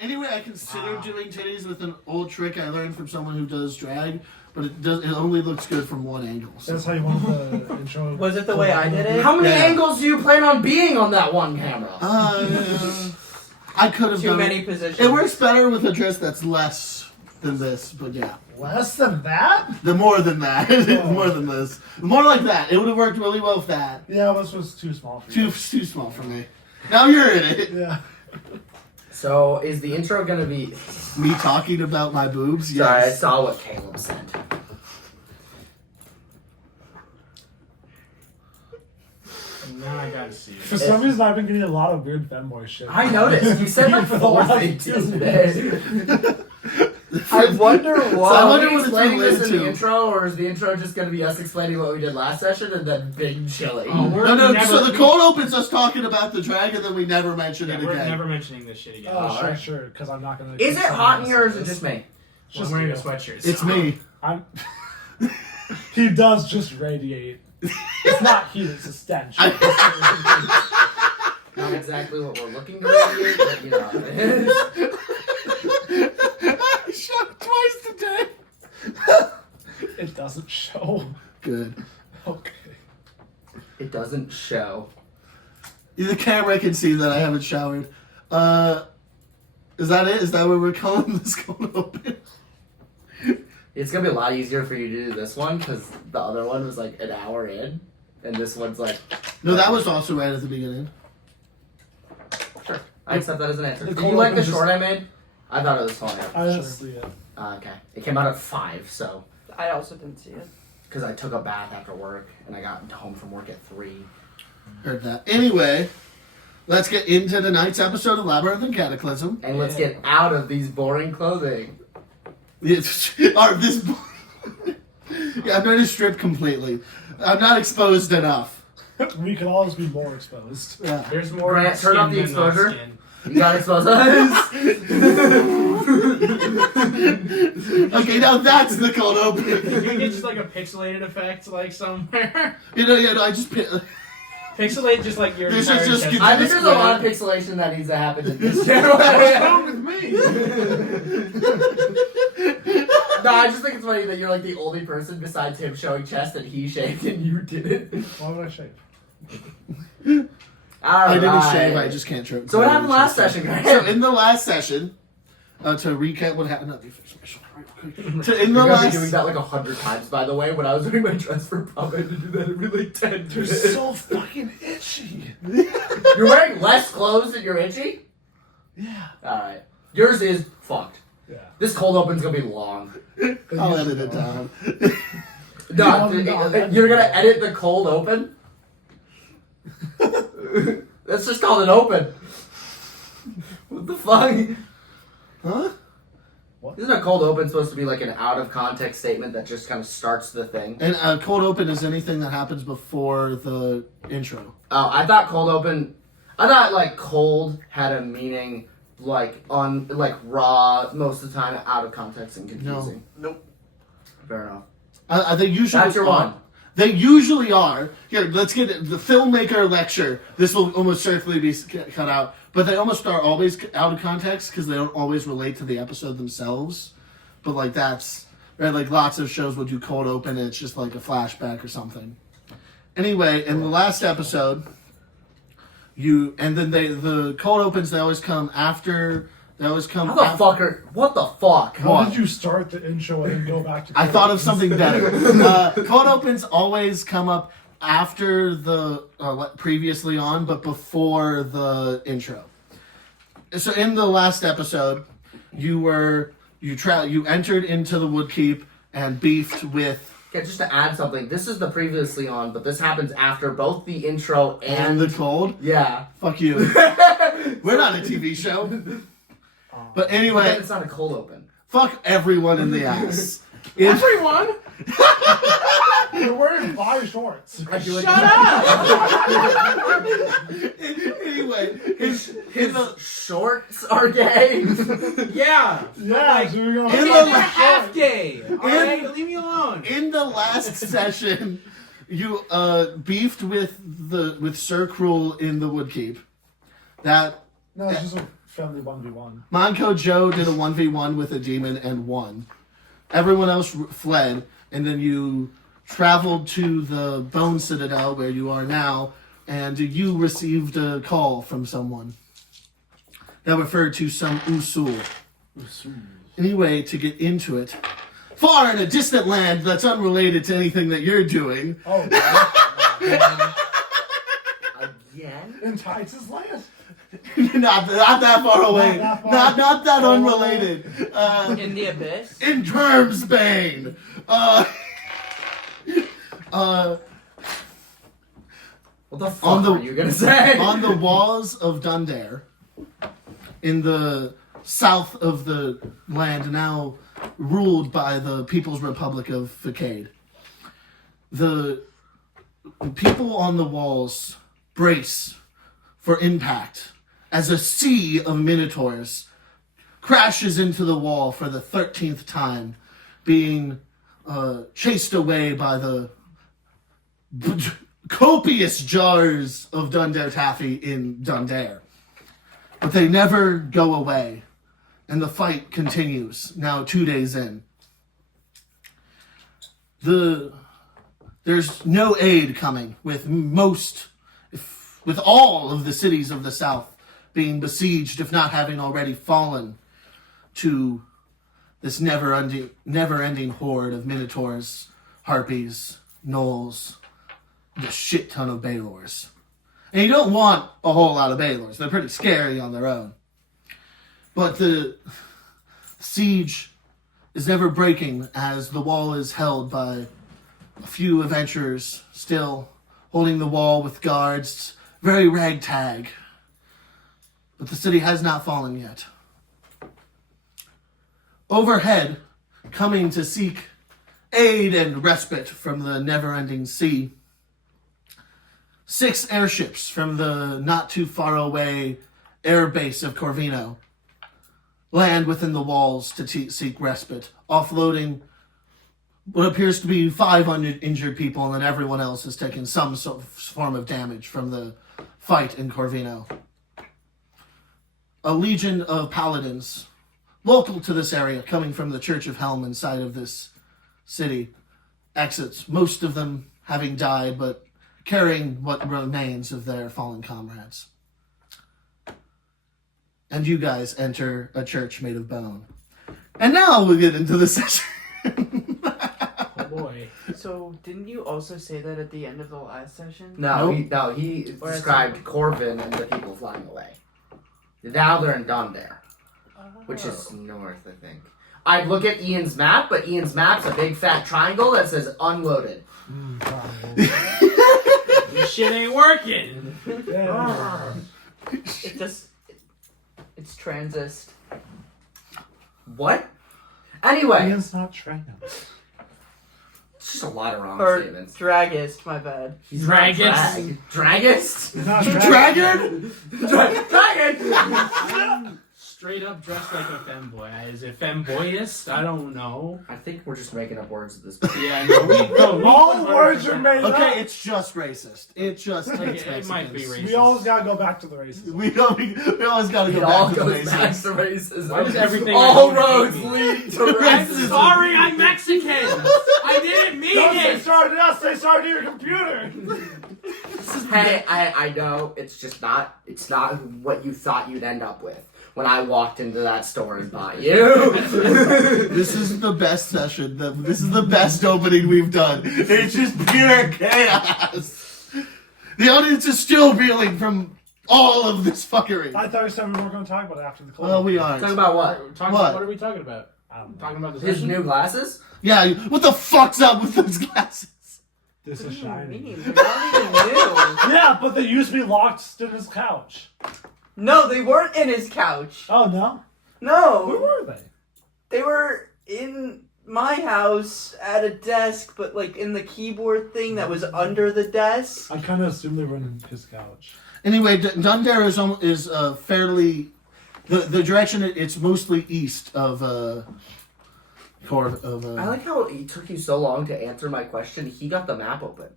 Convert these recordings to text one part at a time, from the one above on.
Anyway, I considered doing titties with an old trick I learned from someone who does drag, but it only looks good from one angle. So. That's how you want the intro. Was it the way I did it? How many angles do you plan on being on that one camera? I could have Too many positions. It works better with a dress that's less than this, but yeah. Less than that? The more than that. More than this. More like that. It would have worked really well with that. Yeah, this was too small for you. Too small for me. Now you're in it. Yeah. So, is the intro gonna be... Me talking about my boobs? Yes. Sorry, I saw what Caleb sent. Now I gotta see it. For some reason, I've been getting a lot of weird femboy shit. I noticed. You said like 4 things yesterday. I wonder what. So I wonder Are we what it's explaining this related in the to. intro, or is the intro just going to be us explaining what we did last session and then big chilling? Oh, No, so the cold opens us talking about the drag and then we never mention it We're again. never mentioning this shit again. Oh, sure, because I'm not gonna. Is it hot in here or is it just me? Just wearing a sweatshirt. It's me. I'm. He does just radiate. It's not heat; it's a stench. Not exactly what we're looking to radiate, but you know. I shot twice today. It doesn't show. Good. Okay. It doesn't show. The camera can see that I haven't showered. Is that it? Is that what we're calling this cold open? It's going to be a lot easier for you to do this one because the other one was like an hour in, and this one's like. No, that was also right at the beginning. Sure. I accept that as an answer. The Did you cold like the open short I made? I thought it was funny. I didn't see it. Okay. It came out at 5, so. I also didn't see it. Because I took a bath after work, and I got home from work at 3. Heard that. Anyway, let's get into tonight's episode of Labyrinth and Cataclysm. And let's get out of these boring clothing. Yeah, I'm going to strip completely. I'm not exposed enough. We could always be more exposed. Yeah. There's more Grant, turn skin off the than not exposure. skin. You got exposed eyes. Okay, now that's the cold You open. can get just like a pixelated effect like somewhere. I just... Pixelate just like your This is entire just chest. I think there's a lot of pixelation that needs to happen in this channel. What's wrong with me? No, I just think it's funny that you're like the only person besides him showing chest that he shaved and you didn't. Why would I shave? I didn't shave, I just can't trip. So what happened last session, guys? So in the last session, to recap what happened, in the You're gonna last, be doing that like 100 times, by the way. When I was doing my dress for prom, I had to do that every like 10 You're minutes. so fucking itchy. You're wearing less clothes and you're itchy? Yeah. Alright. Yours is fucked. Yeah. This cold open's gonna be long. I'll edit it down. No, you're gonna edit the cold open? Let's just call it open. What the fuck? Huh? Isn't a cold open supposed to be like an out of context statement that just kind of starts the thing? And cold open is anything that happens before the intro. Oh, I thought cold open. I thought like cold had a meaning like on like raw most of the time, out of context and confusing. No. Nope. Fair enough. They usually That's your are. one. They usually are. Here, let's get the filmmaker lecture. This will almost certainly be cut out. But they almost are always out of context because they don't always relate to the episode themselves. But like that's, right, like lots of shows will do cold open and it's just like a flashback or something. Anyway, in the last episode, the cold opens, they always come after, What the fuck? How did you start the intro and then go back to I thought of something better. Cold opens always come up after the previously on, but before the intro. So in the last episode, you entered into the Woodkeep and beefed with. Okay, just to add something, this is the previously on, but this happens after both the intro And the cold. Yeah. Fuck you. We're not a TV show. But anyway, But then it's not a cold open. fuck everyone in the ass. Everyone. You're wearing fly shorts. Shut up! Anyway, His shorts are gay. Yeah. Yeah, so we're in They're the half gay. Alright, leave me alone. in the last session, you beefed with Sir Cruel in the Woodkeep. No, it's just a friendly 1v1. Manco Joe did a 1v1 with a demon and won. Everyone else fled, and then you traveled to the Bone Citadel where you are now, and you received a call from someone that referred to some Usul. Anyway, to get into it, far in a distant land that's unrelated to anything that you're doing. Oh, yeah. Again? In Titus' land? not that far away. Not that far. Not that Oh. unrelated. In the abyss. In Termsbane. What the fuck On the- are you gonna say? On the walls of Dundare, in the south of the land now ruled by the People's Republic of Facade, the people on the walls brace for impact as a sea of minotaurs crashes into the wall for the 13th time, being chased away by the copious jars of Dundare Taffy in Dundare. But they never go away, and the fight continues, now 2 days in. There's no aid coming, with all of the cities of the south being besieged, if not having already fallen to this never-ending horde of minotaurs, harpies, gnolls, and a shit ton of Baylors. And you don't want a whole lot of Baylors. They're pretty scary on their own. But the siege is never breaking, as the wall is held by a few adventurers still holding the wall with guards, very ragtag. But the city has not fallen yet. Overhead, coming to seek aid and respite from the never-ending sea, 6 airships from the not too far away air base of Corvino land within the walls to seek respite, offloading what appears to be 500 injured people, and then everyone else has taken some sort of form of damage from the fight in Corvino. A legion of paladins, local to this area, coming from the Church of Helm inside of this city, exits, most of them having died, but carrying what remains of their fallen comrades. And you guys enter a church made of bone. And now we'll get into the session. Oh boy. So, didn't you also say that at the end of the last session? No, Nope. he Or described Corvin and the people flying away. Now they're in Dundare, which is north, I think. I'd look at Ian's map, but Ian's map's a big fat triangle that says unloaded. This shit ain't working. Yeah. It just... It's transist. What? Anyway, Ian's not trying. it's just a lot of wrong Or statements. Dragist, my bad. He's not Dragist. Dragist? He's not Dragon? Dragon! Straight up dressed like a femboy. Is it femboyist? I don't know. I think we're just making up words at this point. Yeah, no, we All words are made up. Okay, it's just racist. It just takes It might be Mexicans. racist. We always gotta go back to the races. We always gotta It go all back to the goes back basics. to racism. Why does everything all like you hate roads me? lead to I'm racism. sorry, I'm Mexican. I didn't mean Don't say it. sorry to us, say sorry to your computer. Hey, I know it's just not. It's not what you thought you'd end up with when I walked into that store and bought you. This is the best session. This is the best opening we've done. It's just pure chaos. The audience is still reeling from all of this fuckery. I thought you said we weren't going to talk about it after the close. Well, we aren't. Talking about what? What? What are we talking about? I don't know. Talking about the His session? new glasses? Yeah, what the fuck's up with those glasses? This is What do you shiny. mean? They're not even new. Yeah, but they used to be locked in his couch. No, they weren't in his couch. Oh, no? Where No. were they? They were in my house at a desk, but like in the keyboard thing that was under the desk. I kind of assumed they were in his couch. Anyway, Dundare is fairly the direction it's mostly east of I like how it took you so long to answer my question. He got the map open.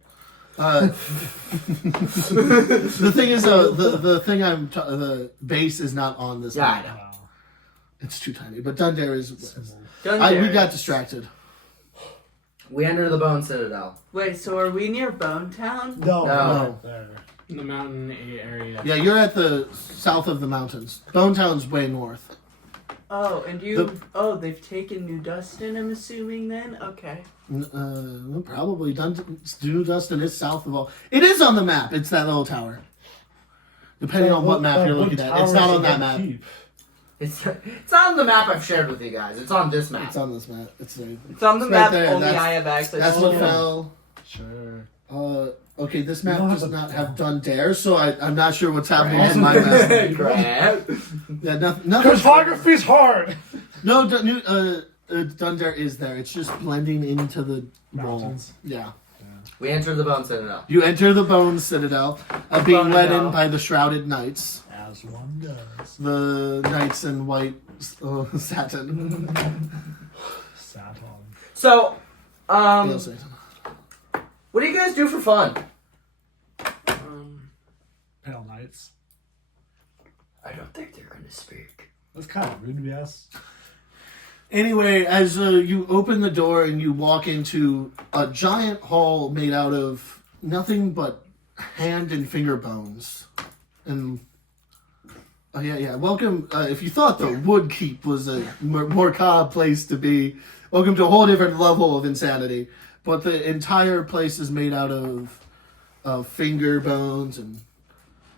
The thing is, the base is not on this Yeah, I map. know. Wow. It's too tiny. But Dundare is. Dundare We got is- distracted. We enter the Bone Citadel. Wait, so are we near Bone Town? No. No. There. In the mountain area. Yeah, you're at the south of the mountains. Bone Town's way north. Oh, and they've taken New Dustin, I'm assuming then? Okay. Probably. New Dustin is south of all. It is on the map. It's that little tower. Depending on what map you're looking at. It's not on that map. It's on the map I've shared with you guys. It's on this map. It's on this map. It's on the It's map, right there. only That's- I have access That's to. what fell. Sure. Okay, this map don't does have a- not have Dundare, so I'm not sure what's happening on my map. Crap. Yeah, nothing. Cartography's hard. No, Dundare is there. It's just blending into the wall. Mountains. Yeah. We enter the Bone Citadel. You enter the Bone Citadel, being led in Citadel. by the Shrouded Knights. As one does. The knights in white satin. Saturn. So, You'll say something. what do you guys do for fun? Pale Knights. I don't think they're gonna speak. That's kind of rude, yes. Anyway, as you open the door and you walk into a giant hall made out of nothing but hand and finger bones. And oh yeah. Welcome. If you thought the Wood Keep was a more macabre place to be, welcome to a whole different level of insanity. But the entire place is made out of finger bones and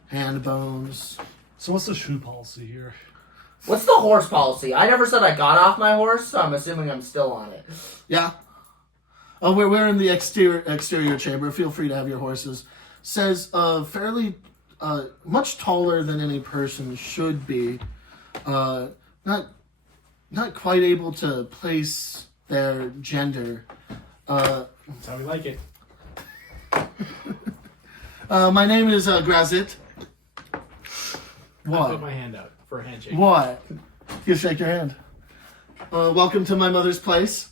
hand bones. So what's the shoe policy here? What's the horse policy? I never said I got off my horse, so I'm assuming I'm still on it. Yeah. Oh, we're in the exterior chamber. Feel free to have your horses. Says fairly much taller than any person should be. Not quite able to place their gender. That's how we like it. My name is Grazit. I put What? my hand out for a handshake. What? You shake your hand. Welcome to my mother's place.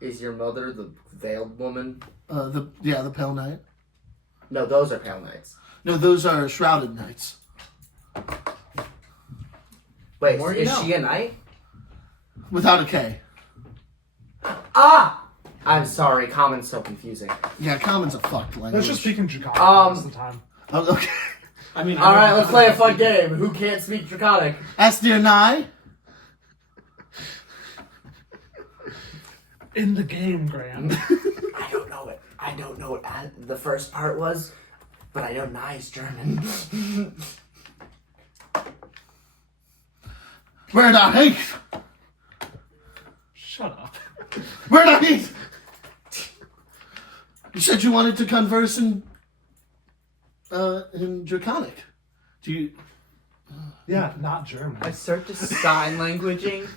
Is your mother the veiled woman? The Pale Knight. No, those are Pale Knights. No, those are Shrouded Knights. Wait, More you is know. she a knight? Without a K. Ah! I'm sorry, common's so confusing. Yeah, common's a fucked language. Let's just speak in Draconic most of the time. Oh, okay. I mean, Alright, let's play a fun game. Who can't speak Draconic? Astir Nai. In the game, Graham. I don't know it. I don't know what the first part was, but I know Nye's German. Where did I eat? Shut up. Where did I eat? You said you wanted to converse in Draconic. Do you? Yeah, not German. I start to sign languaging.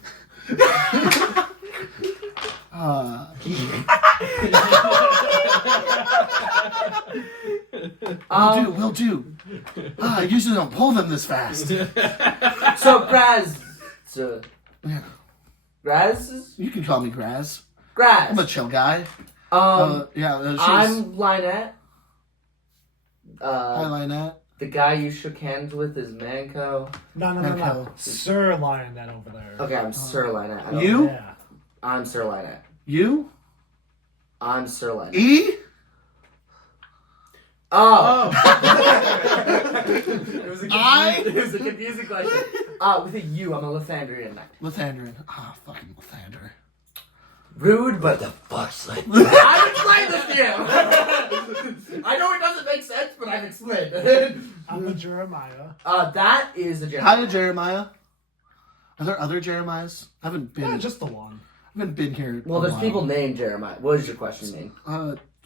Will do. I usually don't pull them this fast. So, Graz. Yeah. Graz? You can call me Graz. I'm a Graz. chill guy. She's I'm Lynette. Hi, Lynette. The guy you shook hands with is Manco. No. Manco. Sir Lionette over there. Okay, I'm Sir Lynette. I don't- You? Yeah. I'm Sir Lynette. You? I'm Sir Lynette. E? Oh! I? It was a confusing question. With a U, I'm a Lathandrian knight. Lathandrin. Fucking Lathander. Rude, but the fuck's like I've explained this to you! I know it doesn't make sense, but I've explained it. I'm a Jeremiah. That is a Hi, gentleman. Jeremiah. Are there other Jeremiahs? I haven't been. Yeah, just the one. haven't been here. Well, a there's while. people named Jeremiah. What does your question mean?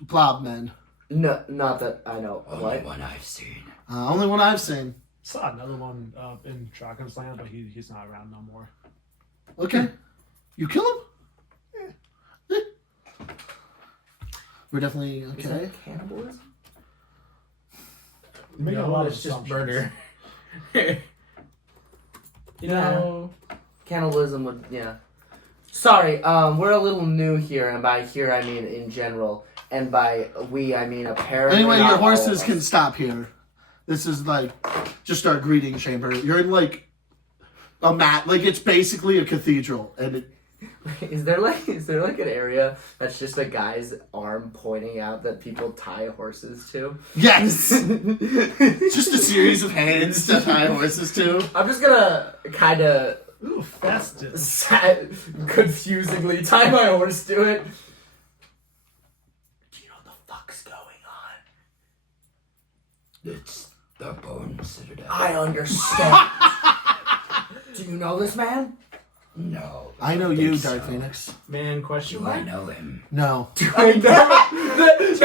Blob men. No, not that I know. What? one I've seen. Only one I've seen. Saw another one in Dragon's Land, but he's not around no more. Okay. You kill him? Yeah. We're definitely Is okay. that cannibalism? You're making a No, lot of it's just assumptions. murder. You know, Cannibalism would, yeah. Sorry, we're a little new here, and by here I mean in general. And by we, I mean apparently. Anyway, not your all of horses us. can stop here. This is like just our greeting chamber. You're in like a mat, like it's basically a cathedral, and it, Is there like an area that's just a guy's arm pointing out that people tie horses to? yes, just a series of hands to tie horses to. I'm just gonna kind of Ooh, festive. confusingly tie my horse to it. Do you know what the fuck's going on? It's the Bone Citadel. I understand. Do you know this man? No. I know you, Dark Phoenix. Man, question mark. know him? No. Now you're just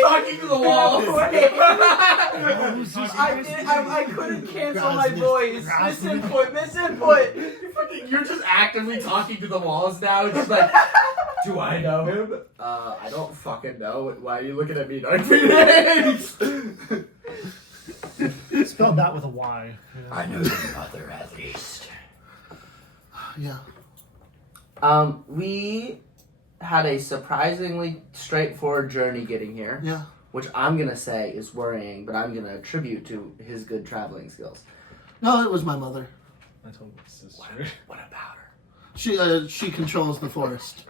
talking to the wall. I couldn't cancel my voice. Misinput. You're just actively talking to the walls now. Just like, do I know him? I don't fucking know. Why are you looking at me, Dark Phoenix? Spelled that with a Y. You know? I know your mother at least. Yeah. We had a surprisingly straightforward journey getting here, Yeah. which I'm gonna say is worrying, but I'm gonna attribute to his good traveling skills. No, it was my mother. I told my sister. What about her? She controls the forest.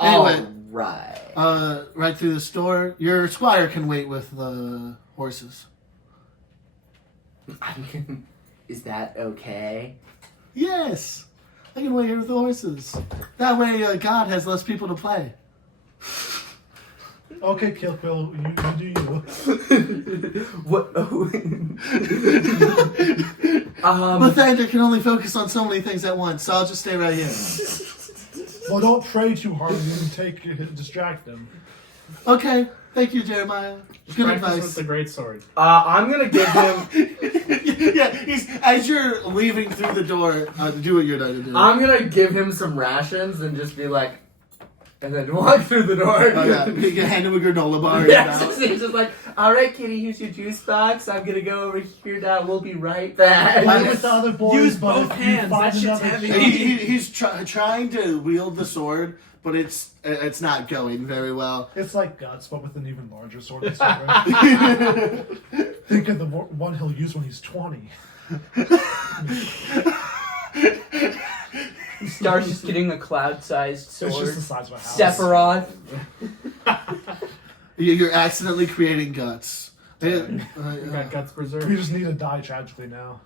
Anyway, Alright. right through the store. Your squire can wait with the horses. Is that okay? Yes, I can wait here with the horses. That way, God has less people to play. Okay, Kill Quill, you do you. What? But Thunder can only focus on so many things at once, so I'll just stay right here. Well, don't pray too hard and distract them. Okay, thank you, Jeremiah. Good Practice with advice. the great sword. I'm gonna give him. Yeah, as you're leaving through the door, do what you're going to do. I'm gonna give him some rations and just be like, and then walk through the door. Oh, yeah. You can hand him a granola bar. Yes, and he's just like, all right, kitty, here's your juice box. I'm gonna go over here now. We'll be right back. Play with the other boys, Use but both if you hands, find that shit's another heavy. kid- he's trying to wield the sword, but it's not going very well. It's like Guts, but with an even larger sword. Think of the one he'll use when he's 20. Star's just getting a cloud-sized It's just sword. the size of a house. Sephiroth. You're accidentally creating guts. You got guts We preserved. just need to die tragically now.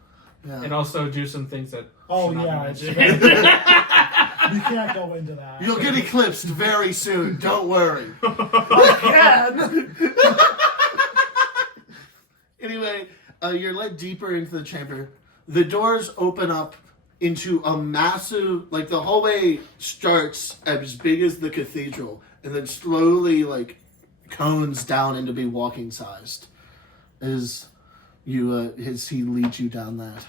And also do some things that. Oh, should not yeah, be it's mentioned. We can't go into that. You'll get eclipsed very soon. Don't worry. Anyway, you're led deeper into the chamber. The doors open up into a massive, like the hallway starts as big as the cathedral, and then slowly like cones down into be walking sized. As he leads you down that.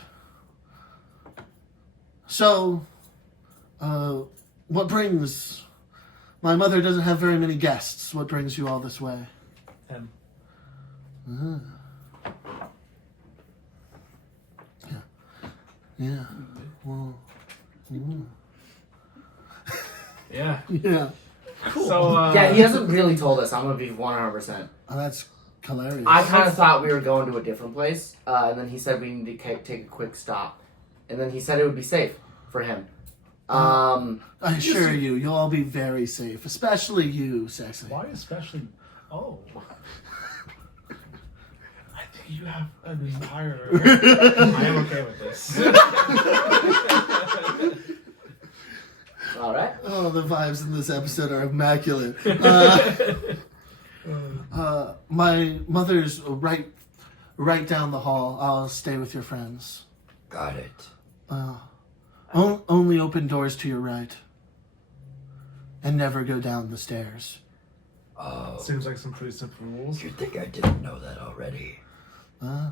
So, what brings? My mother doesn't have very many guests. What brings you all this way? Him. Yeah. Well. Yeah. Yeah. So, Yeah, he hasn't really told us. I'm gonna be 100%. Oh, that's hilarious. I kind of thought we were going to a different place, and then he said we need to take a quick stop, and then he said it would be safe for him. I assure you, you'll all be very safe, especially you, sexy. Why especially? Oh. I think you have an entire. I am okay with this. All right. Oh, the vibes in this episode are immaculate. My mother's right down the hall. I'll stay with your friends. Got it. Only open doors to your right. And never go down the stairs. Oh. Seems like some pretty simple rules. You think I didn't know that already? I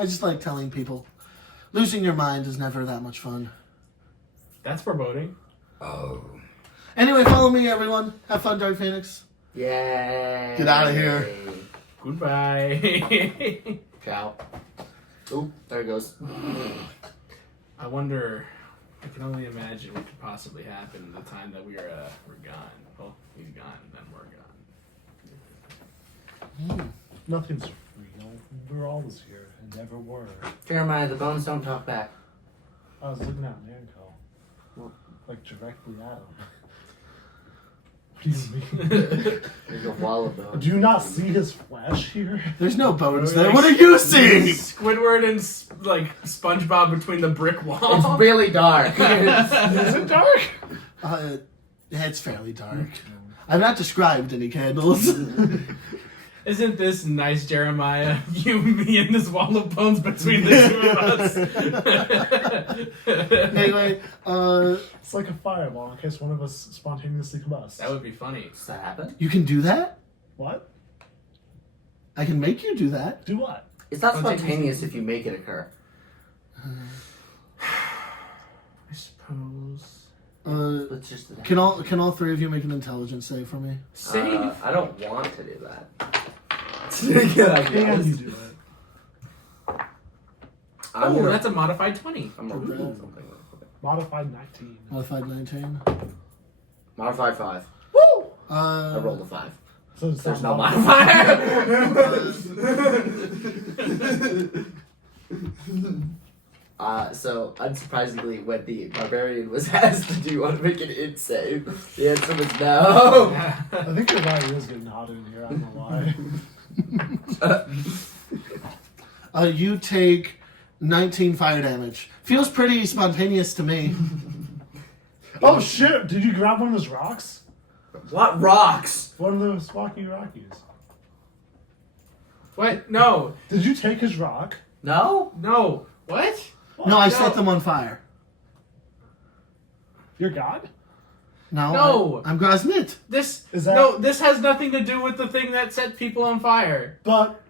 just like telling people. Losing your mind is never that much fun. That's foreboding. Oh. Anyway, follow me, everyone. Have fun, Dark Phoenix. Yay. Get out of here. Goodbye. Ciao. Oop, there it goes. I wonder. I can only imagine what could possibly happen the time that we're gone. Well, he's gone, then we're gone. Nothing's real. We're always here and never were. Jeremiah, the bones don't talk back. I was looking at Manco. Like directly at him. What do you mean? There's a wall of bones. Do you not see his flesh here? There's no bones there. What are you seeing? Squidward and SpongeBob between the brick wall. It's really dark. Is it dark? It's fairly dark. I've not described any candles. Isn't this nice, Jeremiah? You, me, and this wall of bones between the two of us. Anyway, It's like a fireball in case one of us spontaneously combusts. That would be funny. Does that happen? you can do that? What? I can make you do that. Do what? It's not Spontaneous. spontaneous if you make it occur. I suppose. It's just an Can all three of you make an intelligence save for me? Save. I don't want to do that. Can you do it? Oh, that's a modified 20. I'm gonna roll something. Modified 19. Modified 19. Modified 5. I rolled a 5. So it's There's not no modified. modifier. So, unsurprisingly, when the barbarian was asked, do you want to make an int save? The answer was no. I think your body is getting hot in here. I don't know why. You take 19 fire damage. Feels pretty spontaneous to me. Oh shit! Did you grab one of those rocks? What rocks? One of those walkie rockies. What? No. Did you take his rock? No? No. What? No, I No. set them on fire. Your god? No. No. I'm Grosnit. This Is that- no. This has nothing to do with the thing that set people on fire. But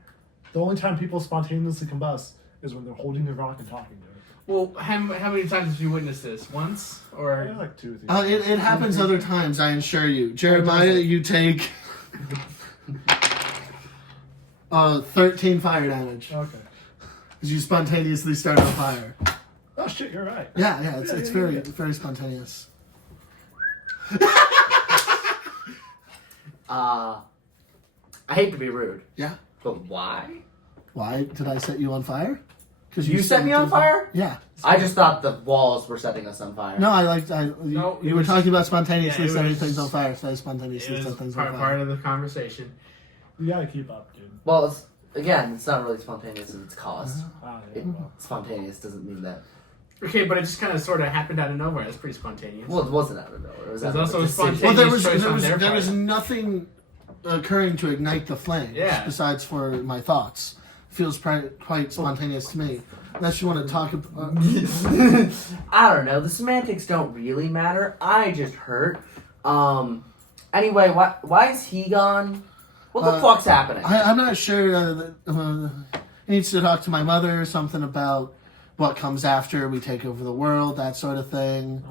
the only time people spontaneously combust is when they're holding the rock and talking to it. Well, how many times have you witnessed this? Once or? Yeah, like 2 or 3. It happens other times, I assure you. Jeremiah, you take 13 fire damage. Okay. Because you spontaneously start on fire. Oh shit, you're right. Yeah, it's very spontaneous. I hate to be rude, Yeah. but why? Why did I set you on fire? Because You set me on fire? Yeah. I just thought the walls were setting us on fire. No, No, it you were was- talking about spontaneously yeah, it setting was- things on fire, so I It spontaneously was set things on part fire. of the conversation. You gotta keep up, dude. Well, it's not really spontaneous if it's caused. Ah, yeah, well. Spontaneous doesn't mean that. Okay, but it just kind of sort of happened out of nowhere. That's pretty spontaneous. Well, it wasn't out of nowhere. It was There's out of also a decision. spontaneous- Well, choice on their there was part. nothing occurring to ignite the flames. Yeah. Besides for my thoughts, feels quite spontaneous to me. Unless you want to talk about. I don't know. The semantics don't really matter. I just hurt. Anyway, why is he gone? What the fuck's happening? I'm not sure. He needs to talk to my mother or something about what comes after we take over the world, that sort of thing.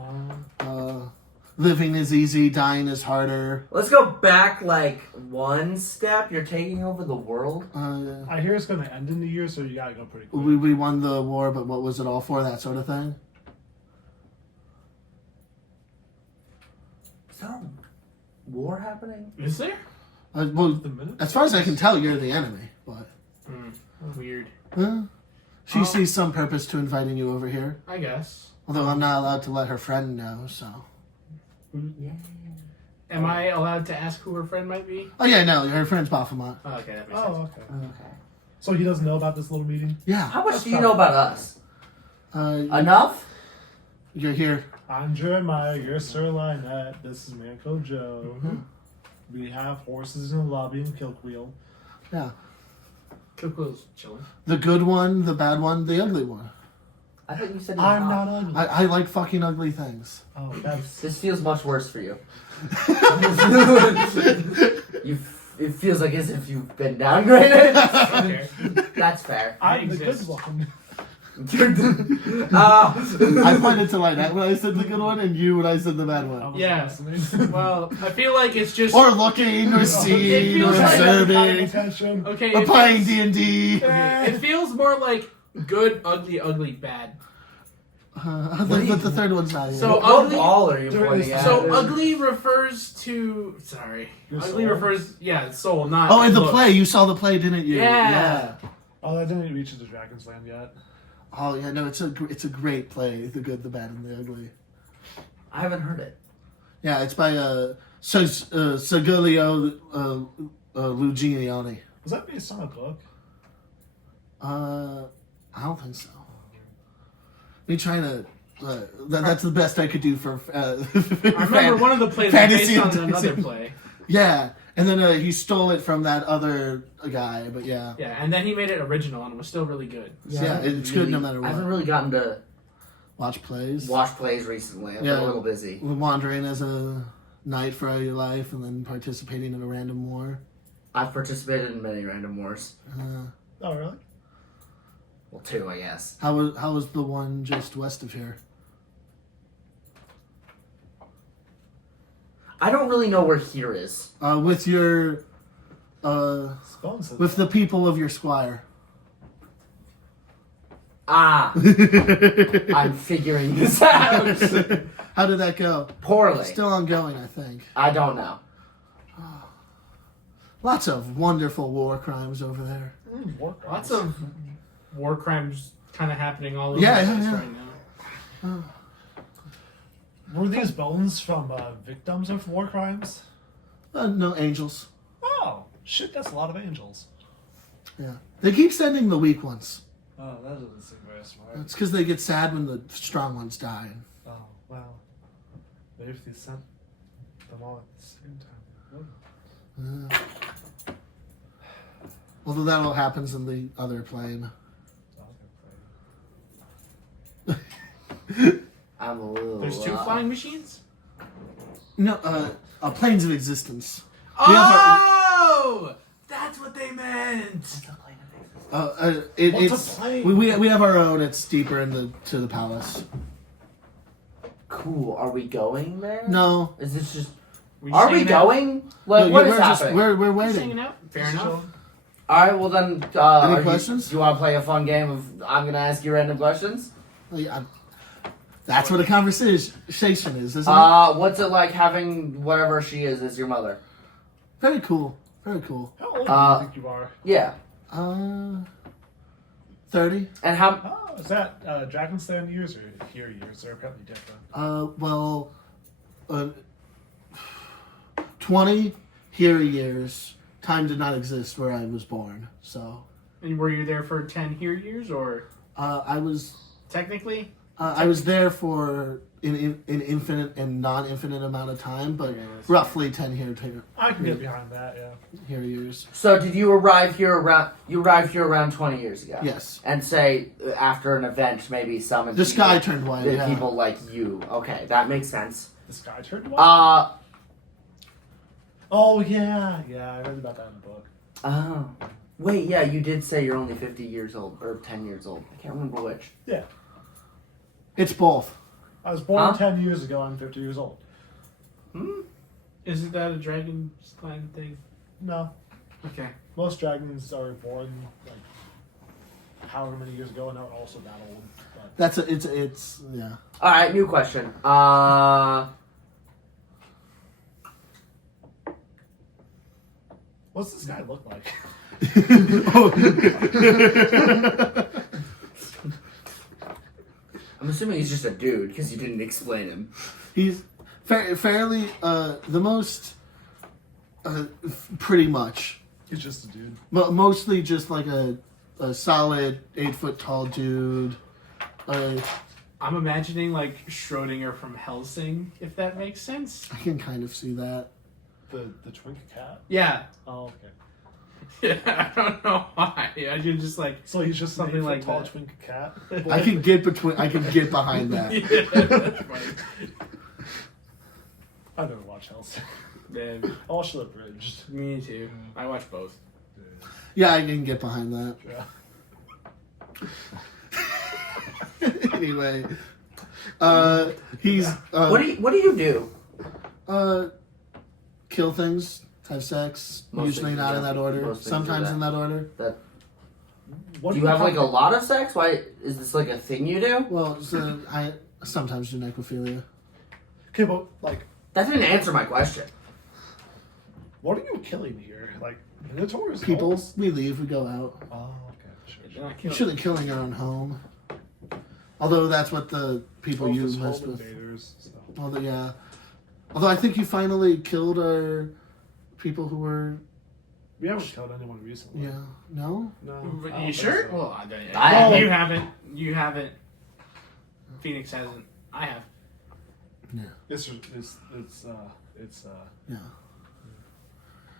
Living is easy, dying is harder. Let's go back like one step. You're taking over the world. I hear it's gonna end in the year, so you gotta go pretty quick. We won the war, but what was it all for? That sort of thing. Is there a war happening? Is there? Well, The minute? as far as I can tell, you're the enemy. But Weird. she sees some purpose to inviting you over here. I guess. Although I'm not allowed to let her friend know. So. Yeah. Am I allowed to ask who her friend might be? Oh yeah, no, her friend's Baphomet. Oh, okay, that makes sense. Oh, okay. Okay. So he doesn't know about this little meeting? Yeah. How much do you know about us? Uh, Enough? you're here. I'm Jeremiah, you're Sir Lynette, this is Manco Joe. Mm-hmm. We have horses in the lobby and Kilkwheel. Yeah. Coco's chilling. The good one, the bad one, the ugly one. I thought you said I'm not ugly. I like fucking ugly things. Oh, that's... This feels much worse for you. It feels like as if you've been downgraded. Okay. That's fair. I'm the good exist. one. I pointed to Lynette when I said the good one, and you when I said the bad one. Yeah. Well, I feel like it's just Or looking, or It seeing, or feels like observing, Attention. okay. or It playing feels, D&D. it feels more like good, ugly, ugly, bad. The third one's not here. So What ugly. wall are you During pointing this- at? So ugly refers to. Sorry. Your Ugly soul? refers. Yeah, soul, not. Oh, in the looks. play, you saw the play, didn't you? Yeah. Oh, I didn't reach the Dragon's Land yet. Oh yeah, no, it's a great play, The Good, the Bad, and the Ugly. I haven't heard it. Yeah, it's by Sergio Lugignani. Was that based on a book? I don't think so. Me trying to. That's the best I could do for. I remember one of the plays was fantasy based on another fantasy. play. Yeah, and then he stole it from that other guy, but yeah. Yeah, and then he made it original, and it was still really good. Yeah, it's good no matter I haven't what. really gotten to Watch plays. watch plays recently. I've Yeah. been a little busy. Wandering as a knight for all your life, and then participating in a random war. I've participated in many random wars. Oh, really? Well, 2, I guess. How was the one just west of here? I don't really know where here is. With your, Spone said with the people of your squire. Ah, I'm figuring this out. How did that go? Poorly. Still ongoing, I think. I don't know. Lots of wonderful war crimes over there. Lots of war crimes kind of happening all over Yeah, the yeah, place yeah. right now. Were these bones from victims of war crimes? No angels. Oh, shit, that's a lot of angels. Yeah, they keep sending the weak ones. Oh, that doesn't seem very smart. It's because they get sad when the strong ones die. Oh, well. Maybe if they sent them all at the same time. Although that all happens in the other plane. I'm a little. There's 2 flying machines? No, planes of existence. We have Oh! That's what they meant! it's What's a plane? we have our own. It's deeper to the palace. Cool. Are we going there? No, Is this just? We Are we hanging out? going? Like, no, what we're is just happening? we're Just waiting. hanging out? Fair enough. All right. Well then. Any Any questions? Do you want to play a fun game of I'm gonna ask you random questions? Yeah, that's what a conversation is, isn't it? What's it like having whatever she is as your mother? Very cool. Very cool. How old do you think you are? Yeah. 30. And how? Oh, is that Dragon's Land years or here years? They're probably different. 20 here years. Time did not exist where I was born. So, And were you there for 10 here years, or I was there for an infinite and non-infinite amount of time, but roughly 10 I can get behind that, yeah. here years. So did you arrive here around? You arrived here around 20 years ago. Yes. And say after an event, maybe some The sky turned white. Yeah. people like you. Okay, that makes sense. The sky turned white? Oh, yeah. Yeah, I read about that in the book. Oh. Wait, yeah, you did say you're only 50 years old, or 10 years old. I can't remember which. Yeah. It's both. I was born Huh? 10 years ago. I'm 50 years old. isn't that a Dragon's Clan thing? No. Okay. Most dragons are born, like, however many years ago and are also that old. But It's yeah. All right, new question. what's this guy look like? I'm assuming he's just a dude because you didn't explain him. He's fairly the most pretty much. He's just a dude. Mostly just like a solid 8 foot tall dude. I'm imagining like Schrodinger from Helsing, if that makes sense. I can kind of see that. The twink cat? Yeah. Oh, okay. Yeah, I don't know why. I can just like So he's just Something something like like tall that. twink cat? I can get behind that. yeah, that's funny. I never watched Hellsing. Man, I watched The Abridged. me too. I watch both. Yeah, I can get behind that. Yeah. Anyway, he's What do you do? kill things, have sex. Mostly usually not in that order. most things Sometimes are in that order. That What Do you have like a lot of sex? Why is this like a thing you do? Well, so I sometimes do necrophilia. Okay, but like, That didn't answer my question. what are you killing here? Like minotaurs? People, Gnolls? we leave, we go out. Oh, okay, sure. They're not You killing- shouldn't killing your own home. Although that's what the people Both you as messed home with. invaders. So. Although, yeah. Although I think you finally killed our people who were. We haven't killed anyone recently. Yeah. No? No. I You don't think sure? so. Well, I- you haven't. You haven't. Phoenix hasn't. I have. Yeah. It's Yeah.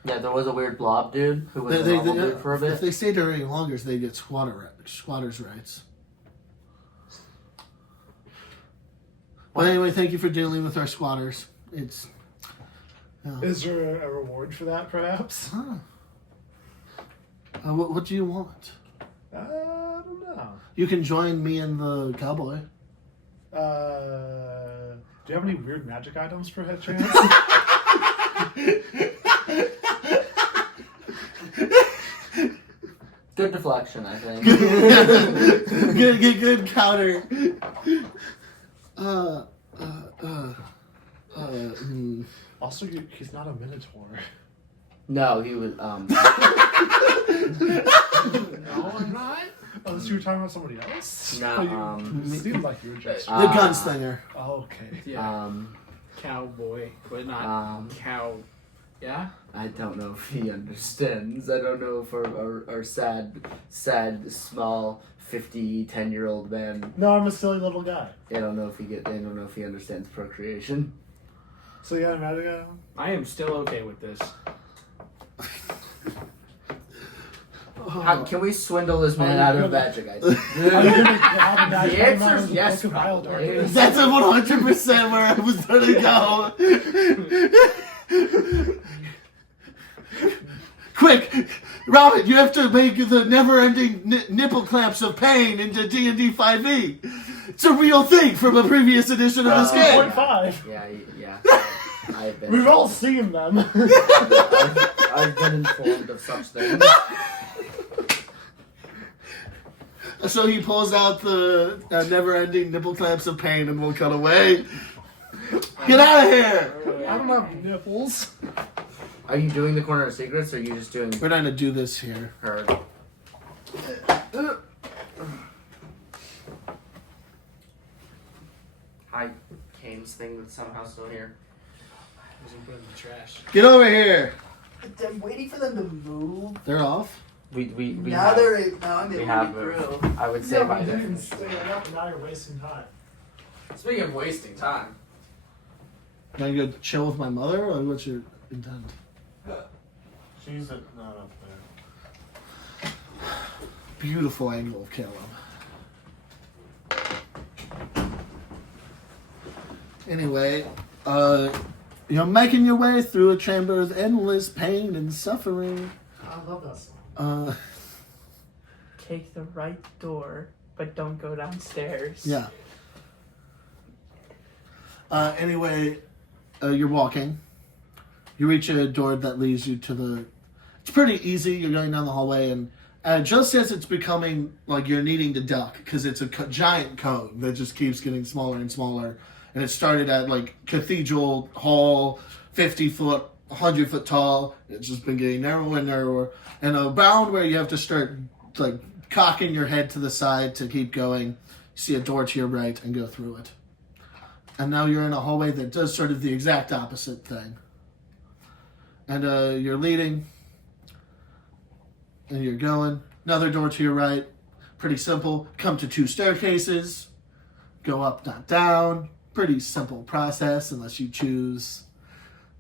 Yeah, there was a weird blob dude who was a normal dude for a If bit. they stay there any longer, they get squatters' rights. But anyway, thank you for dealing with our squatters. It's. Is there a reward for that, perhaps? Huh. What do you want? I don't know. You can join me and the cowboy. Do you have any weird magic items for head chance? Good deflection, I think. good counter. Also, he's not a minotaur. No, he was. No, I'm not. Oh, so you were talking about somebody else? No, You seemed like you were just. The gunslinger. Okay. Yeah. Cowboy, but not cow. Yeah. I don't know if he understands. I don't know if our sad, small, 10-year-old man. No, I'm a silly little guy. I don't know if he understands procreation. So you got a magic item? I am still okay with this. How, can we swindle this man out of magic? I think. The answer's yes, probably. That's a 100% where I was gonna go. Quick, Robin! You have to make the never-ending nipple clamps of pain into D&D 5e. It's a real thing from a previous edition of this game. 2.5. Yeah. I've been. We've all seen them. I've been informed of such things. So he pulls out the never-ending nipple clamps of pain, and we'll cut away. Get out of here! I don't have nipples. Are you doing the corner of secrets, or are you just doing We're not gonna do this here. her? Hi, Kane's thing that's somehow still here. I was gonna put it in the trash. Get over here. I'm waiting for them to move. They're off. We Now have, they're now I'm we able have to a- get through. I would say by then. Now you're wasting time. Speaking of wasting time, Can I go chill with my mother, or what's your intent? She's not up there. Beautiful angle of Caleb. Anyway, you're making your way through a chamber of endless pain and suffering. I love that song. Take the right door, but don't go downstairs. Yeah. Anyway, you're walking. You reach a door that leads you to the... It's pretty easy. You're going down the hallway, and just as it's becoming like you're needing to duck, because it's a giant cone that just keeps getting smaller and smaller. And it started at like Cathedral Hall, 50-foot, 100-foot tall. It's just been getting narrower and narrower. And around where you have to start like cocking your head to the side to keep going, you see a door to your right and go through it. And now you're in a hallway that does sort of the exact opposite thing. And you're leading, and you're going. Another door to your right. Pretty simple. Come to 2 staircases. Go up, not down. Pretty simple process, unless you choose,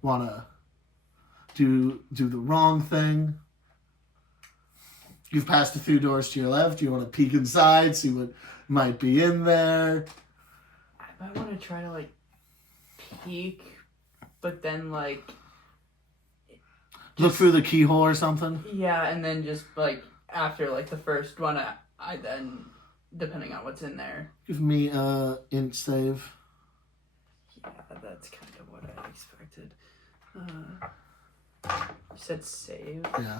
want to do the wrong thing. You've passed a few doors to your left. You want to peek inside, see what might be in there. I might want to try to like peek, but then like Look through the keyhole or something. yeah, and then just like after like the first one, I then depending on what's in there. Give me int save. Yeah, that's kind of what I expected. You said save. Yeah.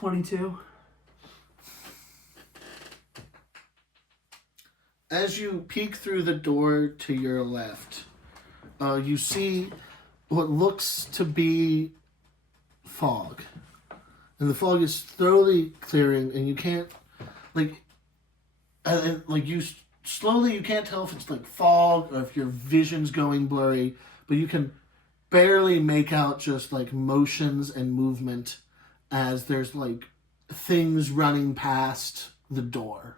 22. As you peek through the door to your left, you see what looks to be fog. And the fog is thoroughly clearing, and you can't, slowly you can't tell if it's like fog or if your vision's going blurry, but you can barely make out just like motions and movement as there's like things running past the door.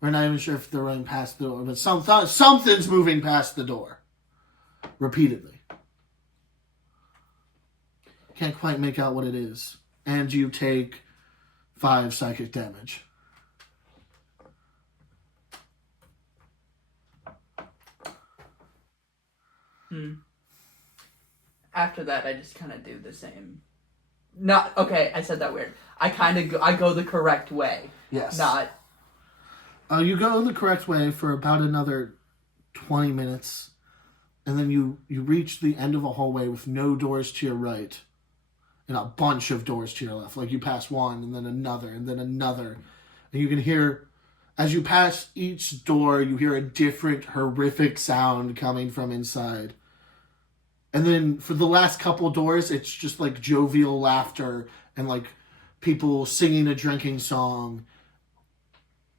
We're not even sure if they're running past the door, but something's moving past the door. Repeatedly. Can't quite make out what it is. And you take 5 psychic damage. After that, I just kind of do the same. Not okay. I said that weird. I go the correct way. Yes. Not. You go the correct way for about another 20 minutes, and then you reach the end of a hallway with no doors to your right, and a bunch of doors to your left. Like you pass one, and then another, and then another, and you can hear, as you pass each door, you hear a different horrific sound coming from inside. And then for the last couple doors, it's just like jovial laughter and like people singing a drinking song.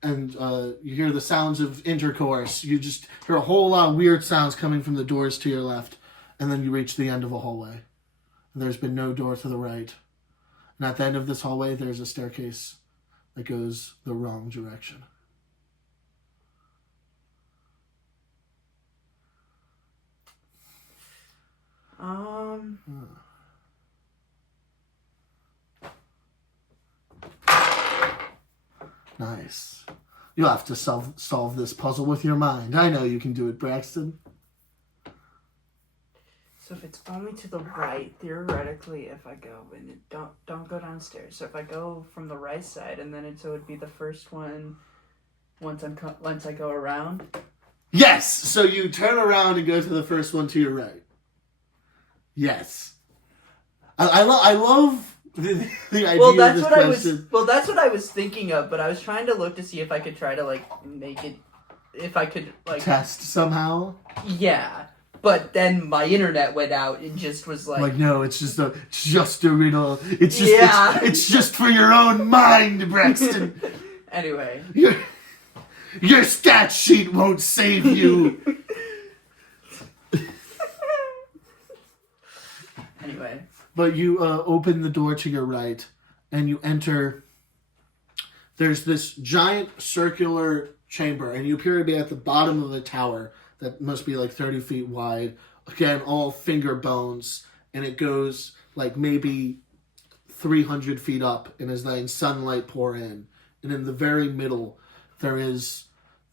And you hear the sounds of intercourse. You just hear a whole lot of weird sounds coming from the doors to your left. And then you reach the end of a hallway. And there's been no door to the right. And at the end of this hallway, there's a staircase that goes the wrong direction. Nice. You'll have to solve this puzzle with your mind. I know you can do it, Braxton. So if it's only to the right, theoretically, if I go and don't go downstairs. So if I go from the right side, and then it would be the first one once I go around. Yes. So you turn around and go to the first one to your right. Yes. I love the idea of this question. That's what I was thinking of, but I was trying to look to see if I could try to like make it, if I could like test somehow. Yeah, but then my internet went out and just was like no, it's just a riddle. It's just it's just for your own mind, Braxton. Anyway, your stat sheet won't save you. Anyway. But you open the door to your right, and you enter. There's this giant circular chamber, and you appear to be at the bottom of a tower that must be like 30 feet wide. Again, all finger bones, and it goes like maybe 300 feet up, and is letting sunlight pour in. And in the very middle, there is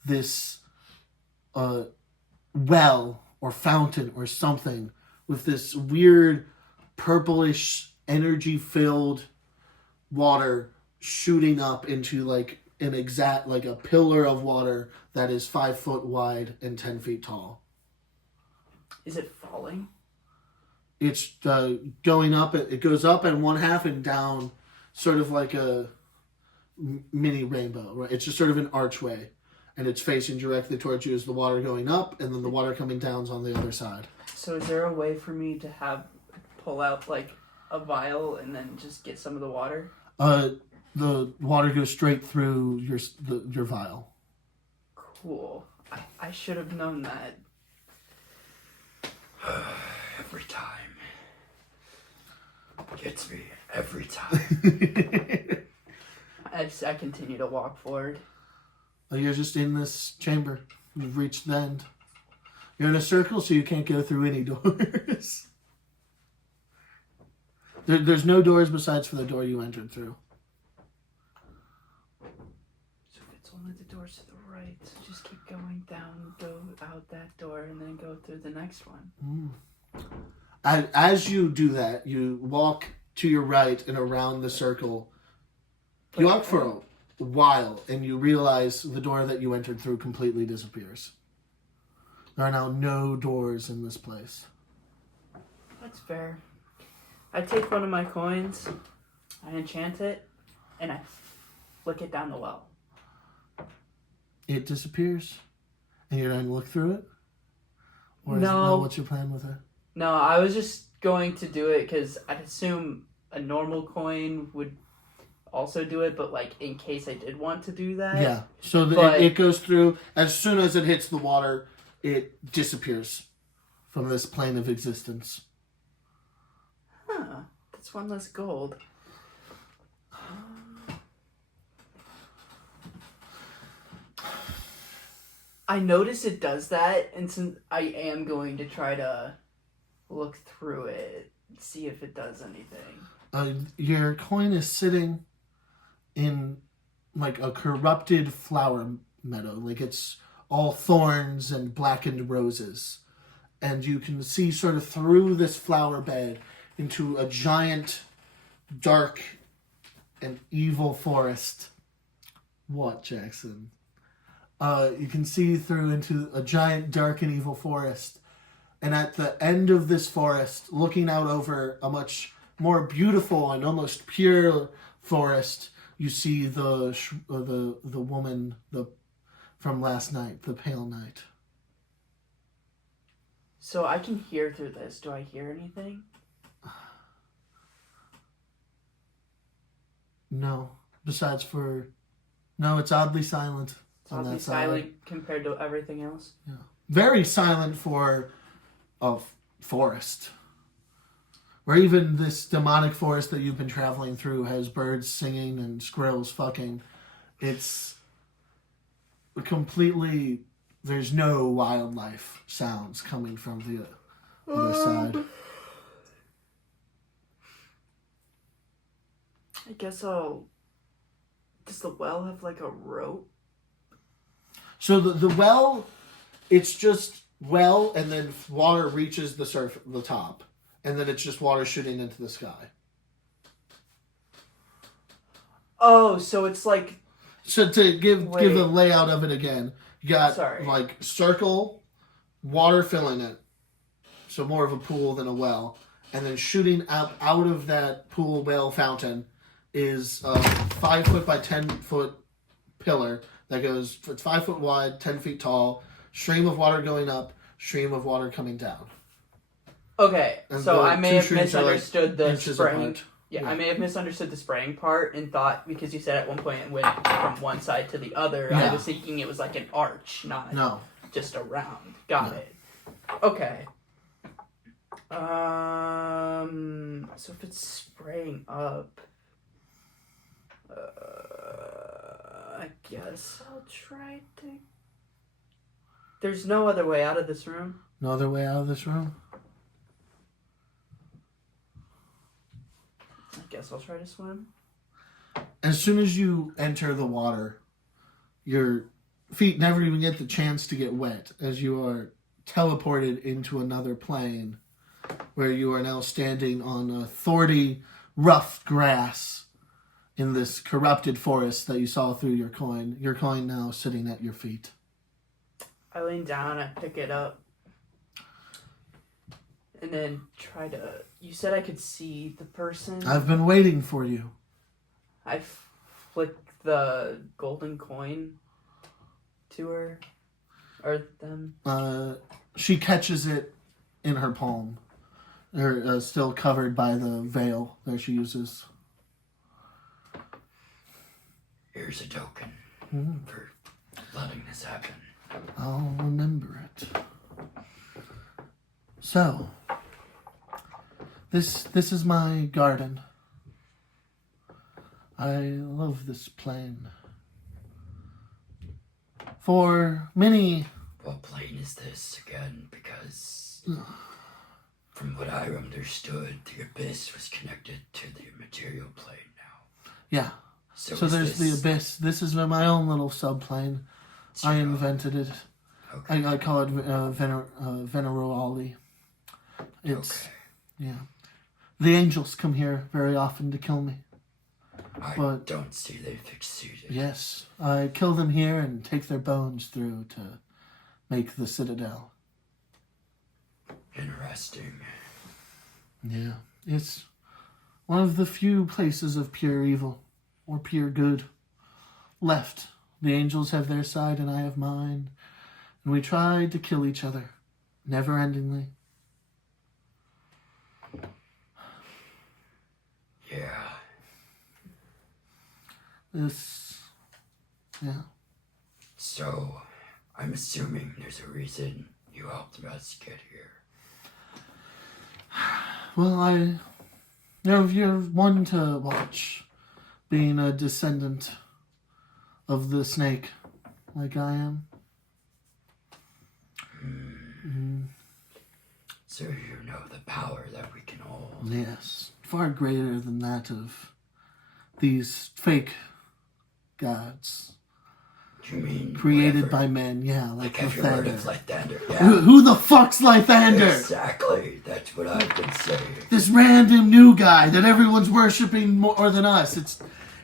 this well or fountain or something with this weird purplish energy-filled water shooting up into like a pillar of water that is 5 foot wide and 10 feet tall. Is it falling? It's going up. It goes up in one half and down, sort of like a mini rainbow. Right? It's just sort of an archway, and it's facing directly towards you as the water going up, and then the water coming down on the other side. So is there a way for me to pull out like a vial and then just get some of the water? The water goes straight through your vial. Cool. I should have known that. Every time. Gets me every time. I continue to walk forward. You're just in this chamber. You've reached the end. You're in a circle, so you can't go through any doors. There's no doors besides for the door you entered through. So if it's only the doors to the right, so just keep going down, go out that door, and then go through the next one. As you do that, you walk to your right and around the circle. You walk for a while, and you realize the door that you entered through completely disappears. There are now no doors in this place. That's fair. I take one of my coins, I enchant it, and I flick it down the well. It disappears, and you're going to look through it? Or No. What's your plan with it? No, I was just going to do it because I'd assume a normal coin would also do it, but like in case I did want to do that. Yeah. So But- it goes through. As soon as it hits the water, it disappears from this plane of existence. Huh. That's one less gold. I notice it does that, and since I am going to try to look through it, see if it does anything. Your coin is sitting in like a corrupted flower meadow. Like it's all thorns and blackened roses. And you can see sort of through this flower bed into a giant, dark, and evil forest. What, Jackson? You can see through into a giant, dark, and evil forest. And at the end of this forest, looking out over a much more beautiful and almost pure forest, you see the woman from last night, the pale knight. So I can hear through this. Do I hear anything? No. No, it's oddly silent. It's on oddly that side. silent compared to everything else. Very silent for a forest. Where even this demonic forest that you've been traveling through has birds singing and squirrels fucking. It's completely... There's no wildlife sounds coming from the other side. I guess I'll... Does the well have like a rope? So the well, it's just well, and then water reaches the top. And then it's just water shooting into the sky. Oh, so it's like... So to give Wait. a layout of it again, you got Sorry. like circle, water filling it, so more of a pool than a well, and then shooting out of that pool well fountain is a 5 foot by 10 foot pillar that goes. It's 5 foot wide, 10 feet tall. Stream of water going up, stream of water coming down. Okay, And so the I may two have streams are, like, misunderstood the inches spraying. apart. Yeah, Yeah. I may have misunderstood the spraying part and thought, because you said at one point it went from one side to the other, I Yeah. was thinking it was like an arch, not No. just a round. Got No. it. Okay. So if it's spraying up, I guess I'll try to... There's no other way out of this room? No other way out of this room? I guess I'll try to swim. As soon as you enter the water, your feet never even get the chance to get wet as you are teleported into another plane where you are now standing on a thorny, rough grass in this corrupted forest that you saw through your coin. Your coin now sitting at your feet. I lean down, I pick it up, and then try to... You said I could see the person. I've been waiting for you. I flick the golden coin to her. Or them. She catches it in her palm. They're still covered by the veil that she uses. Here's a token for letting this happen. I'll remember it. So, this is my garden. I love this plane. For many... What plane is this again? Because from what I understood, the abyss was connected to the material plane now. Yeah. So So is there's this... the abyss. This is my own little subplane. I invented it. Okay. I call it Venerali. It's... Okay. Yeah. The angels come here very often to kill me. I But- don't see they've succeeded. Yes. I kill them here and take their bones through to make the Citadel. Interesting. Yeah. It's one of the few places of pure evil or pure good left. The angels have their side and I have mine. And we tried to kill each other, never-endingly. Yeah. Yeah. So, I'm assuming there's a reason you helped us get here. Well, you're one to watch, being a descendant of the snake, like I am. So you know the power that we can hold. Yes, far greater than that of these fake gods You mean created whatever- by men. Yeah, like have you heard of Lathander. Lathander? Who, Yeah. who the fuck's Lathander? Exactly. That's what I've been saying. This random new guy that everyone's worshipping more than us.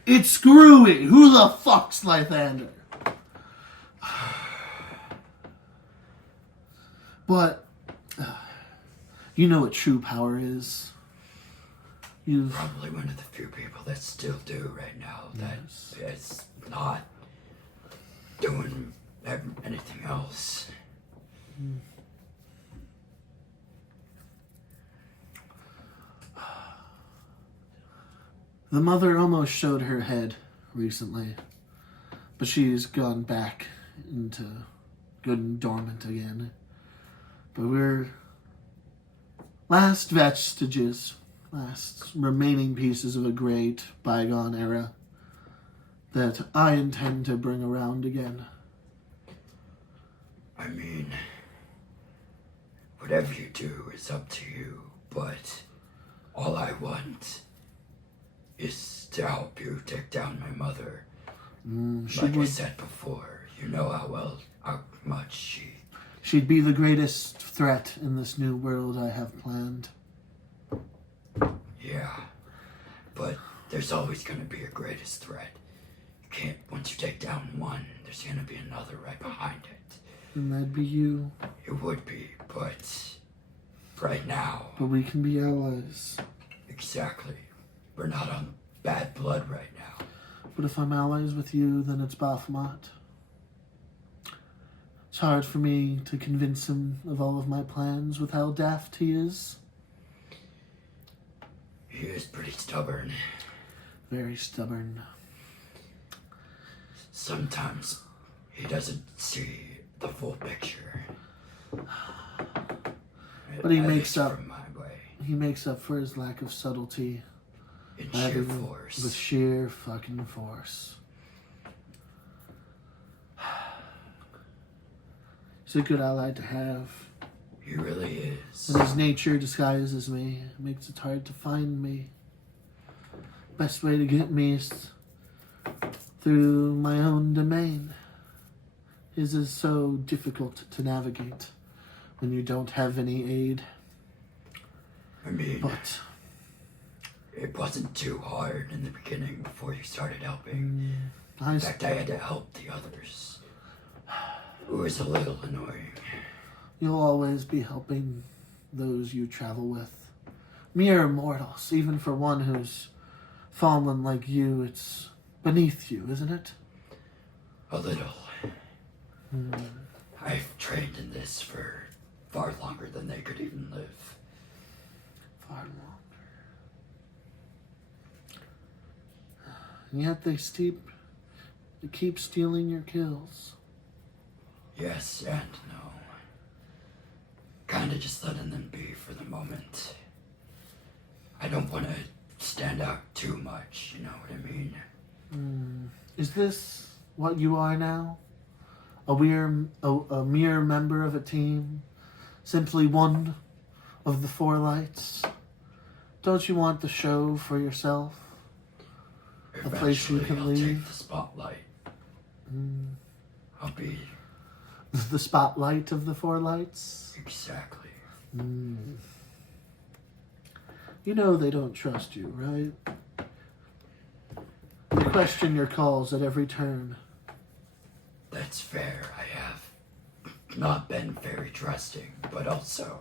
It's screwy. Who the fuck's Lathander? But you know what true power is. You've Probably one of the few people that still do right now that is not doing anything else. The mother almost showed her head recently, but she's gone back into good and dormant again. But we're last vestiges, last remaining pieces of a great bygone era that I intend to bring around again. I mean, whatever you do is up to you, but all I want is to help you take down my mother. She Like I would, said before, you know how much she'd be the greatest threat in this new world I have planned. yeah. But there's always gonna be a greatest threat. You can't, once you take down one, there's gonna be another right behind it. And that'd be you. It would be, but right now, But we can be allies. exactly. We're not on bad blood right now. But if I'm allies with you, then it's Baphomet. It's hard for me to convince him of all of my plans with how daft he is. He is pretty stubborn. Very stubborn. Sometimes he doesn't see the full picture. But he At makes least up. from my way. He makes up for his lack of subtlety In by sheer having- force. with sheer fucking force. He's a good ally to have. He really is. And his nature disguises me. It makes it hard to find me. Best way to get me is through my own domain. His is so difficult to navigate when you don't have any aid. I mean, But it wasn't too hard in the beginning before you started helping. I In fact, I had to help the others. It was a little annoying. You'll always be helping those you travel with. Mere mortals, even for one who's fallen like you, it's beneath you, isn't it? A little. I've trained in this for far longer than they could even live. Far longer. And yet they keep stealing your kills. Yes and no. Kinda just letting them be for the moment. I don't want to stand out too much, you know what I mean? Is this what you are now? A mere member of a team? Simply one of the four lights? Don't you want the show for yourself? A place you Eventually, can I'll leave? take the spotlight. I'll be The spotlight of the four lights? exactly. You know they don't trust you, right? They question your calls at every turn. That's fair. I have not been very trusting, but also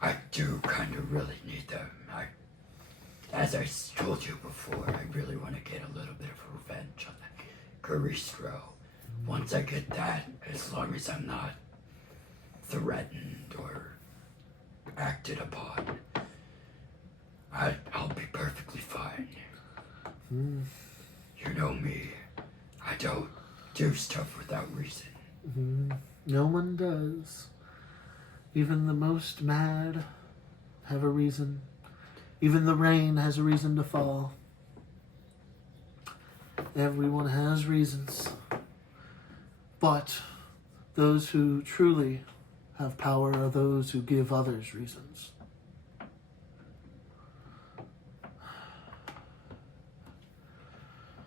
I do kind of really need them. as I told you before, I really want to get a little bit of revenge on that Garistro. Once I get that, as long as I'm not threatened or acted upon, I'll be perfectly fine. You know me. I don't do stuff without reason. No one does. Even the most mad have a reason. Even the rain has a reason to fall. Everyone has reasons. But those who truly have power are those who give others reasons.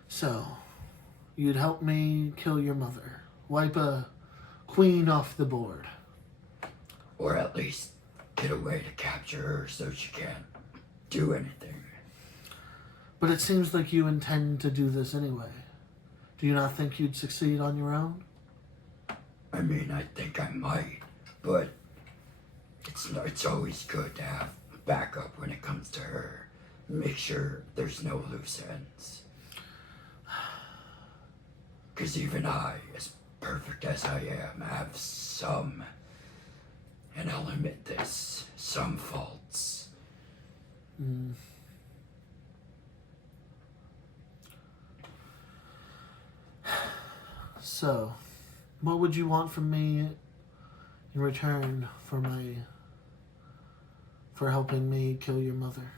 So, you'd help me kill your mother. Wipe a queen off the board. Or at least get a way to capture her so she can't do anything. But it seems like you intend to do this anyway. Do you not think you'd succeed on your own? I mean, I think I might, but it's always good to have backup when it comes to her. Make sure there's no loose ends. Because even I, as perfect as I am, have and I'll admit this, some faults. So, what would you want from me in return for helping me kill your mother?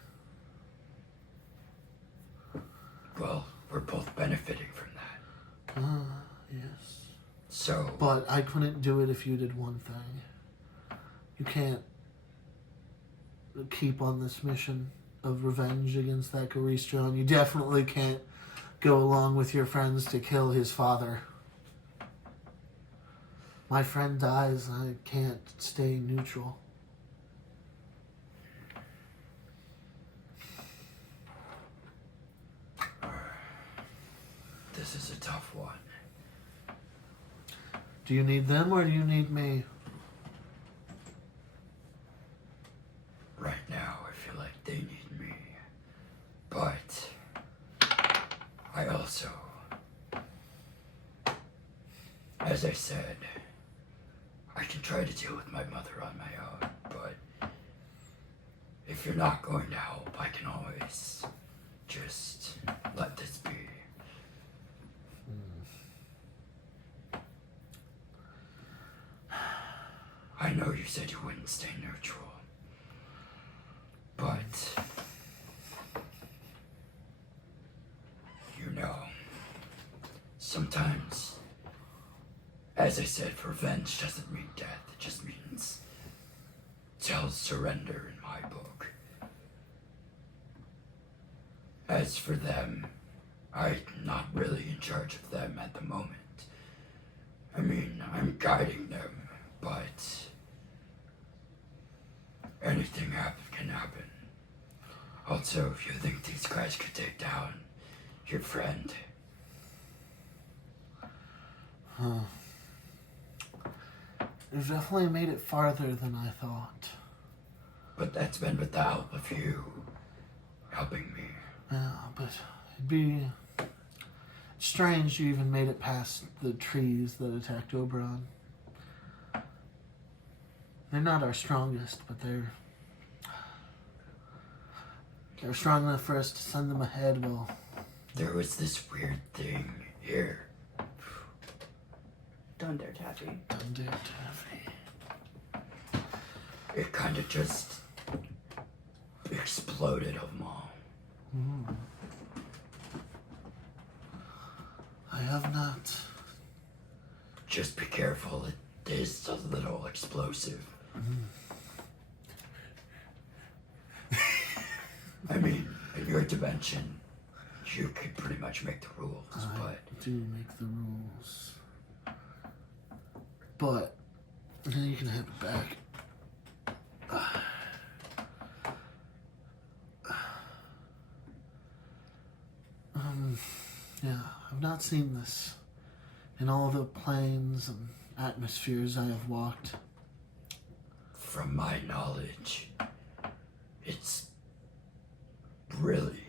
Well, we're both benefiting from that. Yes. So, But I couldn't do it if you did one thing. You can't keep on this mission of revenge against that Garistro, and you definitely can't go along with your friends to kill his father. My friend dies, I can't stay neutral. this is a tough one. Do you need them or do you need me? Right now, I feel like they need me. But I also, as I said, I can try to deal with my mother on my own, but if you're not going to help, I can always just let this be. I know you said you wouldn't stay neutral, but you know, sometimes, as I said, revenge doesn't mean death, it just means tells surrender in my book. As for them, I'm not really in charge of them at the moment. I mean, I'm guiding them, but anything can happen. Also, if you think these guys could take down your friend. You've definitely made it farther than I thought. But that's been with the help of you helping me. Yeah, but it'd be strange you even made it past the trees that attacked Oberon. They're not our strongest, but they're strong enough for us to send them ahead. Well, There was this weird thing here. Don't dare, Taffy. don't dare, Taffy. It kind of just exploded of them all. I have not. Just be careful, it is a little explosive. I mean, in your dimension, you could pretty much make the rules, I do make the rules. But you can have it back. Yeah, I've not seen this in all the planes and atmospheres I have walked. from my knowledge, it's really,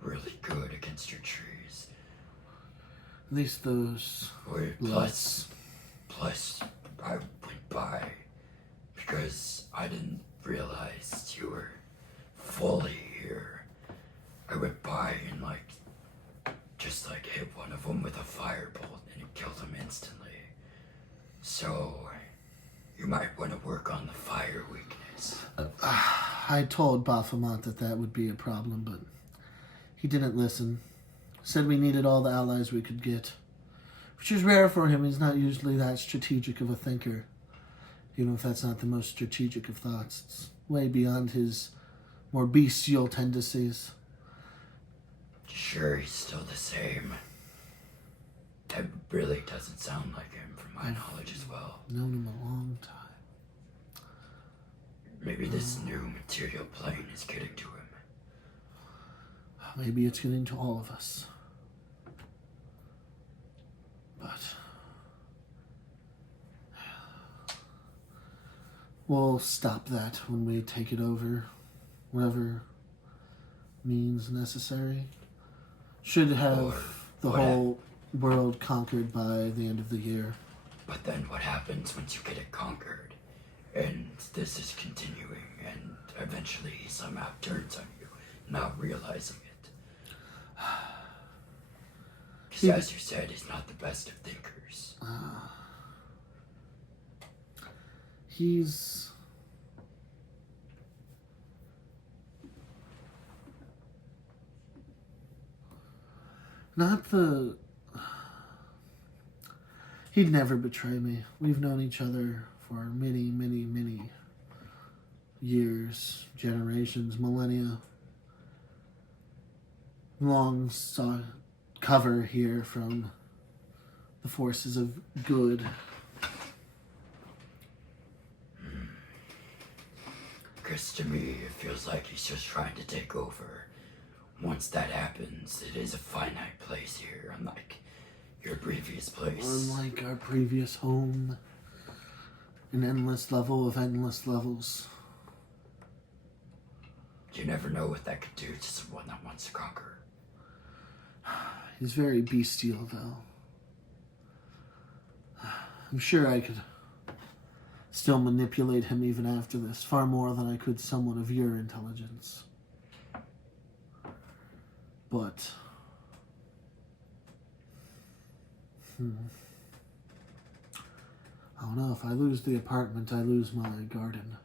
really good against your trees. At least those Plus, I went by because I didn't realize you were fully here. I went by and just hit one of them with a firebolt and it killed him instantly. So, you might want to work on the fire weakness. I told Baphomet that would be a problem, but he didn't listen. Said we needed all the allies we could get. Which is rare for him. He's not usually that strategic of a thinker. Even if that's not the most strategic of thoughts. It's way beyond his more bestial tendencies. Sure, he's still the same. That really doesn't sound like him from my knowledge as well. Known him a long time. Maybe this new material plane is getting to him. Maybe it's getting to all of us. But we'll stop that when we take it over. Whatever means necessary. Should have the whole world conquered by the end of the year. But then what happens once you get it conquered? And this is continuing, and eventually he somehow turns on you, not realizing it. Because as you said, he's not the best of thinkers. He's... not the... He'd never betray me. We've known each other for many, many, many years, generations, millennia. Long saw cover here from the forces of good. Because to me, it feels like he's just trying to take over. Once that happens, it is a finite place here, unlike your previous place. Unlike our previous home, an endless level of endless levels. You never know what that could do to someone that wants to conquer. He's very bestial, though. I'm sure I could still manipulate him even after this, far more than I could someone of your intelligence. But... I don't know, if I lose the apartment, I lose my garden.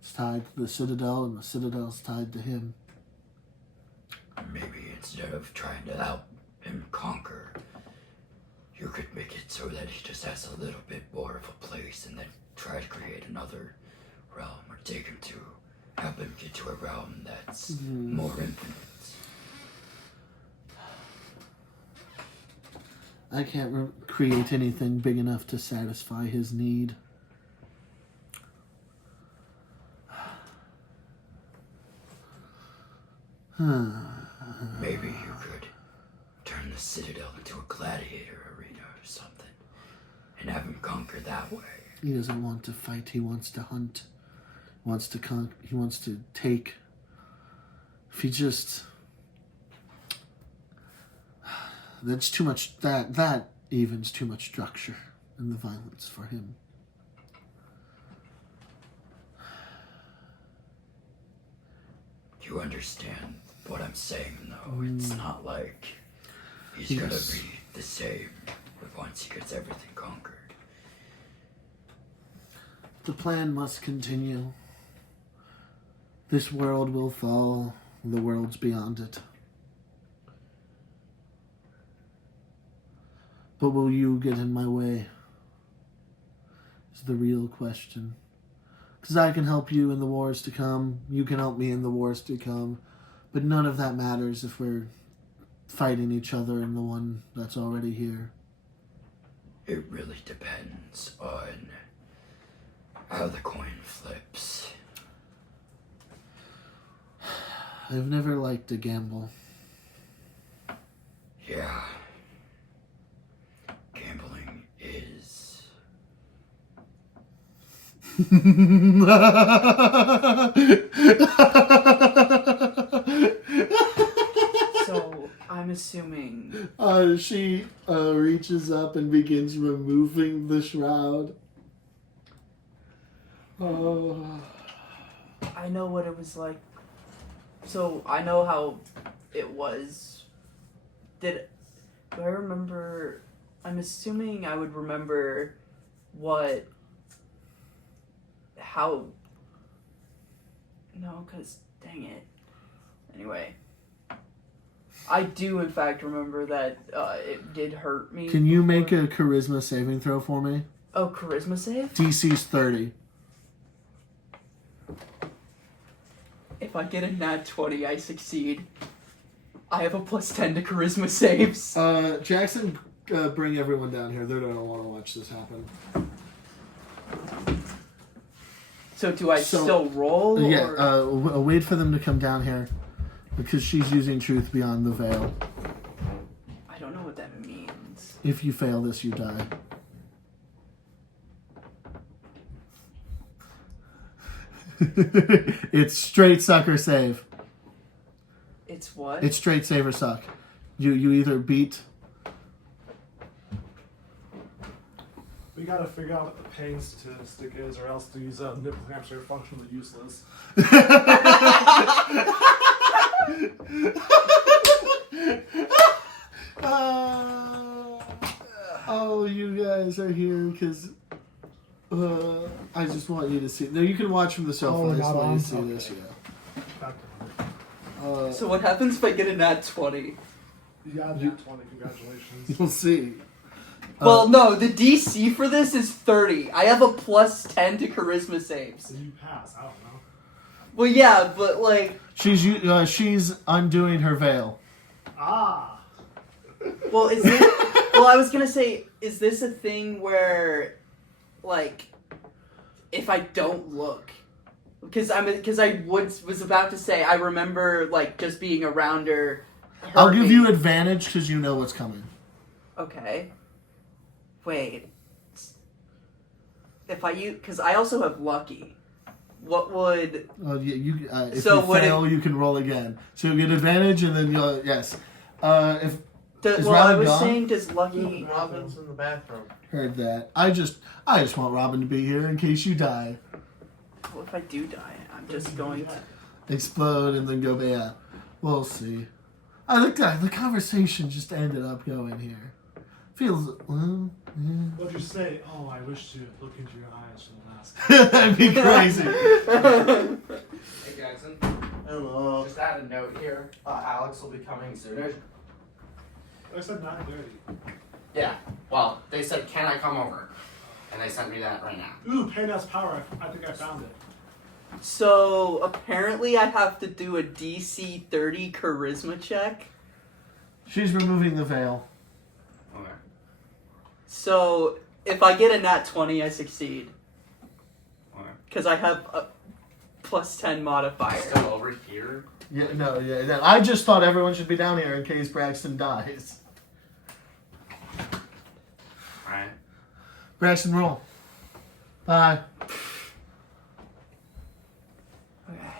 It's tied to the Citadel, and the Citadel's tied to him. Maybe instead of trying to help him conquer, you could make it so that he just has a little bit more of a place, and then try to create another realm, or take him to help him get to a realm that's more infinite. I can't create anything big enough to satisfy his need. Maybe you could turn the Citadel into a gladiator arena or something, and have him conquer that way. He doesn't want to fight, he wants to hunt. He wants to he wants to take. If he just... That's too much, that evens too much structure and the violence for him. You understand what I'm saying, though? It's not like he's gonna be the same once he gets everything conquered. The plan must continue. This world will fall, the worlds beyond it. But will you get in my way? Is the real question. Because I can help you in the wars to come, you can help me in the wars to come, but none of that matters if we're fighting each other in the one that's already here. It really depends on how the coin flips. I've never liked to gamble. Yeah. Gambling is... So I'm assuming. She reaches up and begins removing the shroud. Oh. I know what it was like. So I know how it was. Do I remember? I'm assuming I would remember how. No, because dang it. Anyway. I do, in fact, remember that it did hurt me. Can you make before. a charisma saving throw for me? Oh, charisma save? DC's 30. If I get a nat 20, I succeed. I have a +10 to charisma saves. Jackson, bring everyone down here. They're going to want to watch this happen. So do I still roll? Yeah, Or? wait for them to come down here. Because she's using truth beyond the veil. I don't know what that means. If you fail this, you die. It's straight suck or save. It's what? It's straight save or suck. You either beat. We gotta figure out what the pain statistic is, or else these nipple clamps are functionally useless. Oh, you guys are here because I just want you to see. No, you can watch from the sofa. Oh, I just not want on? you to see Okay. this. Back to So what happens if I get a nat 20? You got that 20, congratulations. You'll see. Well, no, the DC for this is 30. I have a +10 to charisma saves. So you pass, I don't know. Well, yeah, but like, She's undoing her veil. Ah! well, is this? Well, I was gonna say, is this a thing where, like, if I don't look, because I was about to say I remember like just being around her. I'll give hurting. you advantage because you know what's coming. Okay. Wait. If I use, because I also have lucky. What would? If So you would fail, you can roll again. So you'll get advantage, and then you'll yes. If Is well, I Robin was gone? saying, does lucky? Robin's in the bathroom. heard that, I just want Robin to be here in case you die, Well, if I do die, I'm just going to. explode, and then go. But yeah, we'll see. I think the conversation just ended up going here. Feels well. Yeah. What'd you say? Oh, I wish to look into your eyes for the last That'd be crazy. Hey Jackson, Hello. just add a note here. Alex will be coming soonish. I said 9:30. Yeah. Well, they said, "Can I come over?" And they sent me that right now. Ooh, pain has power. I think I found it. So apparently, I have to do a DC 30 charisma check. She's removing the veil. Okay. So if I get a nat 20, I succeed Okay. because I have a +10 modifier. Still over here. Yeah, no. I just thought everyone should be down here in case Braxton dies. Alright. Braxton, roll. Bye. Okay.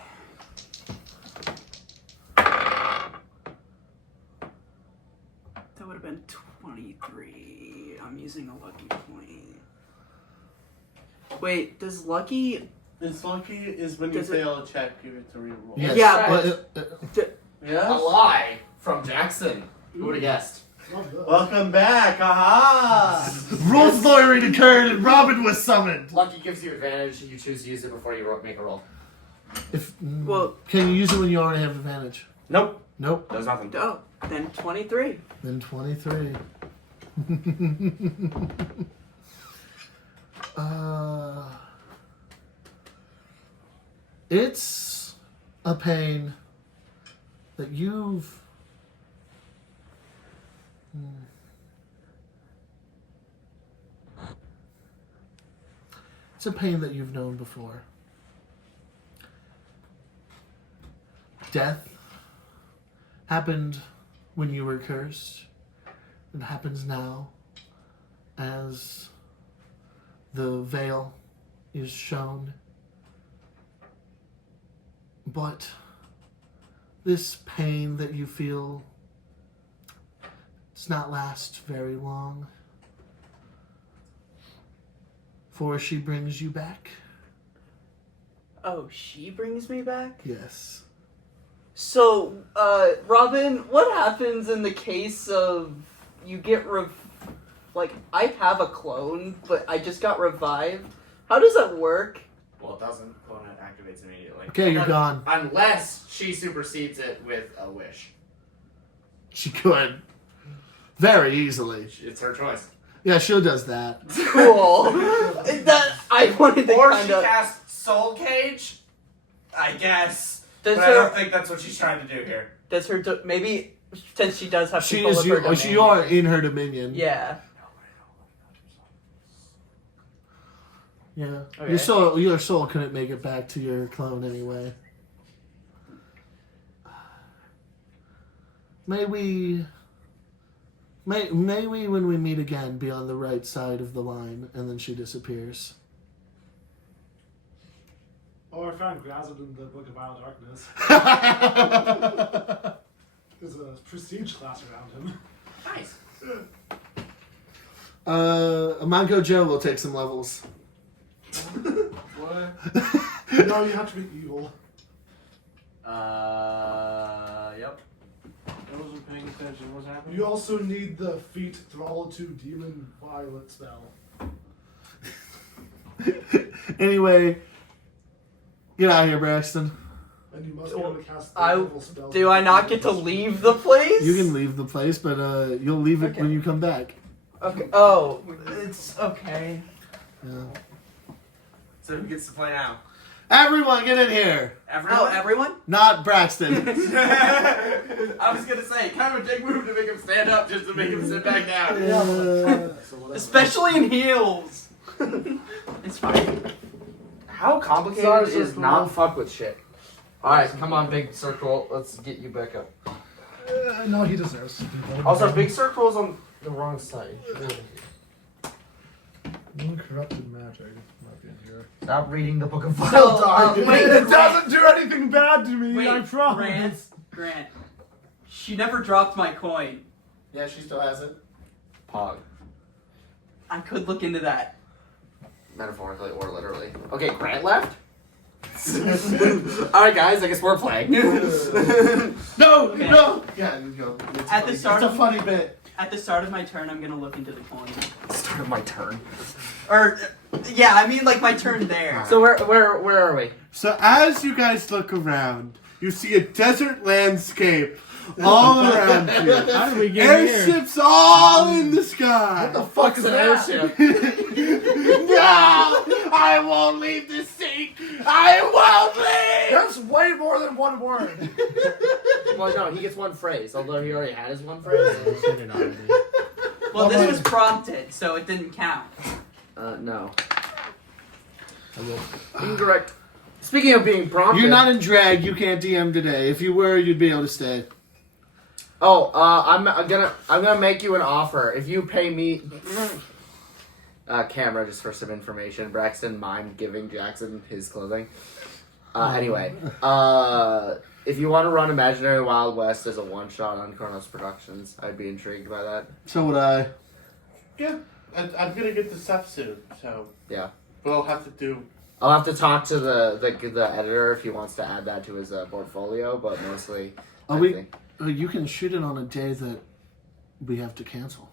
That would have been 23. I'm using a lucky point. Wait, does lucky? This lucky is when you Does it- fail a check, you get to reroll. Yes. Yeah, but A Yes? lie from Jackson. Who would have guessed? Love this. Welcome back, aha! Rules lawyering occurred and Robin was summoned. Lucky gives you advantage if you choose to use it before you make a roll. Well, Can you use it when you already have advantage? Nope. Nope. Does nothing. oh, then 23. Then 23. It's a pain that you've. It's a pain that you've known before. Death happened when you were cursed. It happens now as the veil is shown. But this pain that you feel does not last very long. For she brings you back. Oh, she brings me back? Yes. So, Robin, what happens in the case of you get like, I have a clone, but I just got revived? How does that work? Well, it doesn't. Clone activates immediately. Okay, you're gone. Unless she supersedes it with a wish. She could. Very easily. It's her choice. Yeah, she does that. Cool. I wanted to Or kind she of... casts Soul Cage, I guess. Does But I don't her... think that's what she's trying to do here. Does her... Maybe, since she does have She people is of her you. She domain. are in her dominion. Yeah. Yeah. Okay. Your soul couldn't make it back to your clone anyway. May we, when we meet again, be on the right side of the line, and then she disappears. Oh, I found Grazed in the Book of Vile Darkness. There's a prestige class around him. Nice. Manco Joe will take some levels. What? No, you have to be evil. Yep. I wasn't paying attention. What's happening? You also need the Feet Thrall to Demon Violet spell. Anyway, get out of here, Braxton. And you must be able to cast I- level spells. Do I not get to leave the place? You can leave the place, but you'll leave it Okay. when you come back. Okay. Oh, it's okay. Yeah. So who gets to play now? Everyone, get in here. Oh, everyone? Not Braxton. I was gonna say, kind of a dick move to make him stand up just to make him sit back down. So whatever. Especially in heels. It's fine. How complicated Sorry, is circle. not fuck with shit? Alright, come on, Big Circle. Let's get you back up. No, he deserves to be voted Also, down. Big Circle's on the wrong side. Uncorrupted magic might be in here. Stop reading the Book of So, Vile Darkness. wait, It doesn't do anything bad to me, Wait, I promise. Grant. She never dropped my coin. Yeah, she still has it. Pog. I could look into that. Metaphorically or literally. Okay, Grant left? Alright, guys, I guess we're playing. No, Okay. no. Yeah, you go. At the start it's a of- funny bit. At the start of my turn, I'm gonna look into the coin. Start of my turn. Or, yeah, I mean like my turn there. So where are we? So as you guys look around, you see a desert landscape all around you. How did we get here? Airships all in the sky. What the fuck is an airship? No! I won't leave the sea! I won't leave! That's way more than one word. Well, no, he gets one phrase, although he already had his one phrase. Well, this was prompted, so it didn't count. No. Incorrect. Speaking of being prompted. You're not in drag. You can't DM today. If you were, you'd be able to stay. Oh, I'm gonna make you an offer. If you pay me camera just for some information. Braxton mimed giving Jackson his clothing. Anyway, if you want to run Imaginary Wild West as a one shot on Chronos Productions, I'd be intrigued by that. So would I. Yeah, I'm gonna get the stuff soon, so. Yeah. But I'll have to do. I'll have to talk to the editor if he wants to add that to his portfolio, but mostly. Are I we- think. You can shoot it on a day that we have to cancel.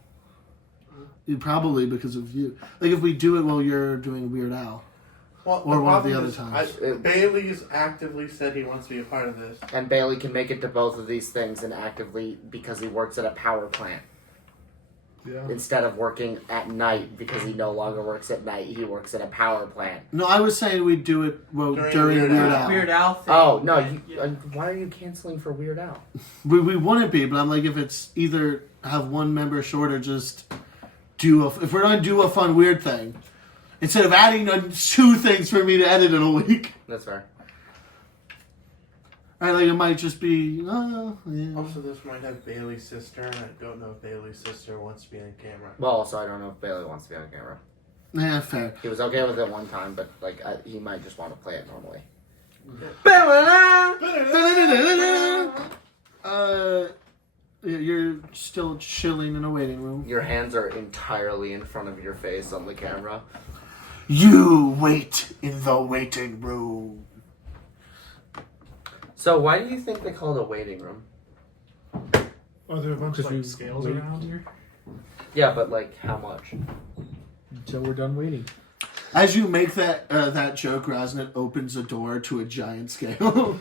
Probably because of you. Like if we do it while you're doing Weird Al. Well, Or one of the problem other is, times. Bailey's actively said he wants to be a part of this. And Bailey can make it to both of these things and actively because he works at a power plant. Yeah. Instead of working at night because he no longer works at night, he works at a power plant. No, I was saying we'd do it during During Weird Weird Al. Weird Al thing. Oh no! Yeah. Why are you canceling for Weird Al? We wouldn't be, but I'm like, if it's either have one member short or just do if we're gonna do a fun weird thing, instead of adding 2 things for me to edit in a week. That's fair. Right, like it might just be. Yeah. Also, this might have Bailey's sister, and I don't know if Bailey's sister wants to be on camera. Well, also I don't know if Bailey wants to be on camera. Yeah, fair. He was okay with it one time, but like he might just want to play it normally. You're still chilling in a waiting room. Your hands are entirely in front of your face on the camera. You wait in the waiting room. So why do you think they call it a waiting room? Are there a bunch of Because we like, scales wait. around here? Yeah, but like how much? Until we're done waiting. As you make that joke, Rosnet opens a door to a giant scale.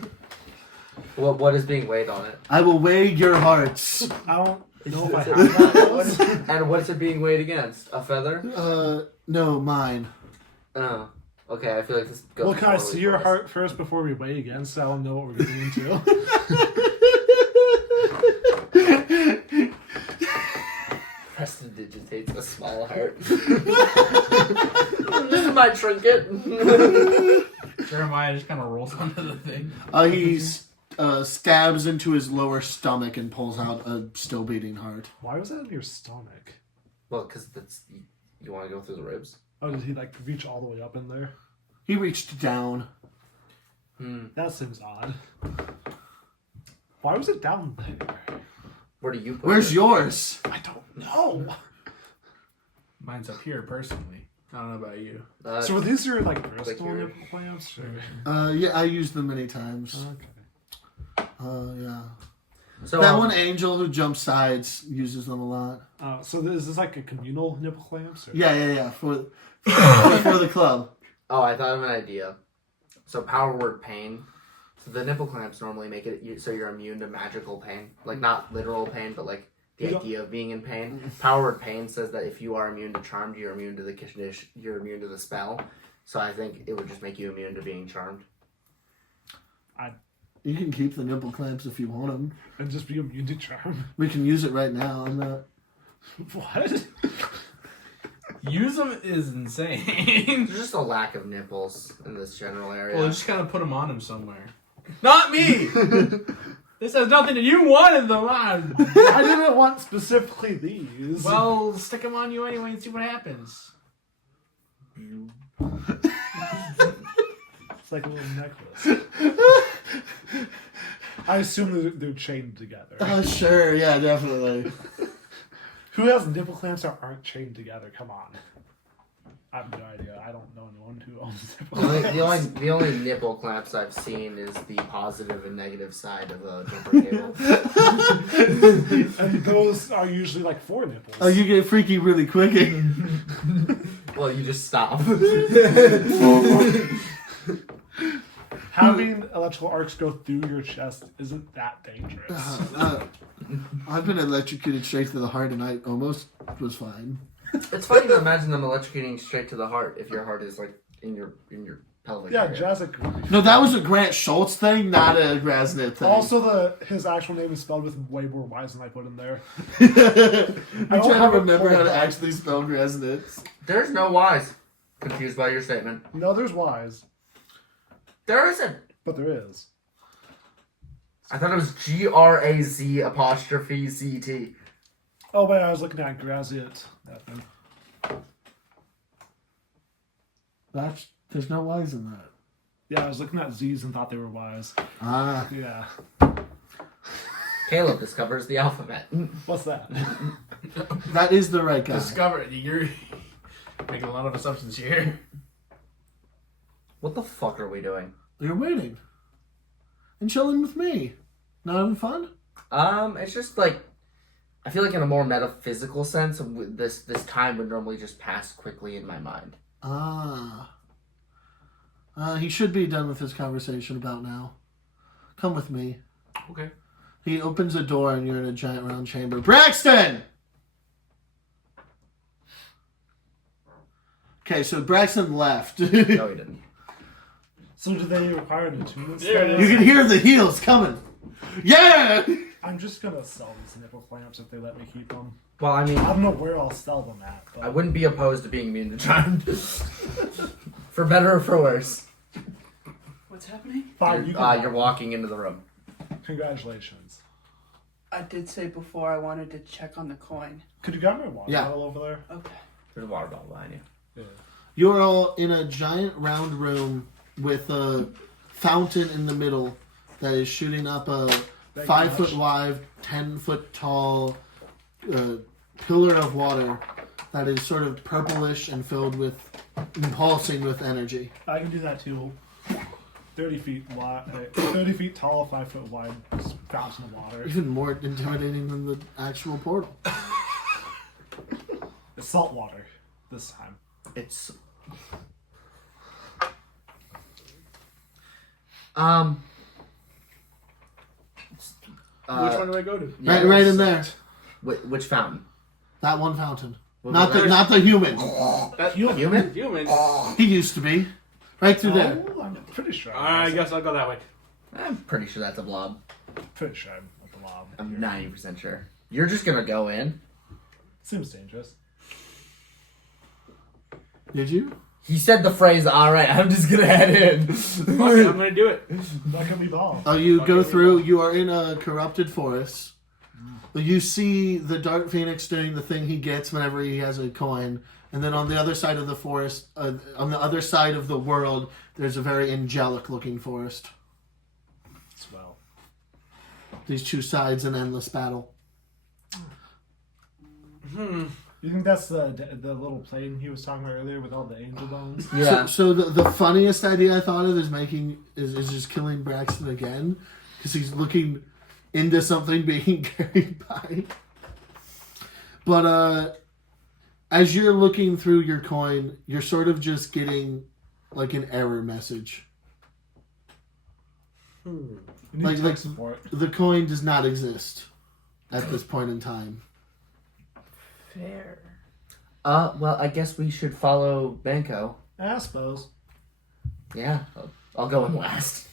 What is being weighed on it? I will weigh your hearts. I don't know if I have that. And what's it being weighed against? A feather? No, mine. Oh. Okay, I feel like this goes Well, can I poorly see your for us. heart first before we weigh again so I'll know what we're getting into? Preston digitates a small heart. This is my trinket. Jeremiah just kind of rolls onto the thing. He stabs into his lower stomach and pulls out a still beating heart. Why was that in your stomach? Well, because that's you want to go through the ribs. Oh, did he like reach all the way up in there? He reached down. That seems odd. Why was it down there? Where do you put Where's it? yours? I don't know. Mine's up here, personally. I don't know about you. So were these your like Bristol your- nipple clamps? Or? Yeah, I used them many times. Okay. Yeah. So That one angel who jumps sides uses them a lot. So is this like a communal nipple clamps? Or? Yeah. For the club. Oh, I thought of an idea. So power word pain. So the nipple clamps normally make it so you're immune to magical pain, like not literal pain, but like the idea of being in pain. Power word pain says that if you are immune to charmed, you're immune to the condition, you're immune to the spell. So I think it would just make you immune to being charmed. You can keep the nipple clamps if you want them. And just be immune to charm. We can use it right now. I'm not. What? Use them is insane. There's just a lack of nipples in this general area. Well, just kind of put them on him somewhere. Not me! This has nothing to You wanted them on! I didn't want specifically these. Well, stick them on you anyway and see what happens. It's like a little necklace. I assume they're chained together. Sure. Yeah, definitely. Who has nipple clamps that aren't chained together? Come on. I have no idea. I don't know anyone who owns nipple clamps. The only nipple clamps I've seen is the positive and negative side of a nipple cable. And those are usually like 4 nipples. Oh, you get freaky really quick. Well, you just stop. Having electrical arcs go through your chest isn't that dangerous. I've been electrocuted straight to the heart, and I almost was fine. It's funny to imagine them electrocuting straight to the heart if your heart is like in your pelvic Yeah, area. Jazzic. No, that was a Grant Schulz thing, not a Grasnit thing. Also, his actual name is spelled with way more Y's than I put in there. I'm don't trying have to a remember how cold to heart. actually spell Grasnit. There's no Y's. Confused by your statement. No, there's Y's, There isn't. but there is. I thought it was GRAZ''CT. Oh wait, I was looking at Graziot. That thing. There's no Y's in that. Yeah, I was looking at Z's and thought they were Y's. Ah. Yeah. Caleb discovers the alphabet. What's that? That is the right guy. Discover it. You're making a lot of assumptions here. What the fuck are we doing? You're waiting. And chilling with me. Not having fun? It's just like I feel like in a more metaphysical sense, this time would normally just pass quickly in my mind. He should be done with his conversation about now. Come with me. Okay. He opens a door and you're in a giant round chamber. Braxton! Okay, so Braxton left. No, he didn't. So do they require an attunement? There it You is. can hear the heels coming. Yeah! I'm just gonna sell these nipple clamps if they let me keep them. Well, I mean, I don't know where I'll sell them at. But I wouldn't be opposed to being immune to charmed. For better or for worse. What's happening? Fine, you can You're walking into the room. Congratulations. I did say before I wanted to check on the coin. Could you grab my water Yeah. bottle over there? Okay. There's a water bottle behind you. Yeah. You're all in a giant round room with fountain in the middle that is shooting up a 5 foot wide, 10 foot tall pillar of water that is sort of purplish and filled with, pulsing with energy. I can do that too. 30 feet wide, 30 feet tall, 5 foot wide fountain of water. Even more intimidating than the actual portal. It's salt water this time. It's Which one do I go to? Right in there. Which fountain? That one fountain. Well, Not there's- the human. That Human? Human. He used to be. Right through there. Oh, I'm pretty sure. I guess I'll go that way. I'm pretty sure that's a blob. Pretty sure I'm at the lob. I'm 90% sure. You're just gonna go in. Seems dangerous. Did you? He said the phrase, alright, I'm just gonna head in. Fuck it, I'm gonna do it. That could be ball. Oh, you go Okay, through. You are in a corrupted forest. You see the Dark Phoenix doing the thing he gets whenever he has a coin, and then on the other side of the forest, on the other side of the world, there's a very angelic-looking forest. Swell. These two sides, an endless battle. You think that's the little plane he was talking about earlier with all the angel bones? Yeah. So the funniest idea I thought of is just killing Braxton again, because he's looking into something being carried by. But as you're looking through your coin, you're sort of just getting like an error message. You need Like tech support. the coin does not exist at this point in time. Fair. Well, I guess we should follow Manco. I suppose. Yeah, I'll go in last.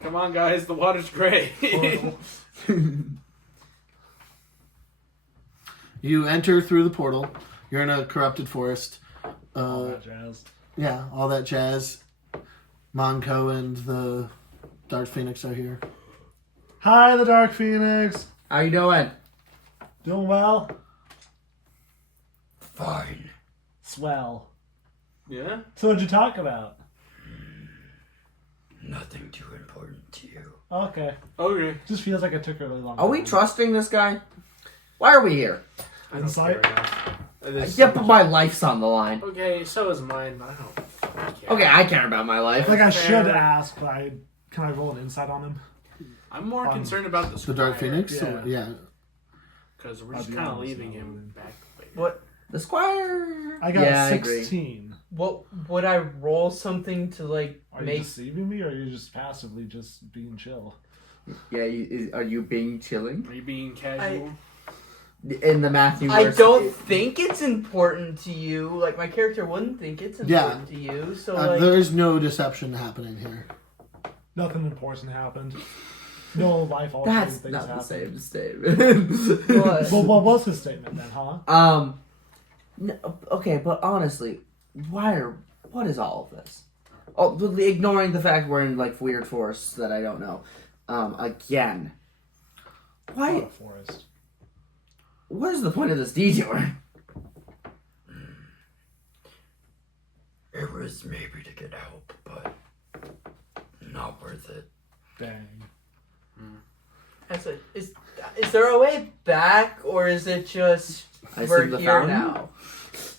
Come on, guys. The water's gray. You enter through the portal. You're in a corrupted forest. All that jazz. Yeah, all that jazz. Manco and the Dark Phoenix are here. Hi, the Dark Phoenix. How you doing? Doing well? Fine. Swell. Yeah? So what'd you talk about? Nothing too important to you. Okay. Okay. Just feels like it took a really long Are we time. trusting this guy? Why are we here? I don't Insight? care enough. Yeah, but my life's on the line. Okay, so is mine, but I don't fucking care. Okay, I care about my life. Like I Fair. should ask, but can I roll an insight on him? I'm more concerned about the The Dark squire, Phoenix? Yeah. Yeah. because we're I'll just be kind of honest, leaving no. him back later. What? The squire. I got yeah, I agree. 16. What would I roll something to like Are you make? deceiving me, or are you just passively just being chill? Yeah, are you being chilling? Are you being casual? In the Matthew I verse, don't think it's important to you. Like my character wouldn't think it's important to you. So like, There is no deception happening here. Nothing important happened. No life altering That's things not the happened. same statement. What? Well, what was his statement then, huh? Okay, but honestly, what is all of this? Oh, ignoring the fact we're in like weird forests that I don't know. Again, why? What a forest. What is the point of this detour? It was maybe to get help, but not worth it. Dang. is there a way back, or is it just I we're see the here fountain. now?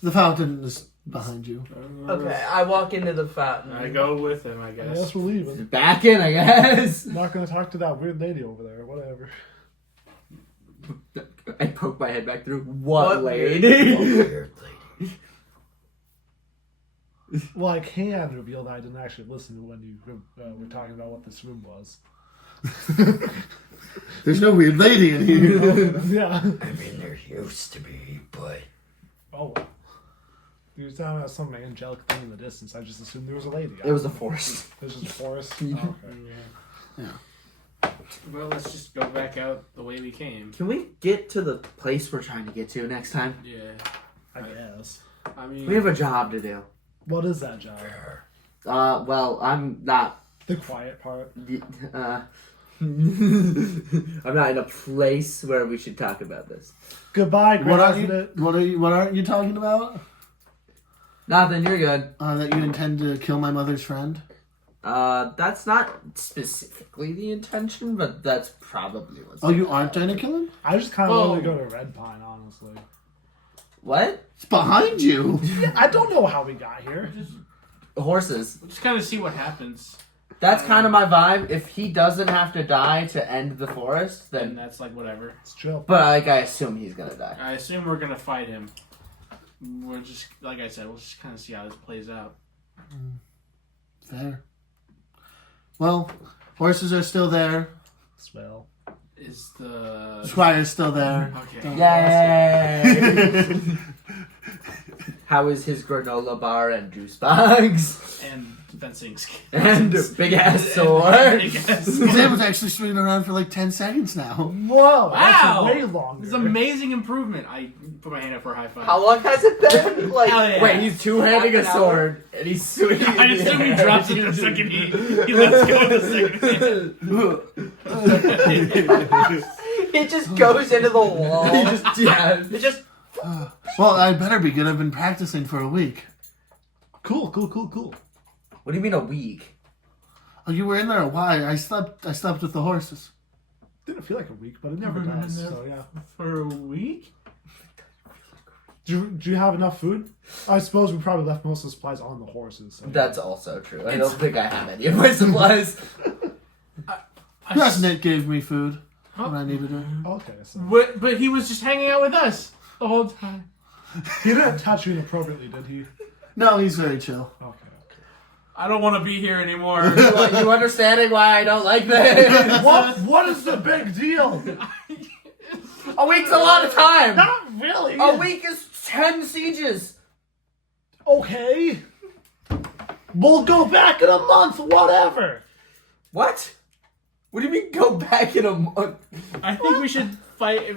The fountain is behind you. Okay, I walk into the fountain. I go with him, I I guess. guess we're leaving. Back in, I guess. Not gonna talk to that weird lady over there, whatever. I poke my head back through. What What lady? Oh, weird lady. Well, I can reveal that I didn't actually listen to when you were talking about what this room was. There's no weird lady in here. Yeah. I mean, there used to be, but Oh, well. You were talking about some angelic thing in the distance. I just assumed there was a lady. It was a forest. It was just a forest. Oh, okay. Yeah. Well, let's just go back out the way we came. Can we get to the place we're trying to get to next time? Yeah. I guess. I mean, We have a job to do. What is that job? Well, I'm not. The quiet part. I'm not in a place where we should talk about this. Goodbye, What President. aren't you talking about? Nothing. You're good. That you intend to kill my mother's friend? That's not specifically the intention, but that's probably what's Oh, you aren't trying to kill him? I just kind of Oh. want to go to Red Pine, honestly. What? It's behind you. Yeah, I don't know how we got here. Horses. We'll just kind of see what happens. That's kind of my vibe. If he doesn't have to die to end the forest, Then then... that's like whatever. It's chill. But, like, I assume he's gonna die. I assume we're gonna fight him. We're just, like I said, we'll just kind of see how this plays out. Fair. Well, horses are still there. Smell. Is the Squire's still there. okay? Yay! How is his granola bar and juice bags? And fencing skills. And big ass sword. His name was actually swinging around for like 10 seconds now. Whoa! Wow! That's way longer. It's amazing improvement. I put my hand up for a high five. How long has it been? Like, Hell yeah. wait, he's two-handing a Half an sword, and he's swinging. I assume he drops it the second he lets go of the second hand. It just goes into the wall. Yeah. It just. Well, I better be good. I've been practicing for a week. Cool. What do you mean a week? Oh, you were in there a while. I slept with the horses. Didn't feel like a week, but it never does. So yeah. For a week? Do you have enough food? I suppose we probably left most of the supplies on the horses. So. That's also true. I don't think I have any of my supplies. Yes, Nick gave me food when I needed it. Okay. So But he was just hanging out with us the whole time. he didn't touch you inappropriately, did he? No, he's very chill. Okay. I don't want to be here anymore. You understanding why I don't like this? What is the big deal? A week's a lot of time. Not really. A week is 10 sieges. Okay. We'll go back in a month, whatever. What? What do you mean go back in a month? I think we should fight.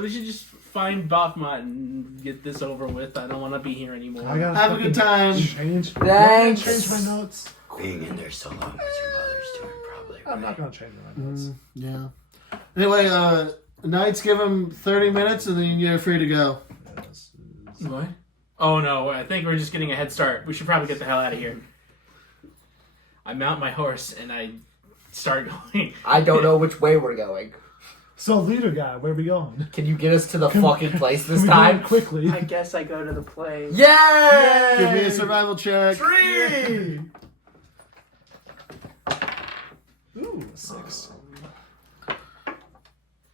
We should just find Bakhmut and get this over with. I don't want to be here anymore. I gotta Have a good time. change. Thanks. Change my notes. Being in there so long was your mother's doing, probably. I'm not gonna change my notes. Yeah. Anyway, Knights give him 30 minutes and then you're free to go. What? Oh no, I think we're just getting a head start. We should probably get the hell out of here. I mount my horse and I start going. I don't know which way we're going. So, leader guy, where are we going? Can you get us to the fucking place this Can we do time? it quickly. I guess I go to the place. Yay! Give me a survival check. Tree! Ooh, 6.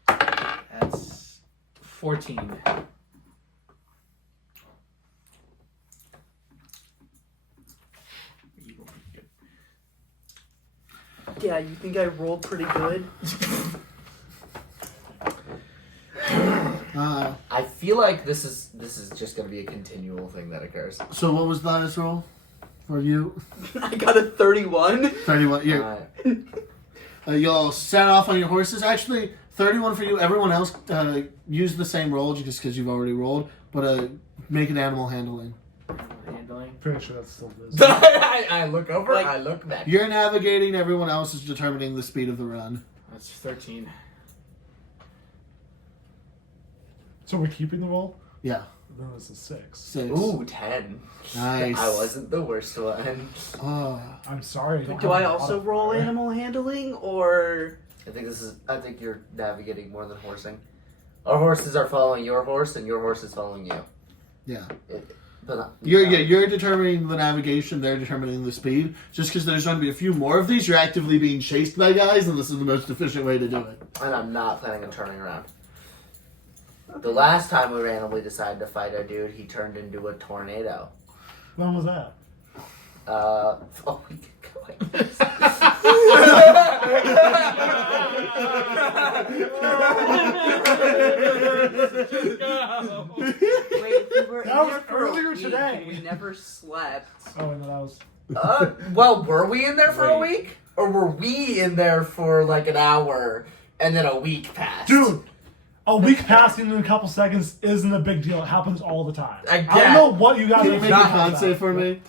That's 14. Yeah, you think I rolled pretty good? I feel like this is just gonna be a continual thing that occurs. So what was the last roll for you? I got a 31. 31. You're, y'all set off on your horses. Actually, 31 for you. Everyone else use the same roll just because you've already rolled. But make an animal handling. Handling. Pretty sure that's still Liz. I look over, Like- I look back. You're navigating. Everyone else is determining the speed of the run. That's 13. So we're keeping the roll? Yeah. No, it's a 6. 6. Ooh, 10. Nice. I wasn't the worst one. Oh. I'm sorry. Do I also roll animal handling, or... I think you're navigating more than horsing. Our horses are following your horse, and your horse is following you. Yeah. But not, You're determining the navigation. They're determining the speed. Just because there's going to be a few more of these, you're actively being chased by guys, and this is the most efficient way to do it. And I'm not planning on turning around. The last time we randomly decided to fight a dude, he turned into a tornado. When was that? We could go like this. Wait, we were in That was there for earlier a week, today. and we never slept. Oh, no, that was... Well, were we in there for a week? Or were we in there for like an hour, and then a week passed? Dude! A week passing in a couple seconds isn't a big deal. It happens all the time. I don't know what you guys Can are you make thinking a con about. save for me?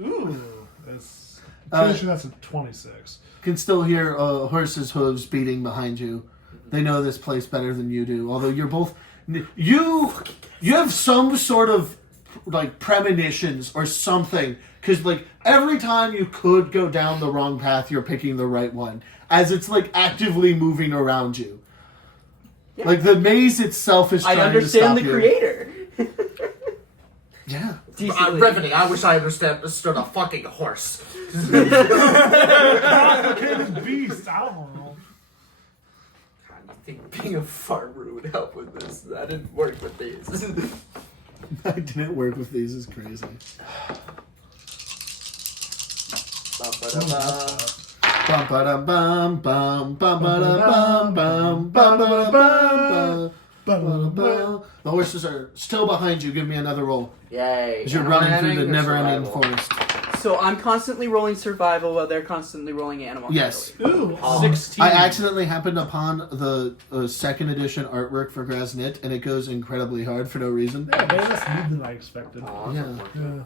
Ooh. That's... I'm pretty sure that's a 26. Can still hear horses' hooves beating behind you. They know this place better than you do. Although you're both... You have some sort of like premonitions or something, because like every time you could go down the wrong path, you're picking the right one, as it's like actively moving around you. Yeah. Like the maze itself is trying I to stop understand the you. creator. Yeah. Decently. Riveting. I wish I understood a fucking horse. Complicated beast. I don't know. God, you think being a farmer would help with this? That didn't work with these. I didn't work with these. Is crazy. Bum ba dum bum bum bum ba dum bum bum bum ba dum bum. The horses are still behind you. Give me another roll. Yay. As you're Animal running through the handling or never-ending survival? forest. So I'm constantly rolling survival while they're constantly rolling animal. Yes. handling. Ooh, Oh. 16. I accidentally happened upon the second edition artwork for Grasnit, and it goes incredibly hard for no reason. yeah, way less meat than I expected. Oh, Yeah. Yeah.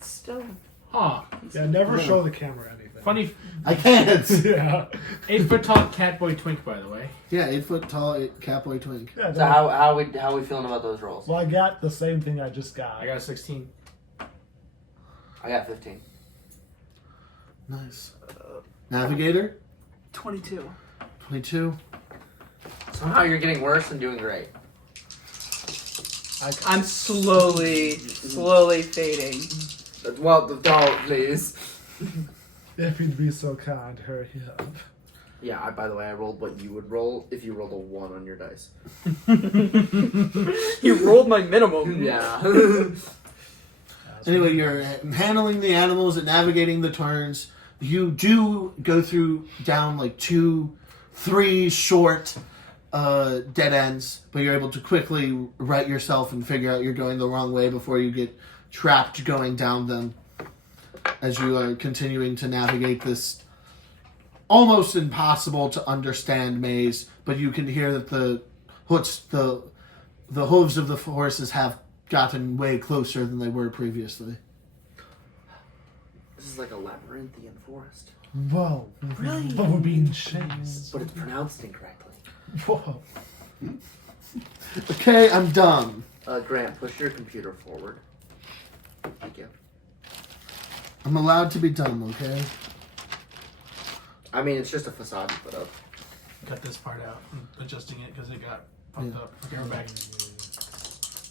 Still. Huh. Yeah, never show the camera anything. Funny. I can't. Yeah. 8-foot tall catboy twink, by the way. Yeah, 8 foot tall, catboy twink. Yeah. So how we feeling about those rolls? Well, I got the same thing I just got. I got a 16. I got 15. Nice. Navigator, 22. 22. Somehow you're getting worse and doing great. I'm slowly fading. Well, don't please. If you'd be so kind, hurry up. Yeah. By the way, I rolled what you would roll if you rolled a 1 on your dice. You rolled my minimum. Yeah. Anyway, you're handling the animals and navigating the turns. You do go down like 2-3 short dead ends, but you're able to quickly right yourself and figure out you're going the wrong way before you get trapped going down them as you are continuing to navigate this almost impossible to understand maze. But you can hear that the hooves of the horses have gotten way closer than they were previously. This is like a labyrinthian forest, Whoa. Really? But we're being chased. but it's pronounced incorrectly. Whoa. Okay, I'm done. Grant, push your computer forward. Thank you. I'm allowed to be done, okay? I mean, it's just a facade you put up. Cut this part out. I'm adjusting it because it got pumped up. Okay, we're back.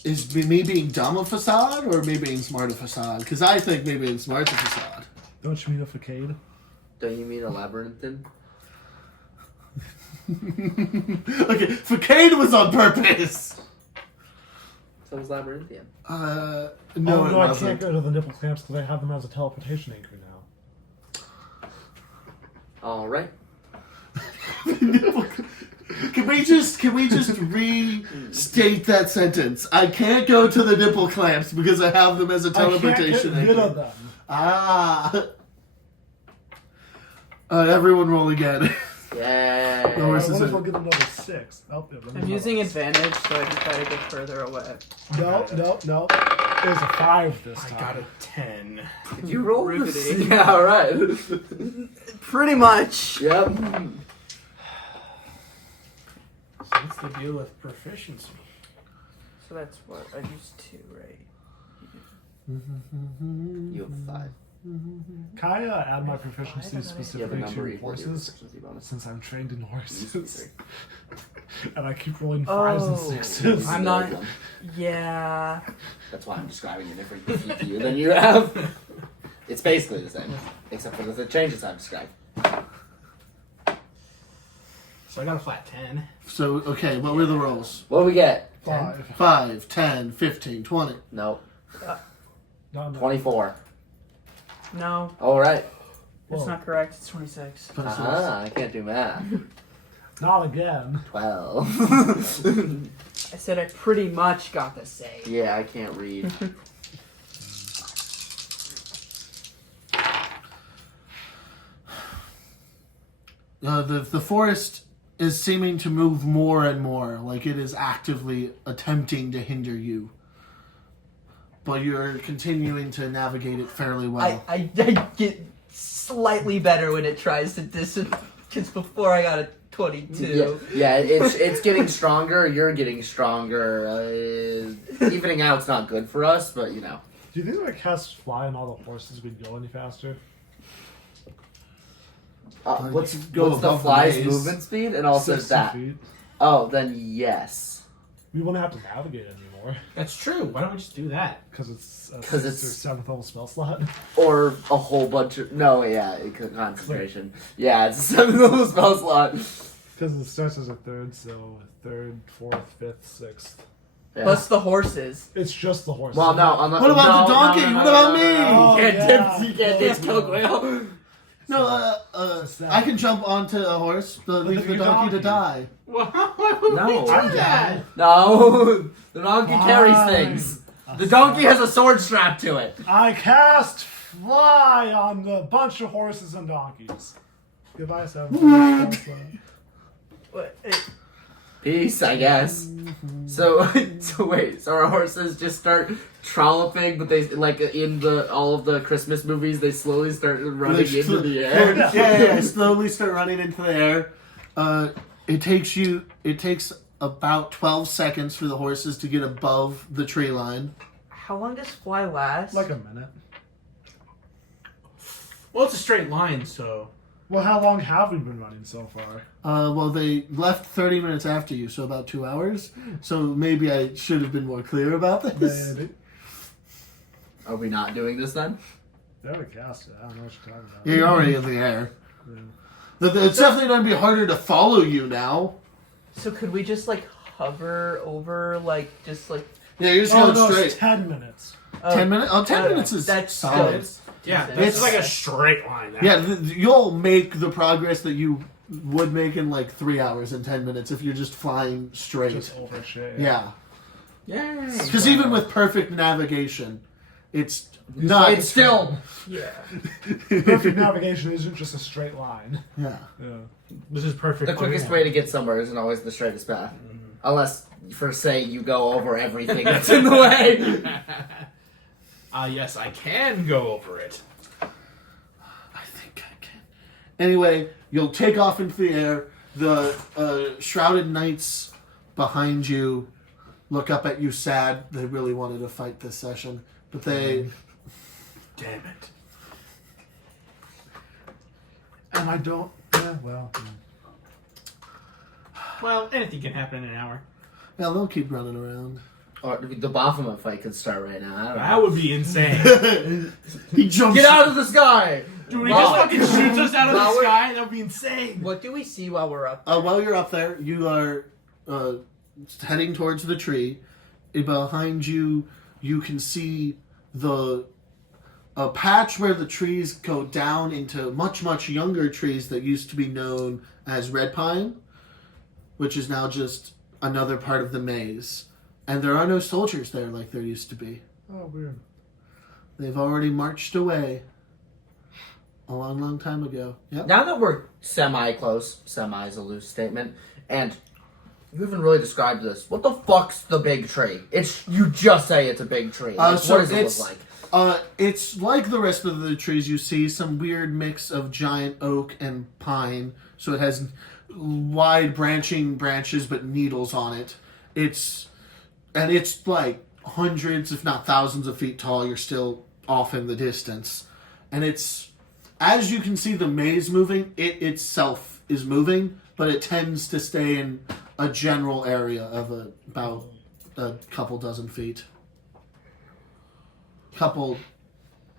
Is me being dumb a facade or me being smart a facade? Because I think me being smart's a facade. Don't you mean a facade? Don't you mean a labyrinthian? Okay, facade was on purpose! So was labyrinthian. No, oh, it no, I wasn't. can't go to the nipple clamps because I have them as a teleportation anchor now. All right. Can we just restate that sentence? I can't go to the nipple clamps because I have them as a teleportation I can't get rid anchor. of them. Ah. Everyone roll again. Yay. No I worries. wonder if I'll get another 6. Oh, yeah, I'm using advantage so I can try to get further away. No. It was a 5 this I time. got a 10. Did you roll this? Riveting. Yeah, all right. Pretty much. Yep. So what's the deal with proficiency? So that's what I used 2, right? You have 5. Can I add my proficiency You have a specifically number to equal to your horses? proficiency bonus. Since I'm trained in horses. Easy. And I keep rolling 5s and Oh. 6s. I'm not. Yeah. That's why I'm describing a different defeat to you than you have. It's basically the same, except for the changes I've described. So I got a flat 10. So, okay, what were the rolls? What do we get? 5. 5, 10, 15, 20. No. No. 24. No, All right. that's Whoa. not correct. It's 26. I can't do math. Not again. 12. I said I pretty much got the same. Yeah, I can't read. The forest is seeming to move more and more, like it is actively attempting to hinder you. But you're continuing to navigate it fairly well. I get slightly better when it tries to because before I got a 22. Yeah, it's getting stronger. You're getting stronger. Evening out's not good for us, but you know. Do you think if I cast fly on all the horses we'd go any faster? What's go the above the fly's maze. movement speed and also 60 that? feet. Oh, then yes. We wouldn't have to navigate anymore That's true. Why don't we just do that? because it's 'Cause their it's- 7th level spell slot. Or a whole bunch of concentration. Yeah, it's a 7th level spell slot. Because it starts as a 3rd, so 3rd, 4th, 5th, 6th. Yeah. Plus the horses. It's just the horses. Well, no. What about the donkey? What about me? Oh, You can't ditch Coke Whale. No, I can jump onto a horse, leave the donkey to die. Well, why would No, we do I'm that? down. No, the donkey carries Fine. things. The donkey has a sword strapped to it. I cast fly on the bunch of horses and donkeys. Goodbye, 7th level spell slot. What? Peace, I guess. So wait, so our horses just start trolloping, but they like in all of the Christmas movies, they slowly start running into the air. Yeah, slowly start running into the air. It takes about 12 seconds for the horses to get above the tree line. How long does fly last? Like a minute. Well, it's a straight line, so. Well, how long have we been running so far? Well, they left 30 minutes after you, so about 2 hours. So maybe I should have been more clear about this. Maybe. Are we not doing this then? They already cast it. I don't know what you're talking about. Yeah, you're already in the air. Yeah. It's definitely going to be harder to follow you now. So could we just like hover over Yeah, you're just Oh, going no, straight. it's 10 minutes. 10 minutes? Oh, 10 Oh, minutes is that's solid. good. Yeah, It's- this is like a straight line. Yeah, you'll make the progress that you would make in like 3 hours and 10 minutes if you're just flying straight. Just over shit. Yeah. Yay. Because even with perfect navigation, it's not. It's still. Yeah. Perfect navigation isn't just a straight line. Yeah. Yeah. This is perfect. The quickest way to get somewhere isn't always the straightest path. Unless, for say, you go over everything that's in the way. Yes, I can go over it. I think I can. Anyway, you'll take off into the air. The shrouded knights behind you look up at you sad. They really wanted to fight this session, but they. Damn it. And I don't. Yeah, well. Well, anything can happen in an hour. Yeah, they'll keep running around. Or the Baphomet fight could start right now. I don't That know. would be insane. He jumps. Get out of the sky! Dude, he just fucking shoots us out of Wow. the sky. That would be insane. What do we see while we're up? While you're up there, you are heading towards the tree. Behind you, you can see a patch where the trees go down into much, much younger trees that used to be known as red pine, which is now just another part of the maze. And there are no soldiers there like there used to be. Oh, weird. They've already marched away a long, long time ago. Yep. Now that we're semi-close, semi is a loose statement, and you haven't really described this. What the fuck's the big tree? You just say it's a big tree. Like, So what does it it's look like? It's like the rest of the trees you see, some weird mix of giant oak and pine. So it has wide branching branches but needles on it. It's like hundreds, if not thousands of feet tall. You're still off in the distance. And it's, as you can see the maze moving, it itself is moving, but it tends to stay in a general area of about a couple dozen feet.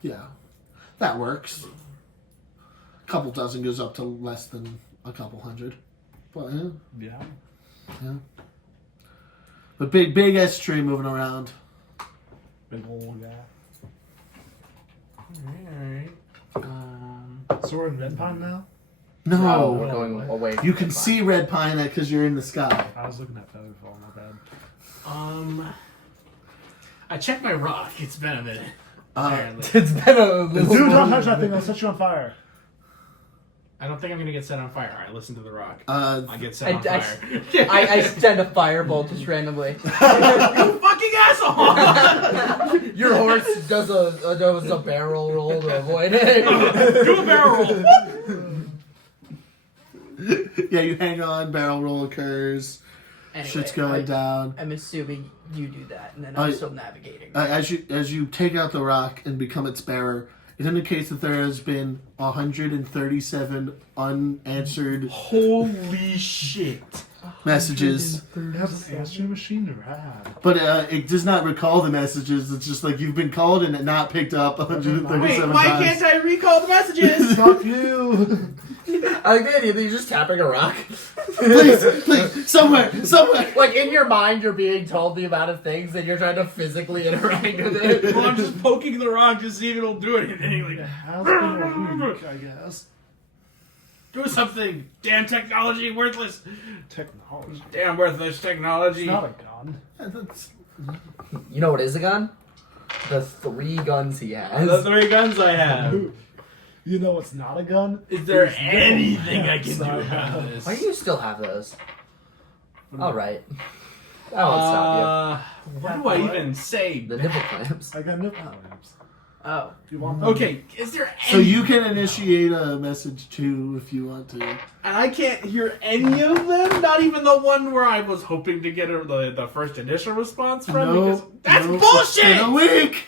Yeah, that works. Couple dozen goes up to less than a couple hundred. But yeah. Yeah. But big S tree moving around. Big old guy. Alright. So we're in Red Pine now? No, We're going away from you can the see red pine because you're in the sky. I was looking at Featherfall, my bad. I checked my rock. It's been a minute. Apparently. It's been a little... Dude, don't touch that thing. I'll set you on fire. I don't think I'm gonna get set on fire. Alright, listen to the rock. I get I- set on I- fire. I send a firebolt just randomly. You fucking asshole! Your horse does a barrel roll to avoid it. Do a barrel roll. Yeah, you hang on, barrel roll occurs, Anyway, shit's going down. I'm assuming you do that, and then I'm still navigating. As you take out the rock and become its bearer, it indicates that there has been 137 unanswered Holy shit. messages. It has an answering machine, rad. But it does not recall the messages. It's just like you've been called and not picked up 137 Wait, times. why can't I recall the messages? Fuck you! I like the idea that you're just tapping a rock. Please, somewhere. Like in your mind, you're being told the amount of things, and you're trying to physically interact with it. Well, I'm just poking the rock to see if it'll do anything. It has been a week, I guess. Do something. Damn technology, worthless. Technology. Damn worthless technology. It's not a gun. That's- You know what is a gun? The 3 guns he has. The 3 guns I have. You know what's not a gun? Is there These anything I nipple can do clamps I about have. this? Why do you still have those? Alright. I won't stop What do I even say? you. The nipple clamps. I got nipple clamps. Oh. You want them? Okay, is there any... So you can initiate a message too if you want to. And I can't hear any of them? Not even the one where I was hoping to get the first initial response from? Because that's It's bullshit! been a week.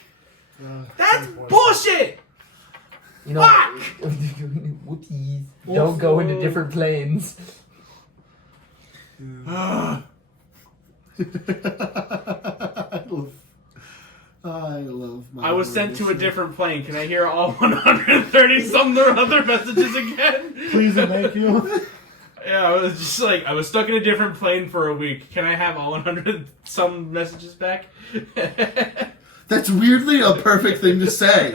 That's bullshit! You know Fuck! Whoopsies. Don't go into different planes. I love my I was sent to a word. different plane. Can I hear all 130 some other messages again? Please and thank you. Yeah, I was just like, I was stuck in a different plane for a week. Can I have all 100 some messages back? That's weirdly a perfect thing to say.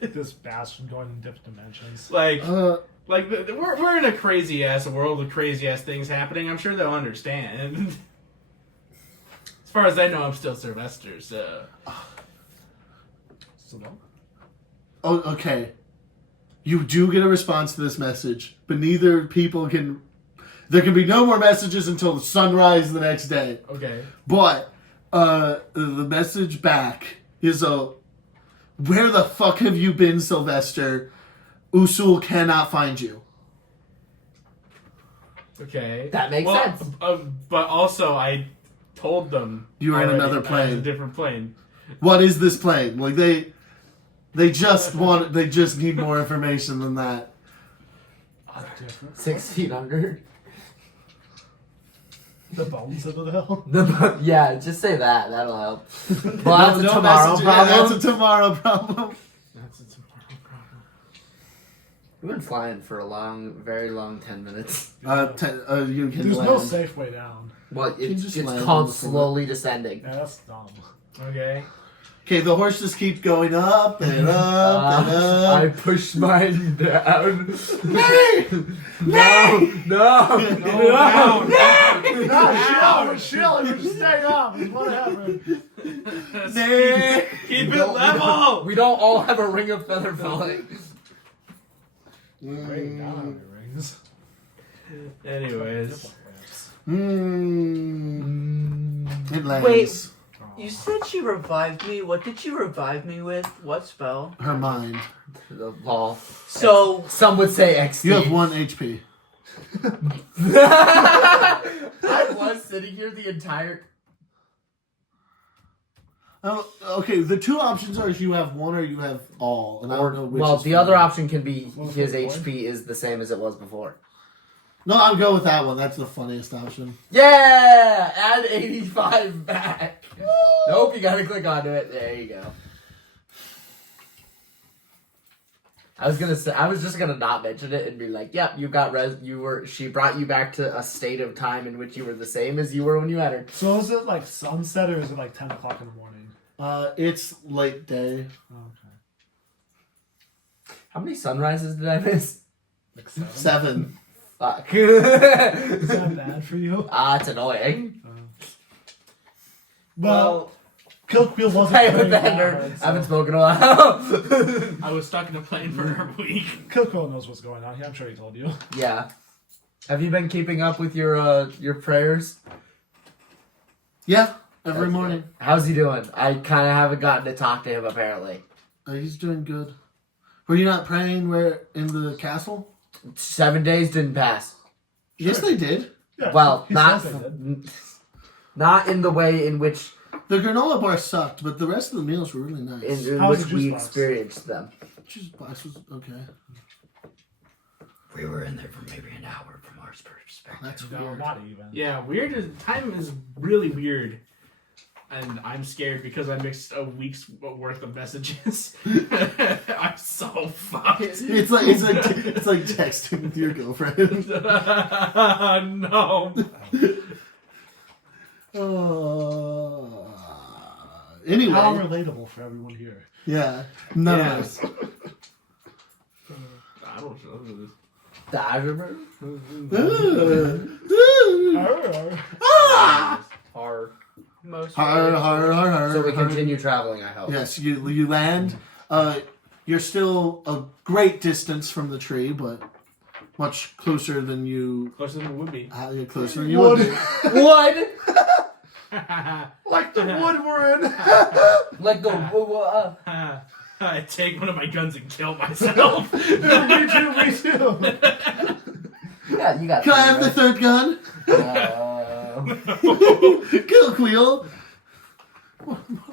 This bastard going in different dimensions. Like we're in a crazy ass world with crazy ass things happening. I'm sure they'll understand. As far as I know, I'm still Sylvester, so. So no. Oh, okay. You do get a response to this message, but neither people can. There can be no more messages until the sunrise the next day. Okay. But the message back is where the fuck have you been, Sylvester? Usul cannot find you. Okay. That makes sense. But also, I told them You were in already another I was plane. a different plane. What is this plane? Like they just need more information than that. Different. 6 feet under. The bones of the hill. Yeah, just say that. That'll help. Well, that's a No tomorrow message- problem. Yeah, that's a tomorrow problem. That's a tomorrow problem. We've been flying for a very long 10 minutes. You can There's land. no safe way down. Well, You it's just land called on the floor. slowly descending. Yeah, that's dumb. Okay. Okay, the horses keep going up and up and I up. pushed mine down. Hey! No! Chill, you're staying up. It's what happened. Keep it level! We don't all have a ring of feather falling. Breaking down on your rings. Anyways. It lands. Wait. You said she revived me. What did she revive me with? What spell? Her mind. The ball. So Some would say XD. You have 1 HP. I was sitting here the entire... Oh, okay. The two options are you have 1 or you have all, and I don't know which. Well, is the for other you. option can be his HP is the same as it was before. No, I'll go with that one. That's the funniest option. Yeah! Add 85 back. Nope, you gotta click onto it. There you go. I was just gonna not mention it and be like, yep, you got she brought you back to a state of time in which you were the same as you were when you entered. So is it like sunset or is it like 10 o'clock in the morning? It's late day. Okay. How many sunrises did I miss? Like 7. 7. Fuck. Is that bad for you? It's annoying. Well, Kilkfield wasn't Hey, very with that bad, nerd. so- I haven't spoken in a while. I was stuck in a plane for a week. Kilko knows what's going on. I'm sure he told you. Yeah. Have you been keeping up with your prayers? Yeah, every That's morning. good. How's he doing? I kind of haven't gotten to talk to him, apparently. He's doing good. Were you not praying in the castle? 7 days didn't pass. Yes, they did. Yeah, Well, he not says they did. not in the way in which The granola bar sucked, but the rest of the meals were really nice. in How's which the we juice box? experienced them. Cheese box was okay. We were in there for maybe an hour from our perspective. That's No, weird. not even. Yeah, weird. Time is really weird. And I'm scared because I mixed a week's worth of messages. I'm so fucked. It's like texting with your girlfriend. No. Anyway, How relatable for everyone here. yeah, none Yeah. of us. I don't know. I remember. Are Most Har. So we continue traveling, I hope. Yes, you land. You're still a great distance from the tree, but much closer than you. closer than it would be. You're closer than you would be. Wood! Like the wood we're in. Like the. I take one of my guns and kill myself. Me too. Yeah, you got Can I have the third gun? Kill Queel.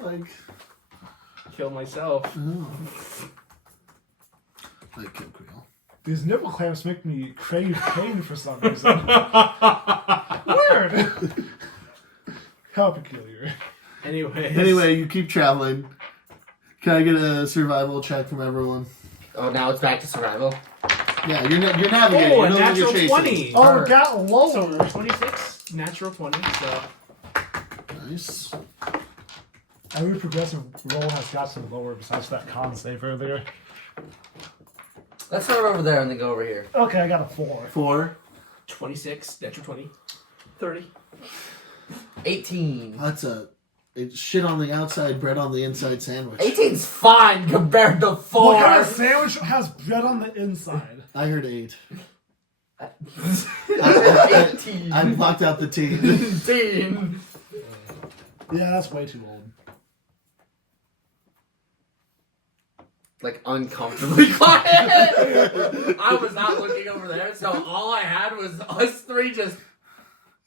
Like, Kill myself. like kill Queel. These nipple clamps make me crave pain for some reason. Weird. How peculiar. Anyway, You keep traveling. Can I get a survival check from everyone? Oh, now it's back to survival. Yeah, you're navigating. oh, a you're no longer natural chasing. 20. Oh, it got lower. So 26, natural 20. So Nice. Every progressive roll has got some lower besides that con save earlier. Let's start over there and then go over here. Okay, I got a 4. 4. 26, natural 20. 30. 18. That's it's shit on the outside, bread on the inside sandwich. 18's fine compared to 4. What kind of sandwich has bread on the inside? I heard 8. 18. I blocked out the T. 18. Yeah, that's way too old. Like uncomfortably quiet. I was not looking over there, so all I had was us three just.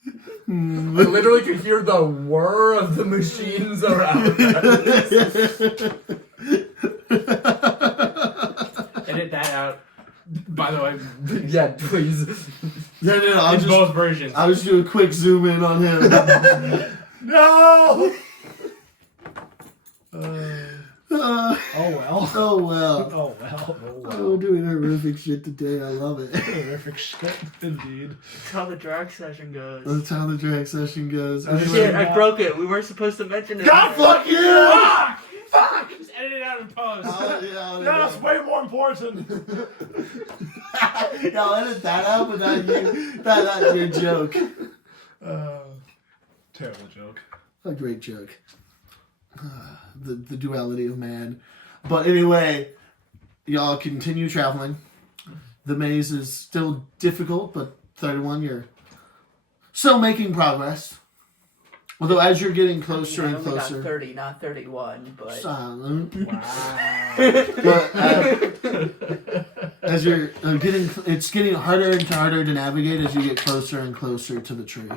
I literally could hear the whir of the machines around us. Edit that out. By the way, Yeah, please. No, I'll in just both versions. I'll just do a quick zoom in on him. No! Oh well. oh well. Oh well. Oh, we're doing horrific shit today. I love it. Terrific shit, indeed. That's how the drag session goes. That's how the drag session goes. Oh, Shit, Anyway, I broke it. We weren't supposed to mention it. God fuck you! Fuck! Just edit it out in post. I'll Yeah, that's way more important. I'll edit that out, but not you. Not your joke. Terrible joke. A great joke. The duality of man. But anyway, y'all continue traveling. The maze is still difficult, but 31, you're still making progress. Although as you're getting closer I and only got closer. 30, not 31, but... Silent. Wow. But as you're getting, it's getting harder and harder to navigate as you get closer and closer to the tree.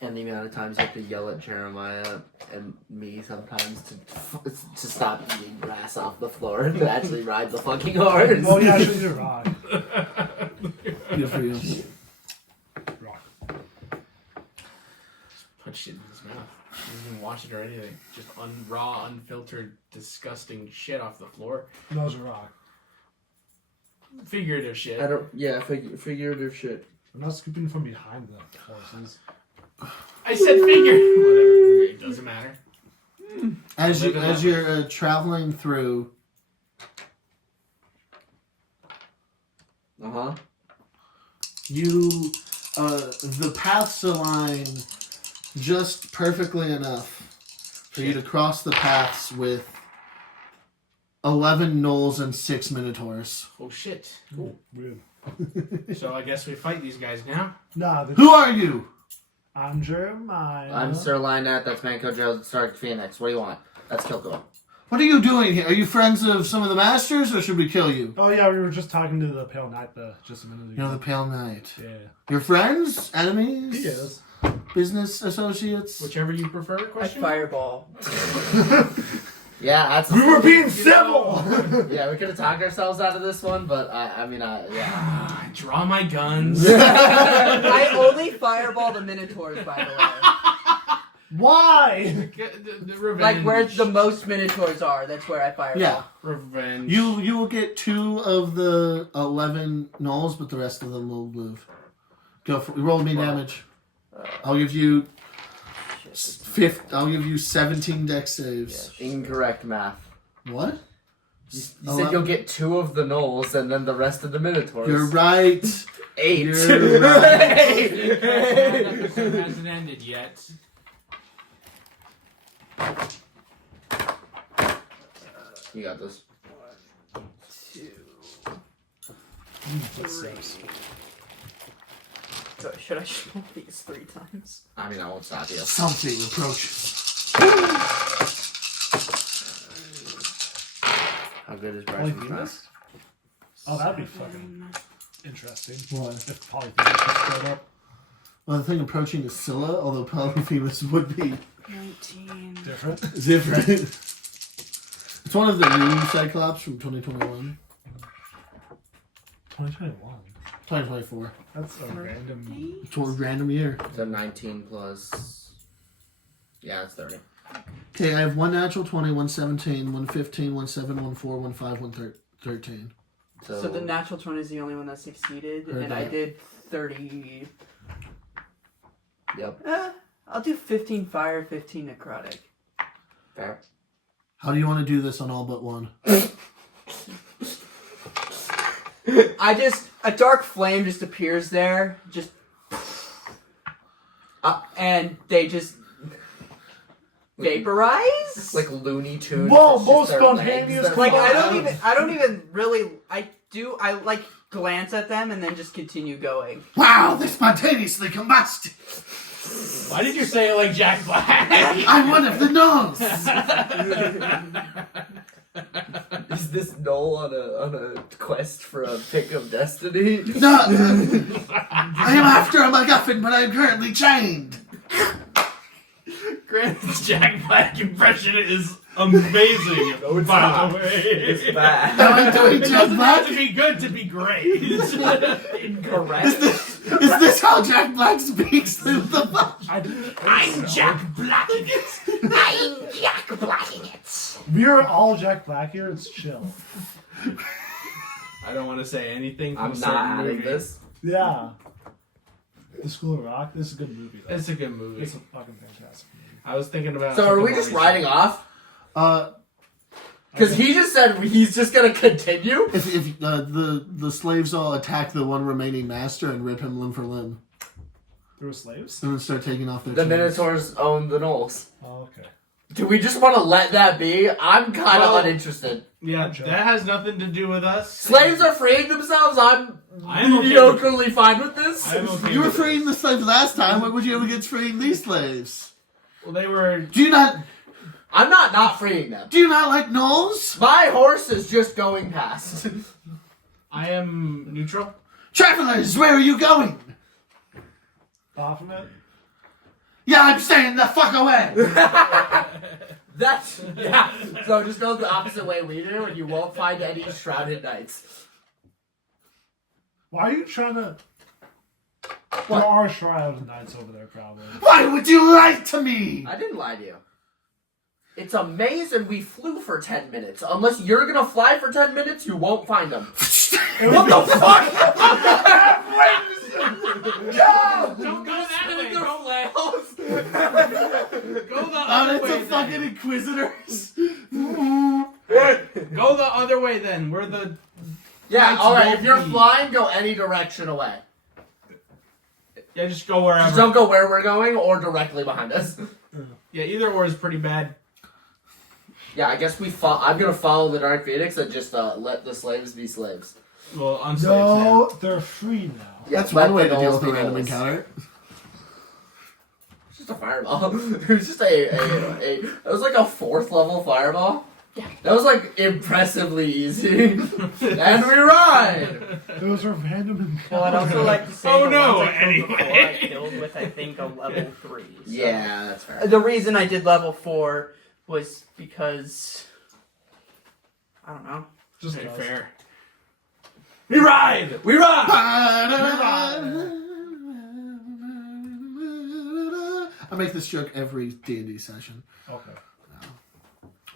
And the amount of times you have to yell at Jeremiah and me sometimes to stop eating grass off the floor and to actually ride the fucking horse. Oh yeah, actually you're right. Good for you. Put shit in his mouth. He doesn't even wash it or anything. Just raw, unfiltered, disgusting shit off the floor. Nose a rock. Figurative shit. Figurative shit. I'm not scooping from behind the horses. I said figure. Whatever. It doesn't matter. As you're traveling through, you the paths align just perfectly enough for you to cross the paths with 11 gnolls and 6 minotaurs. Oh shit. Cool. Weird. So I guess we fight these guys now. Nah, Who are you? I'm Jeremiah. I'm Sir Lynette, that's Manco Joe, Starry Phoenix. What do you want? That's Kilco. What are you doing here? Are you friends of some of the masters, or should we kill you? Oh yeah, we were just talking to the Pale Knight just a minute ago. You know, the Pale Knight. Yeah. Your friends? Enemies? He is. Business associates? Whichever you prefer. I Question. fireball. Yeah, that's. We were being civil! Yeah, we could have talked ourselves out of this one, but yeah. I draw my guns. I only fireball the minotaurs, by the way. Why? The revenge. Like where the most minotaurs are, that's where I fireball. Yeah. Revenge. You will get 2 of the 11 gnolls, but the rest of them will move. Go for roll me damage. I'll give you I'll give you 17 dex saves. Incorrect math. What? You said you'll get 2 of the gnolls and then the rest of the minotaurs. You're right. 8. You're right. That episode hasn't ended yet. You got this. 1, 2, Footsteps. 3. So should I show these 3 times? I mean, I won't stop you. Something approaches. How good is Polyphemus? Braxton's mask? Oh, that'd be fucking interesting. What? If Polyphemus just showed up. Well, the thing approaching is Scylla, although Polyphemus would be 19. Different. different. It's one of the new Cyclops from 2021. 2021. 2024. That's a random. It's a random year. So 19 plus. Yeah, it's 30. Okay, I have 1 natural 20, 1 17, 1 15, 1 7, 1 4, 1 5, 1 13. So the natural 20 is the only one that succeeded, Heard and I that. did 30. Yep. I'll do 15 fire, 15 necrotic. Fair. How do you want to do this on all but one? A dark flame just appears there, just. And they just. Vaporize? Like Looney Tunes. Whoa, it's just most their spontaneous legs that Like, fall I don't out. even really. I like glance at them and then just continue going. Wow, they spontaneously combust! Why did you say it like Jack Black? I'm one of the gnomes! Is this Noel on a quest for a pick of destiny? No! I am after a MacGuffin, but I am currently chained! Grant's Jack Black impression is amazing. No, it's by not. the way. It's bad. Now I'm doing It Jack doesn't have Black? to be good to be great. Incorrect. Is this how Jack Black speaks through the box? I didn't think I'm so. Jack Blacking it. I'm Jack Blacking it. We're all Jack Black here. It's chill. I don't want to say anything from I'm a not certain adding movie. this. Yeah. The School of Rock. This is a good movie, though. It's a good movie. It's a fucking fantastic movie. I was thinking about. So are we something just more riding off? Because Okay. he just said he's just gonna continue. If the slaves all attack the one remaining master and rip him limb for limb, There were slaves? and then start taking off their The chains. Minotaurs own the Knolls. Oh, okay. Do we just want to let that be? I'm kind of Well- uninterested. Yeah, Sure. that has nothing to do with us. Slaves are freeing themselves. I'm I'm okay mediocrely fine with this. I'm okay You were with it. freeing the slaves last time. What would you do against freeing these slaves? Well, they were. Do you not I'm not freeing them. like gnolls? My horse is just going past. I am neutral. Travelers, where are you going? Baphomet? Yeah, I'm staying the fuck away. That's yeah. So just go the opposite way we do, and you won't find any shrouded knights. Why are you trying to... There are Shroud Knights over there, probably. Why would you lie to me? I didn't lie to you. It's a maze, and we flew for 10 minutes. Unless you're gonna fly for 10 minutes, you won't find them. What the fuck? No! Don't go that way. They're Go, flails. go the Oh, other it's way. a fucking Then. inquisitors. Go the other way then. We're the. Yeah, Knights alright, won't if you're be. flying, go any direction away. Yeah, just go wherever. Just don't go where we're going or directly behind us. Yeah, either or is pretty bad. Yeah, I guess I'm gonna follow the Dark Phoenix and just let the slaves be slaves. Well, I'm slaves No, now. they're free now. Yeah, That's let one way the to deal gnolls with a be random gnolls. encounter. It's just a fireball. It was just it was like a 4th level fireball. That was like impressively easy. And we ride! Those are random Well, I'd also like to say Oh, the no, ones I killed before I anyway. killed with, I think, a level 3. So. Yeah, that's fair. The reason I did level 4 was because... I don't know. Just Okay, guys. fair. We ride! We ride! I make this joke every D&D session. Okay.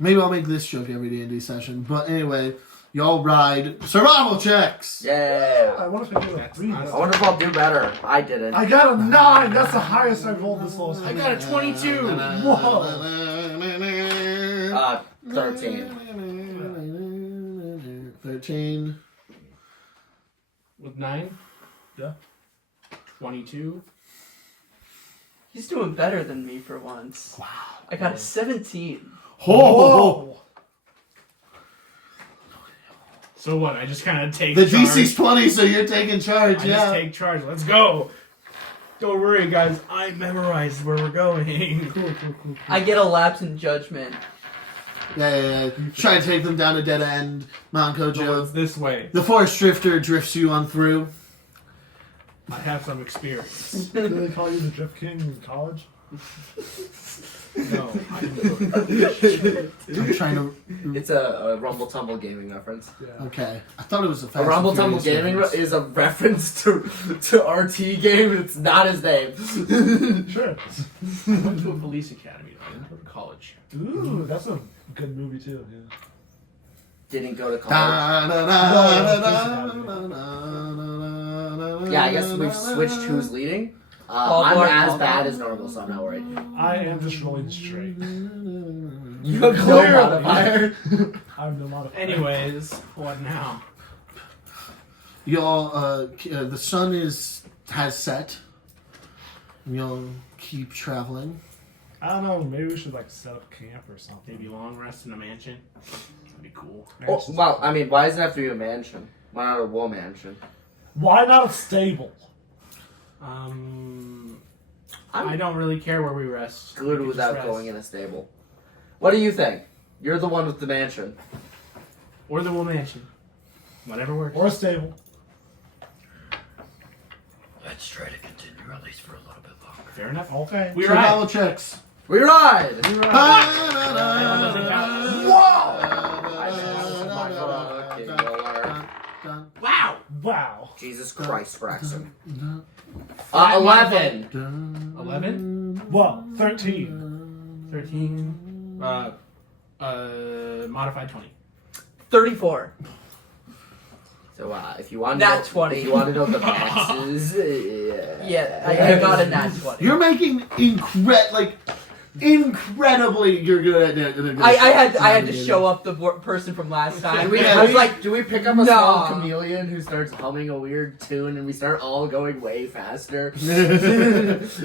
Maybe I'll make this joke every D&D session. But anyway, y'all ride survival checks. Yeah. I wonder if I get a 3. I wonder if I'll do better. I didn't. I got a 9. That's the highest I've rolled this whole I got a 22. Whoa. 13. 13. With 9? Yeah. 22. He's doing better than me for once. Wow. I got a 17. Oh! So what? I just kind of take The charge. DC's 20, so you're taking charge, I yeah. just take charge. Let's go. Don't worry, guys. I memorized where we're going. Cool. I get a lapse in judgment. Yeah. Try to take them down a dead end. Manco So Joe. it's this way. The Forest Drifter drifts you on through. I have some experience. Did they call you the Drift King in college? No, I didn't go to I'm trying to... It's a Rumble Tumble gaming reference. Yeah. Okay. I thought it was a A Fast Rumble and Tumble Furious gaming reference. is a reference to RT game. It's not his name. Sure. I went to a police academy, though. I didn't go to college. Ooh, that's a good movie too. Yeah. Didn't go to college. Yeah, Yeah, I guess we've switched who's leading. Paul I'm Blart, as Paul bad Blart. as normal, so I'm not worried. I am just rolling straight. You have no Clearly. modifier. I have no modifier. Anyways, what now? Y'all, the sun has set. You'll keep traveling. I don't know. Maybe we should like set up camp or something. Maybe long rest in a mansion. That'd be cool. Oh, well, I mean, why does it have to be a mansion? Why not a wool mansion? Why not a stable? I don't really care where we rest. We Good could without just going rest. in a stable. What do you think? You're the one with the mansion. Or the wool mansion. Whatever works. Or a stable. Let's try to continue at least for a little bit longer. Fair enough. Okay. We Survival ride. checks. We ride! Wow! Wow. Jesus Christ, Braxton. 11. 11. 11? Well, 13. 13. Modified 20. 34. So, if you want Nat to 20. If you want to know the maxes, Yeah, I got a nat 20. You're making incredibly. You're good at it. I had to show up the person from last time. I was like, do we pick up a nah. small chameleon who starts humming a weird tune and we start all going way faster? At this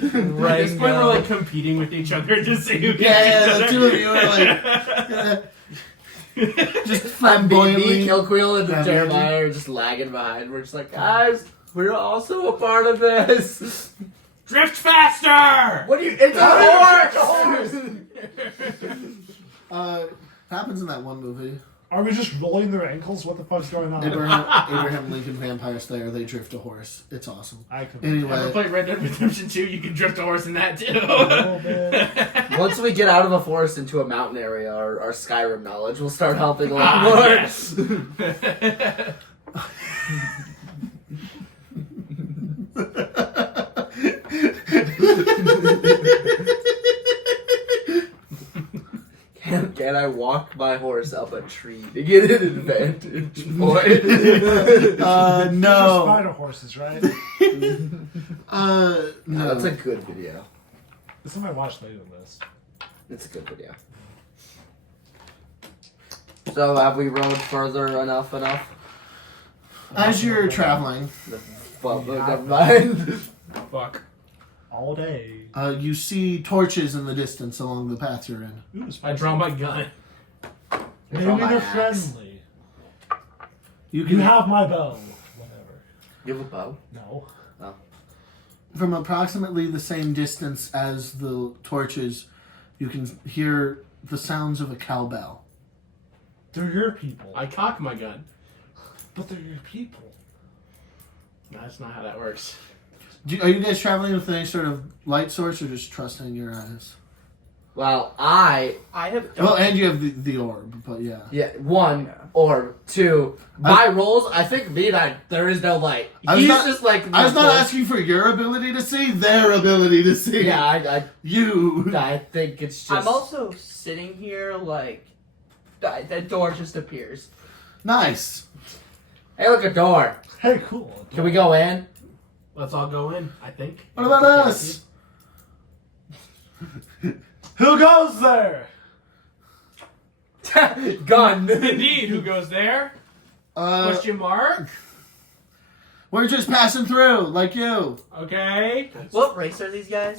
point, we're like competing with each other to see who Yeah, gets the two of you are like just flamboyantly. Kilquill, and Yeah, Jeremiah are just lagging behind. We're just like, guys, we're also a part of this. Drift faster! What do you? It's a horse! Happens in that one movie. Are we just rolling their ankles? What the fuck's going on? Abraham Lincoln Vampire Slayer. They drift a horse. It's awesome. I can. Ever Anyway, played Red Dead Redemption 2? You can drift a horse in that too. A little bit. Once we get out of a forest into a mountain area, our Skyrim knowledge will start helping a lot Ah, more. yes. Can I walk my horse up a tree to get an advantage point? no. Spider horses, right? No. That's a good video. This is my watch later list. It's a good video. So have we rode further enough? As you're traveling, Well, never mind. Fuck. All day. you see torches in the distance along the path you're in. Ooh, I draw my gun. Maybe Draw my they're axe. friendly. You You can, have my bow. Whatever. You have a bow? No. from approximately the same distance as the torches, you can hear the sounds of a cowbell. They're your people. I cock my gun. But they're your people. No, that's not how that works. Are you guys traveling with any sort of light source or just trusting your eyes? Well, I have. Well, and you have the orb, but yeah. one or two. My rolls, I think there is no light. He's just like. I was not asking for your ability to see, their ability to see. Yeah, I think it's just. I'm also sitting here like that door just appears. Nice. Hey, look, a door. Hey, cool. Can we go in? Let's all go in, I think. What about us? Who goes there? Gun. Indeed, who goes there? Question mark? We're just passing through, like you. Okay. What race are these guys?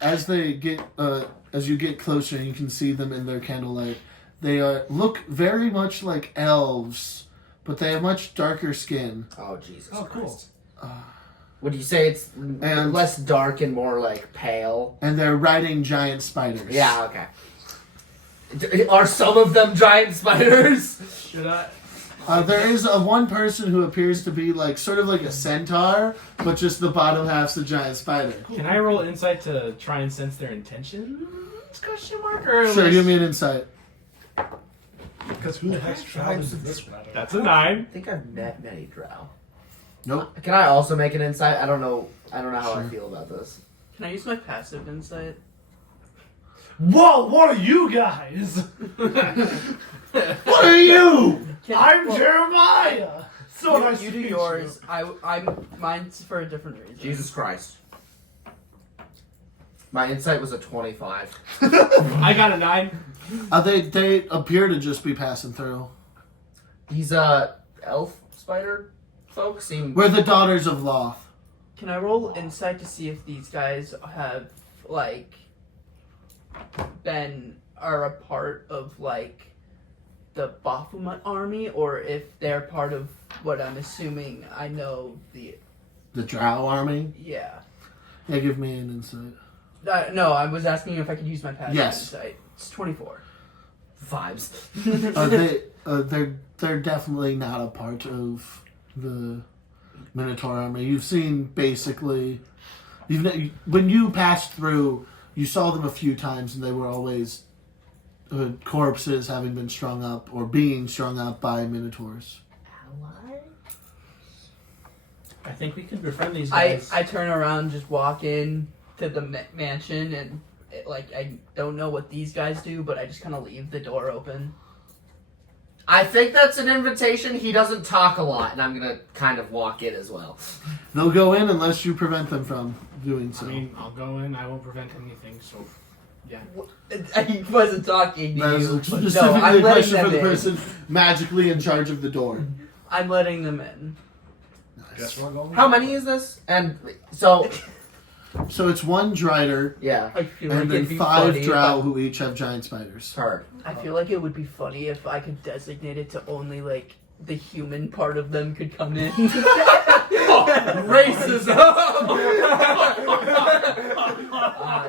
As you get closer, you can see them in their candlelight. They look very much like elves, but they have much darker skin. Oh, Jesus Oh, cool. Christ. Would you say it's less dark and more like pale? And they're riding giant spiders. Yeah, okay. Are some of them giant spiders? Should I? There is one person who appears to be like sort of like a centaur, but just the bottom half's a giant spider. Can I roll insight to try and sense their intentions? Question mark? Or Sure, give me an insight. Because who the heck's travels in this matter? That's a 9. I think I've met many drow. Nope. Can I also make an insight? I don't know how I feel about this. Can I use my passive insight? Whoa, what are you guys? What are you? I'm Jeremiah. So nice you to do meet yours. I'm mine's for a different reason. Jesus Christ. My insight was a 25. I got a 9. They appear to just be passing through. These elf spider folks seem. We're the daughters of Loth. Can I roll insight to see if these guys have are a part of the Baphomet army, or if they're part of what I'm assuming I know the Drow army? Yeah. Yeah, give me an insight. No, I was asking if I could use my passive insight. It's 24. Vibes. They're definitely not a part of the Minotaur army. You've seen basically, when you passed through, you saw them a few times, and they were always corpses having been strung up or being strung up by Minotaurs. I think we can befriend these guys. I turn around, just walk in to the mansion, and I don't know what these guys do, but I just kind of leave the door open. I think that's an invitation. He doesn't talk a lot, and I'm gonna kind of walk in as well. They'll go in unless you prevent them from doing so. I mean, I'll go in. I won't prevent anything. So, yeah. I wasn't talking to That you. was But specifically no, I'm a letting question them for the in. person magically in charge of the door. I'm letting them in. Guess we're going. How many is this? And so, So it's one Drider yeah, I feel and like then it'd be 5 funny. Drow who each have giant spiders. heard. I feel like it would be funny if I could designate it to only the human part of them could come in. Racism.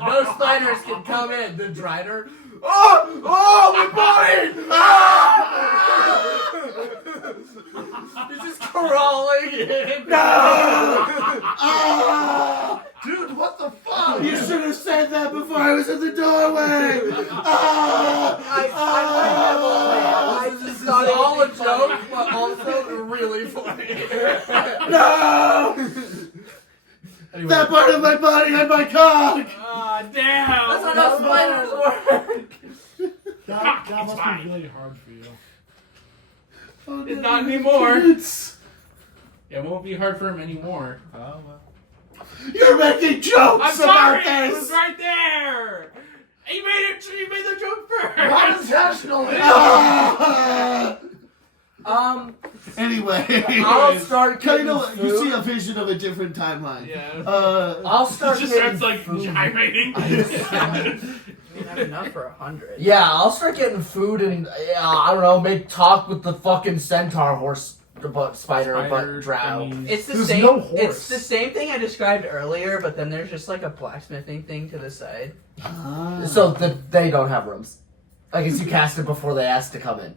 No spiders can come in. The Drider. Oh, my body! He's just crawling in. Dude, what the fuck? You should have said that before I was in the doorway! This is all a joke, but also really funny. No! Anyway. That part of my body on my cock! Ah, damn! That's not how spiders work. That must be really hard for you. Oh, Not anymore. It's... It won't be hard for him anymore. Oh, well. You're making jokes I'm sorry! about It this! was right there! You made the joke first! Not intentionally. Anyway, I'll start kind getting of, you food. see a vision of a different timeline. Yeah. I'll It start just getting starts gyrating. I have enough for 100. Yeah, I'll start getting food and I don't know, make talk with the fucking centaur horse spider but drow. It's the There's same. no horse. It's the same thing I described earlier, but then there's just a blacksmithing thing to the side. Ah. So they don't have rooms. I guess you cast it before they asked to come in.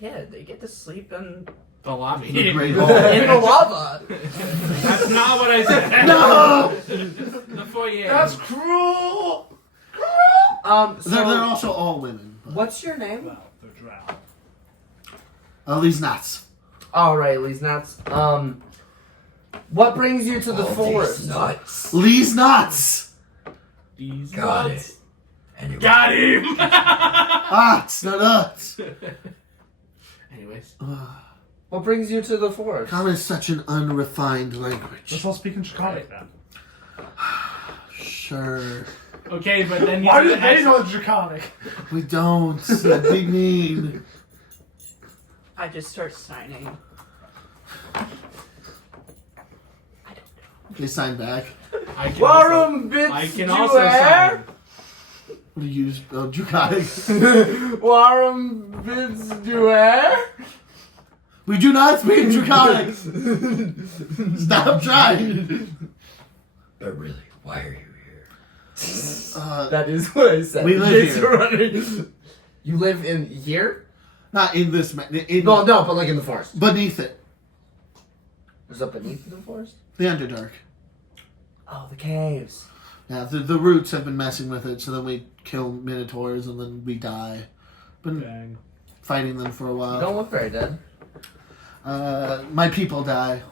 Yeah, they get to sleep in The lobby. The Great in Hall. the lava. That's not what I said. No! The foyer. That's cruel. They're also all women. But. What's your name? Well, they're drowned. Oh, these nuts. All right, Lee's nuts. What brings you to the All forest? these nuts. Lee's nuts. These Got nuts. it. Anyway, Got him. Ah, it's the nuts. Anyways. What brings you to the forest? Common is such an unrefined Let's language. all speak in Draconic then. Sure. Okay, but then you Why have do to they ask- know Draconic? We don't. That'd be mean. I just start signing. They sign back. I can also, Warum bits I can du also er? sign. What do you use? Oh, Draconic. Warum bits du er? We do not speak Draconic. Stop trying. but really, why are you here? That is what I said. We live It's here. running. You live in here? Not in this. In No, but like in the forest. beneath it. Is up beneath the forest? The Underdark. Oh, the caves. Yeah, the roots have been messing with it, so then we kill minotaurs and then we die. Been Dang. fighting them for a You while. don't look very dead. My people die.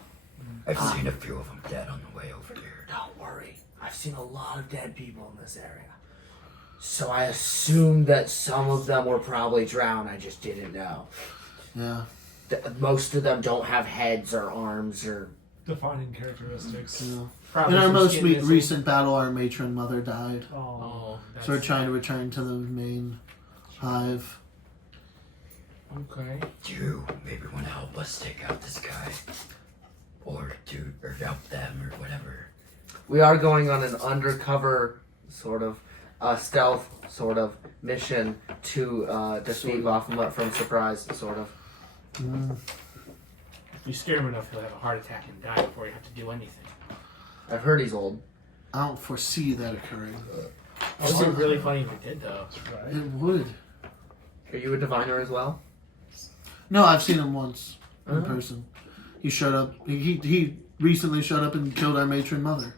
I've seen a few of them dead on the way over here. Don't worry. I've seen a lot of dead people in this area. So I assumed that some of them were probably drowned. I just didn't know. Yeah. Most of them don't have heads or arms or... Defining characteristics. Yeah. Probably In our some most skin missing. recent battle, our matron mother died. Oh. Oh, that's So we're trying to return to the main hive. Okay. Do you maybe want to help us take out this guy? Or help them or whatever? We are going on an undercover sort of stealth sort of mission to sweep off from surprise sort of. If you scare him enough, he'll have a heart attack and die before you have to do anything. I've heard he's old. I don't foresee that occurring. It would be really funny if it did, though. Right? It would. Are you a diviner as well? No, I've seen him once in Oh. person. He showed up. He recently showed up and killed our matron mother.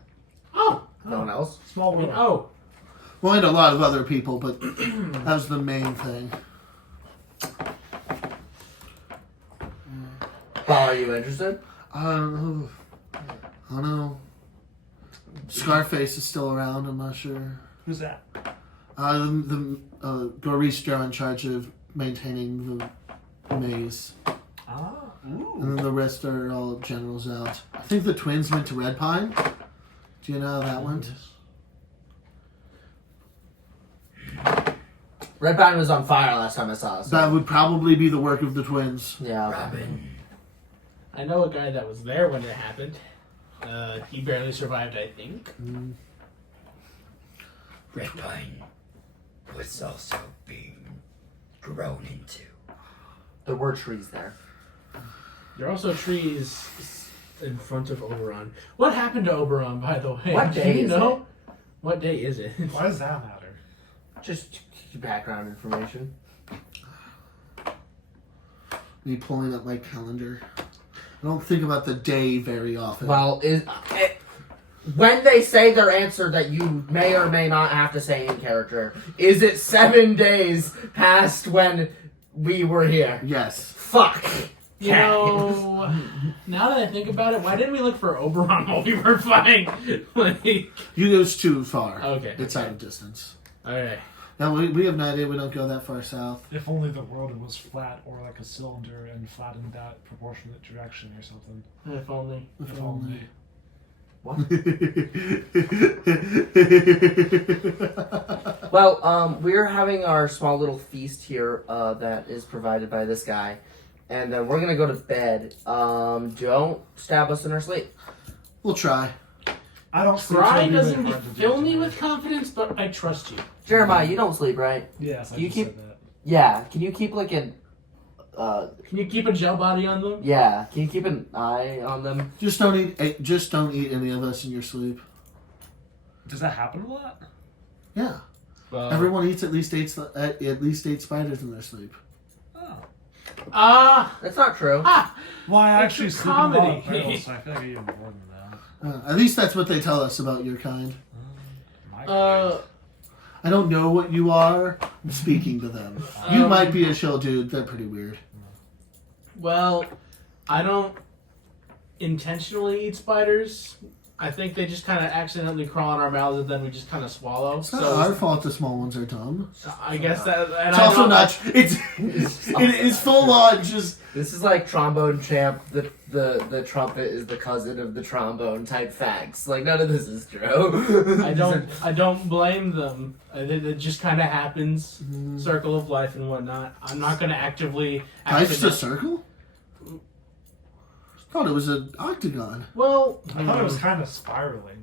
Oh! No one else? Small world. Oh! Well, and a lot of other people, but that was the main thing. Paul, are you interested? I don't know. I don't know. Scarface is still around. I'm not sure. Who's that? The Garcia in charge of maintaining the maze, Ah. Ooh. and then the rest are all generals out. I think the twins went to Red Pine. Do you know how that went? Red Pine was on fire last time I saw us. That would probably be the work of the twins. Yeah. Robin. I know a guy that was there when it happened. He barely survived, I think. Red Pine was also being grown into. There were trees there. There are also trees in front of Oberon. What happened to Oberon, by the way? What Do day you is know? What day is it? Why does that matter? Just background information. Me pulling up my calendar. I don't think about the day very often. Well, when they say their answer that you may or may not have to say in character, is it 7 days past when we were here? Yes. Fuck. You know, now that I think about it, why didn't we look for Oberon while we were flying? Like, You goes too far. Okay, It's okay. out of distance. okay. No, we have no idea. We don't go that far south. If only the world was flat or like a cylinder and flat in that proportionate direction or something. If only. If only. Well, we're having our small little feast here that is provided by this guy. And then we're going to go to bed. Don't stab us in our sleep. We'll try. I don't sleep Try so we doesn't may have to fill do me it. with confidence, but I trust you. Jeremiah, you don't sleep, right? Yes, I You just keep- said that. Yeah. Can you keep like an... Can you keep a gel body on them? yeah. Can you keep an eye on them? Just don't eat. Just don't eat any of us in your sleep. Does that happen a lot? Yeah. Well, Everyone eats at least eight spiders in their sleep. Oh. That's not true. Well, I actually It's a sleep in a lot of comedy. barrels, so I feel like I get more than that. At least that's what they tell us about your kind. My I don't know what you are. I'm speaking to them. You Um, might be a chill dude. They're pretty weird. Well, I don't intentionally eat spiders. I think they just kind of accidentally crawl in our mouths and then we just kind of swallow. It's not our fault the small ones are dumb. I guess that. And It's I also know- not. It is full on just. This is like trombone champ. The trumpet is the cousin of the trombone type facts. Like none of this is true. I don't blame them. It just kind of happens. Circle of life and whatnot. I'm not going to actively. Life's a circle? Thought it was an octagon. Well, I thought it was kind of spiraling.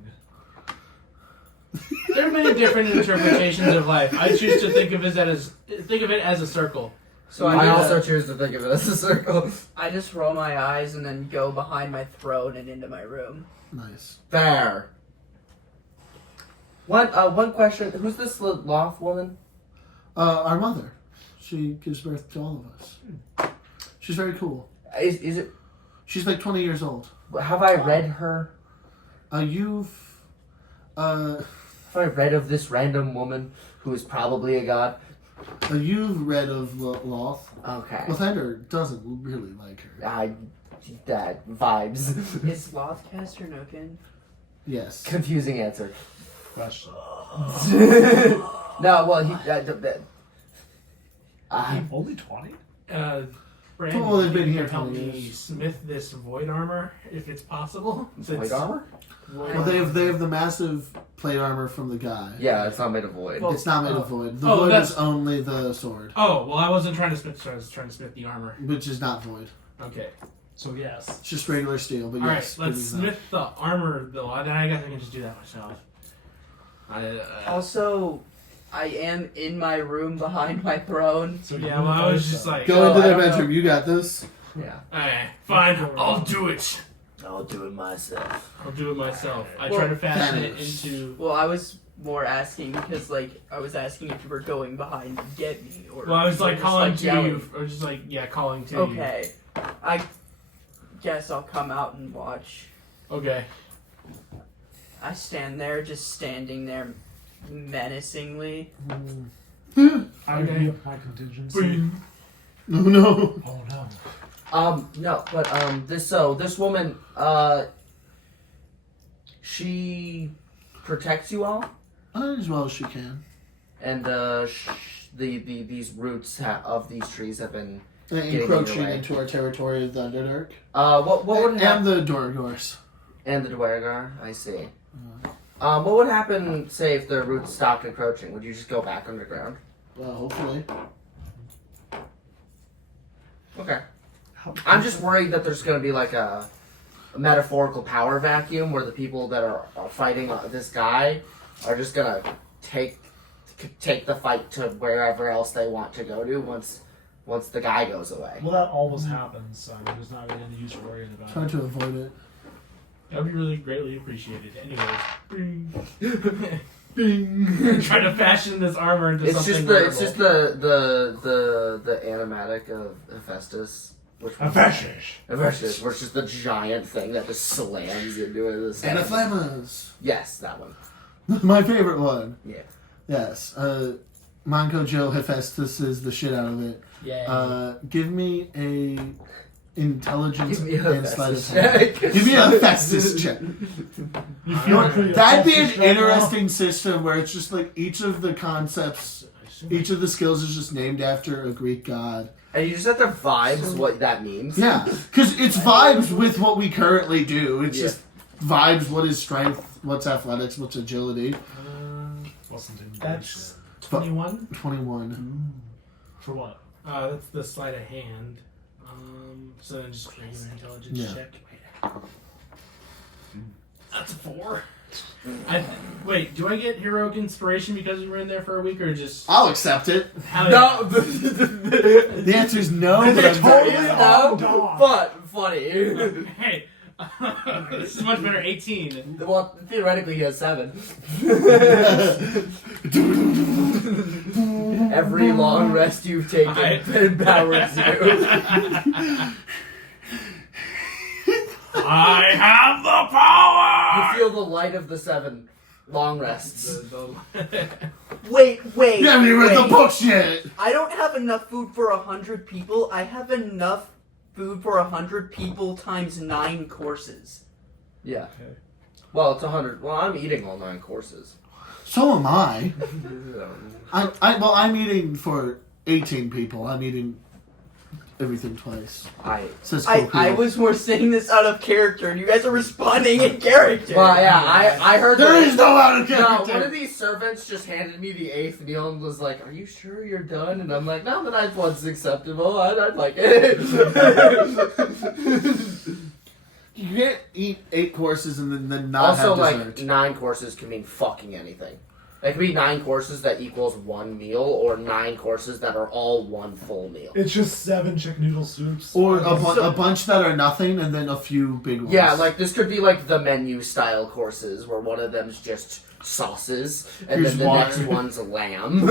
there are many different interpretations of life. I choose to think of it as a circle. So I I also choose to think of it as a circle. I just roll my eyes and then go behind my throne and into my room. Nice. Fair. One question. Who's this loft woman? Our mother. She gives birth to all of us. She's very cool. Is it? She's like 20 years old. Have I read her? Have Have I read of this random woman who is probably a god? you've read of Loth. Okay. Lathander doesn't really like her. That vibes. Is Lothcaster Noken? Yes. Confusing answer. Question. No, well, Only 20? Brandon, Well, they've been you here can help 20 me years. smith this void armor if it's possible. Void armor? Well, they have the massive plate armor from the guy. Yeah, it's not made of void. Well, It's not made of void. The Oh, void that's- is only the sword, Oh, well, I wasn't trying to smith. I was trying to smith the armor. which is not void. Okay. So yes. It's just regular steel, but All right, yes. let's it is that. smith the armor, though. Then I guess I can just do that myself. Also, I am in my room behind my throne. So Yeah, well, I was just like, Go Oh, into I their don't know. bedroom. You got this. Yeah. alright, fine, I'll do it. I'll do it myself. I'll do it myself. I Well, try to fashion it Thanos. into. Well, I was more asking because, like, I was asking if you were going behind to get me, or Well, I was if you were like just, calling like, to yelling. you, or just like calling to you. Okay, I guess I'll come out and watch. Okay. I stand there, just standing there menacingly. I Okay. review my contingency. No, no. Oh no. No, but this woman, she protects you all, As well as she can. and these roots of these trees have been Encroaching your way. into our territory of the Underdark. what would And happen? the Dorgors. And the Dwergar, I see. What would happen, say, if the roots stopped encroaching? Would you just go back underground? Well, hopefully. Okay. I'm just worried that there's going to be like a metaphorical power vacuum where the people that are fighting this guy are just going to take the fight to wherever else they want to go to once the guy goes away. Well, that always happens, so there's not really any use worrying about Try it. to avoid it. That would be really greatly appreciated. Anyways. Bing. Bing. Try to fashion this armor into It's something just wearable. the animatic of Hephaestus. Hephaestus. Which is the giant thing that just slams into it. Anaflamas. Yes, that one. My favorite one. Yeah. Yes. Manco Joe Hephaestus is the shit out of it. Yeah. Give me a intelligence Give me a and sleight of Hephaestus hand. check. Give me a Hephaestus check. You feel pretty That'd be an Hephaestus right now? interesting system where it's just like each of the concepts, each of the skills is just named after a Greek god. And you just have to vibes what that means. Yeah, because it's vibes with what we currently do. It's just vibes. What is strength? What's athletics? What's agility? Wasn't in That's 21. 21. For what? That's the sleight of hand. So then just regular intelligence Yeah. check. That's a 4. Wait, do I get heroic inspiration because we were in there for a week, or just I'll accept it. hell No, The answer is no, but I'm Totally very on no, dog. but funny. Hey, this is much better. 18. Well, theoretically, he has 7. Every long rest you've taken empowers you. I have the power! You feel the light of the 7 long rests. Wait. You haven't even read the wait. books yet. I don't have enough food for 100 people. I have enough food for 100 people times 9 courses. Yeah. Okay. Well, it's 100. Well, I'm eating all 9 courses. So am I. I'm eating for 18 people. I'm eating everything twice. Says I Coquille. was more saying this out of character, and you guys are responding in character. Well, yeah, I heard There that. is no out of No, character. one of these servants just handed me the 8th meal and was like, "Are you sure you're done?" And I'm like, "No, the 9th one's acceptable. I'd like it." You can't eat 8 courses and then not Also, have like dessert. 9 courses can mean fucking anything. It could be 9 courses that equals 1 meal, or 9 courses that are all 1 full meal. It's just 7 chicken noodle soups. Or a bunch that are nothing and then a few big ones. Yeah, like this could be like the menu style courses where one of them's just sauces and Here's then the water. next one's lamb.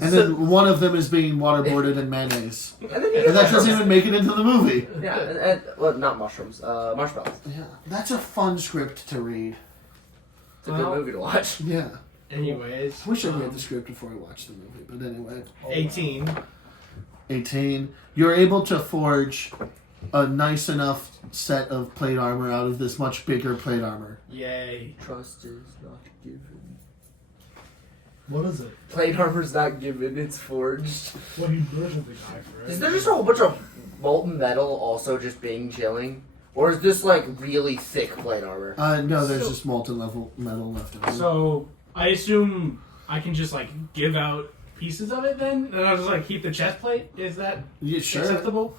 And then one of them is being waterboarded in mayonnaise. And then you And that doesn't mushrooms. even make it into the movie. Yeah, well, not mushrooms, marshmallows. Yeah, that's a fun script to read. It's a good movie to watch. Yeah. Anyways. I wish I read the script before I watched the movie, but anyway. 18. 18. You're able to forge a nice enough set of plate armor out of this much bigger plate armor. Yay. Trust is not given. What is it? Plate armor's not given, it's forged. What you version the guy for it? Is there just a whole bunch of molten metal also just being chilling? Or is this like really thick plate armor? No, there's So- just molten level metal left over. So, I assume I can just, like, give out pieces of it then? And I'll just, like, keep the chest plate? Is that Yeah, sure. acceptable?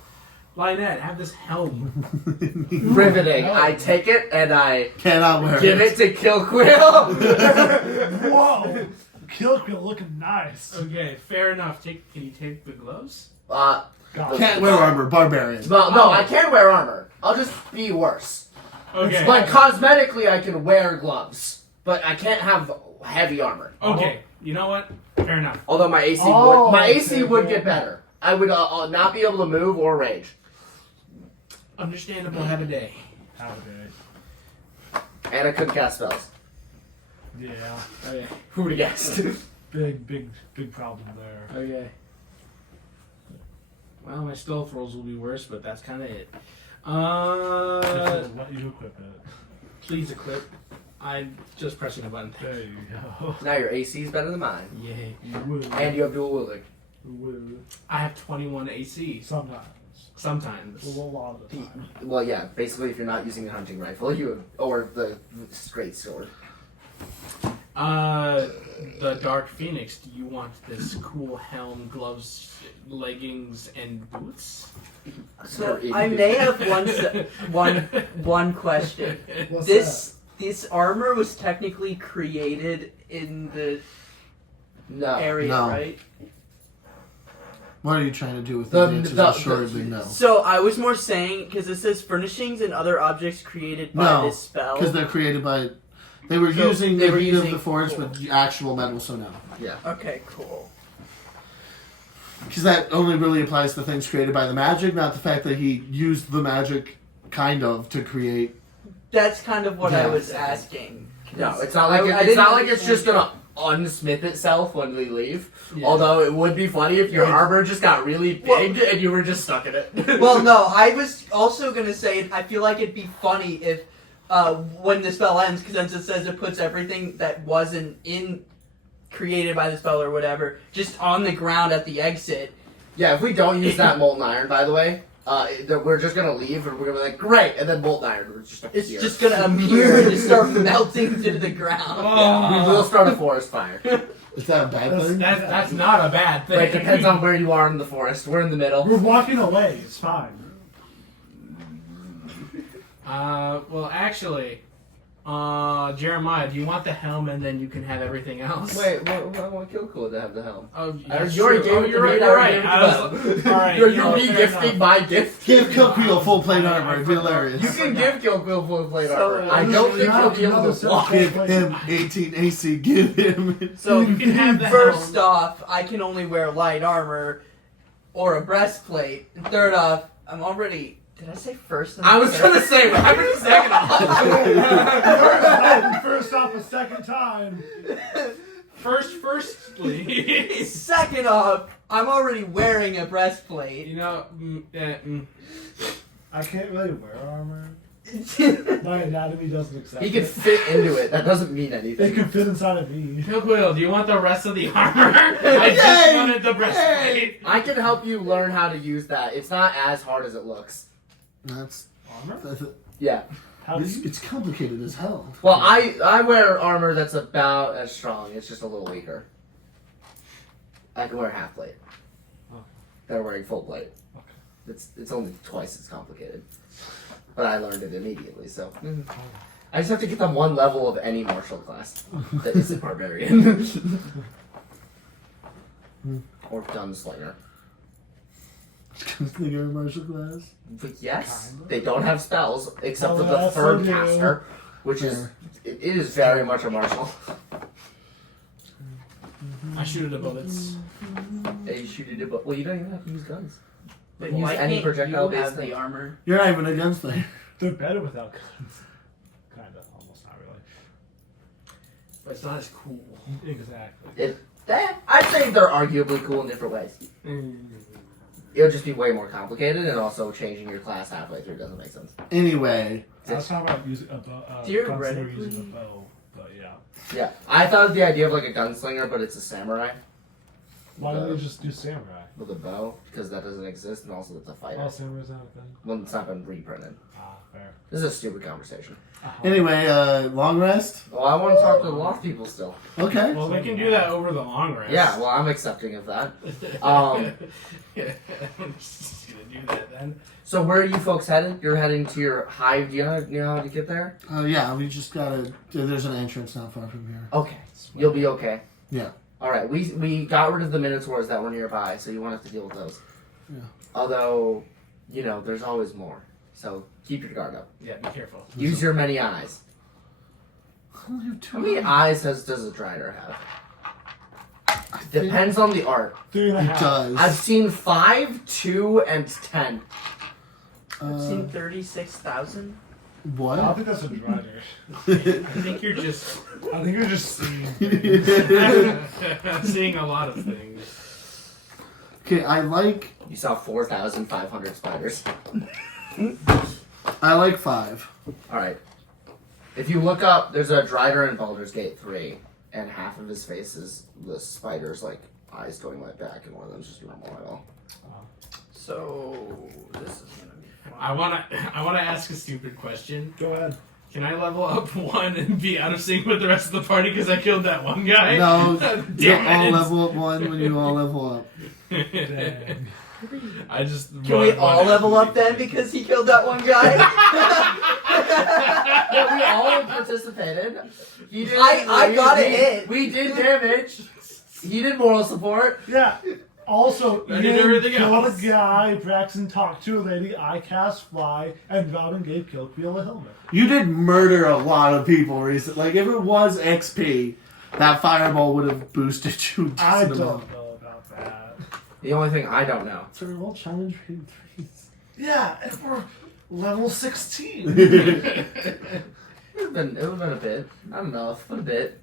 Lynette, have this helm. Riveting. I take it and I Cannot wear give it to Kill Quill. Whoa! Kill looking nice. Okay, fair enough. Can you take the gloves? God. Can't wear armor, barbarian. No, I can wear armor. I'll just be worse. Okay. Like cosmetically, I can wear gloves, but I can't have heavy armor. Okay, you know what? Fair enough. Although my AC Oh, would, okay, would okay. get better. I would not be able to move or rage. Understandable, have a day. Have a day. And I couldn't cast spells. Yeah. Okay. Who would have guessed? Big problem there. Okay. Well, my stealth rolls will be worse, but that's kind of it. Let you equip it. Please equip. I'm just pressing a button. There you go. Now your AC is better than mine. Yay. You will. And you have dual wielding. You will. I have 21 AC. Sometimes. Sometimes. A lot of the time. Well, yeah, basically if you're not using a hunting rifle, or the straight sword. The Dark Phoenix, do you want this cool helm, gloves, leggings, and boots? So I may have one question. What's This armor was technically created in the No. area, No. right? What are you trying to do with The- the answers? the- Assuredly no. So I was more saying because it says furnishings and other objects created by No, this spell. Because they're created by... They were So using they the were heat of using- the forge cool. with actual metal, so no. Yeah. Okay, cool. Because that only really applies to things created by the magic, not the fact that he used the magic, kind of, to create... That's kind of what I Yeah. was asking. No, it's not like I it's didn't not like it's just understand- gonna unsmith itself when we leave. Yeah. Although it would be funny if your Yeah. armor just got really big and you were just stuck in it. Well, no, I was also gonna say I feel like it'd be funny if when the spell ends, because since it says it puts everything that wasn't created by the spell or whatever just on the ground at the exit. Yeah, if we don't use that molten iron, by the way, we're just gonna leave and we're gonna be like, great, and then molten iron will just It's appear. just gonna appear and just start melting to the ground. Yeah, we will start a forest fire. Is that a bad thing? That's not a bad thing. But it depends on where you are in the forest. We're in the middle. We're walking away. It's fine. Well, actually, Jeremiah, do you want the helm and then you can have everything else? Wait, I want Kill Cool to have the helm. Oh, You already gave it to me. You're right. All right. You're fair re-gifting enough. my gift. Give Kilkeel full plate armor. It'd be hilarious. You can give Kill Cool full plate So, armor. I don't think he'll be able to walk. Give him 18 AC. Give him. So You can have the first helm. off, I can only wear light armor or a breastplate. And third off, I'm already. Did I say first? And I was third? gonna say, what happened to second off? First off, a second time. Firstly. Second off, I'm already wearing a breastplate. You know, I can't really wear armor. My anatomy doesn't accept He can it. fit into it. That doesn't mean It anything. can fit inside of me. Quill, do you want the rest of the armor? I just Yay! wanted the breastplate. I can help you learn how to use that. It's not as hard as it looks. That's. Armor? Yeah. How do It's, you? it's complicated as hell. Well, I wear armor that's about as strong. It's just a little weaker. I can wear half plate. Okay. They're wearing full plate. Okay. It's only twice as complicated. But I learned it immediately, so I just have to get them one level of any martial class that isn't barbarian. Or gunslinger. Your martial class. But yes, Kinda. they don't have spells except for Oh, the yes, third they do. caster, which is it is very much a martial. I shoot at the bullets. They shoot it, but well, you don't even have to use guns. But Use why any can't projectile you have based thing. the armor? You're not even a gunslinger. They're better without guns. Kinda, almost not really. But it's not as cool. Exactly. I'd say they're arguably cool in different ways. It'll just be way more complicated, and also changing your class halfway through doesn't make sense. Anyway, I was talking about using a bow, Theoretically- using a bow, but yeah. Yeah, I thought of the idea of like a gunslinger, but it's a samurai Why don't they just do samurai? with a bow because that doesn't exist, and also it's a fighter. Oh, samurai's not a thing. Well, it's not been reprinted. Ah, fair. This is a stupid conversation. anyway, long rest. Well, I want to talk to the loft people still. Okay. Well, we can do that over the long rest. Yeah, well, I'm accepting of that. I'm just gonna do that then. So where are you folks headed? You're heading to your hive. Do you know how to get there? Yeah, we just gotta. There's an entrance not far from here. Okay, you'll be okay. Yeah. All right, we got rid of the minotaurs that were nearby, so you won't have to deal with those. Yeah. Although, there's always more. So keep your guard up. Yeah, be careful. Use your many eyes. I only have two. How many eyes does a Drider have? Depends on the art. 3.5. It does. I've seen 5, 2, and 10. I've seen 36,000. I What? don't think that's a drider. I think you're just I think you're just seeing things. seeing a lot of things. Okay, I like You saw 4,500 spiders. 5. Alright. If you look up, there's a Drider in Baldur's Gate 3, and half of his face is the spider's like eyes going right back, and one of them's just normal eyeball. So this is gonna be fun. I wanna ask a stupid question. Go ahead. Can I level up 1 and be out of sync with the rest of the party because I killed that one guy? No, Damn you all it. level up 1 when you all level up. Dang. I just Can we all level up then because he killed that one guy? Yeah, we all participated. He did, I got a hit. We did damage. He did moral support. Yeah. Also, I did Ian everything killed else. a guy, Braxton talked to a lady, I cast fly, and Robin gave Kilkeel a helmet. You did murder a lot of people recently. Like, if it was XP, that fireball would have boosted you. a I decent don't amount. know about that. The only thing I don't know. So they're all challenge rated 3s. Yeah, and we're level 16. It would have been a bit. Not enough, but a bit.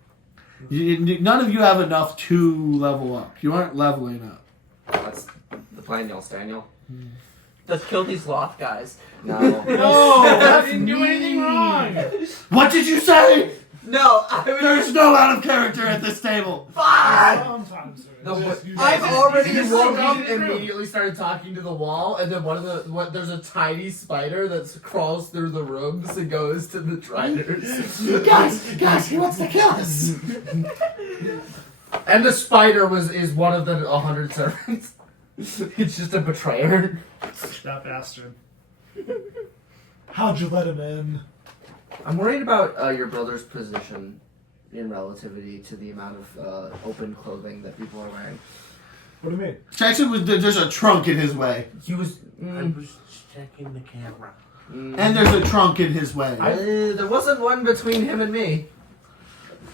None of you have enough to level up. You aren't leveling up. That's the plan, y'all, Daniel. Let's kill these loft guys. No. No, I didn't do anything wrong. What did you say? No, I was There's no out of character at this table. Sometimes there is. The- Just- you I've just- already He woke up, It's true. immediately started talking to the wall, and then there's a tiny spider that crawls through the rooms and goes to the Driders. Guys, he wants to kill us. And the spider is one of the 100 servants. It's just a betrayer. That bastard. How'd you let him in? I'm worried about your brother's position in relativity to the amount of open clothing that people are wearing. What do you mean? Jackson, there's a trunk in his way. He was. I was checking the camera. And there's a trunk in his way. There wasn't one between him and me.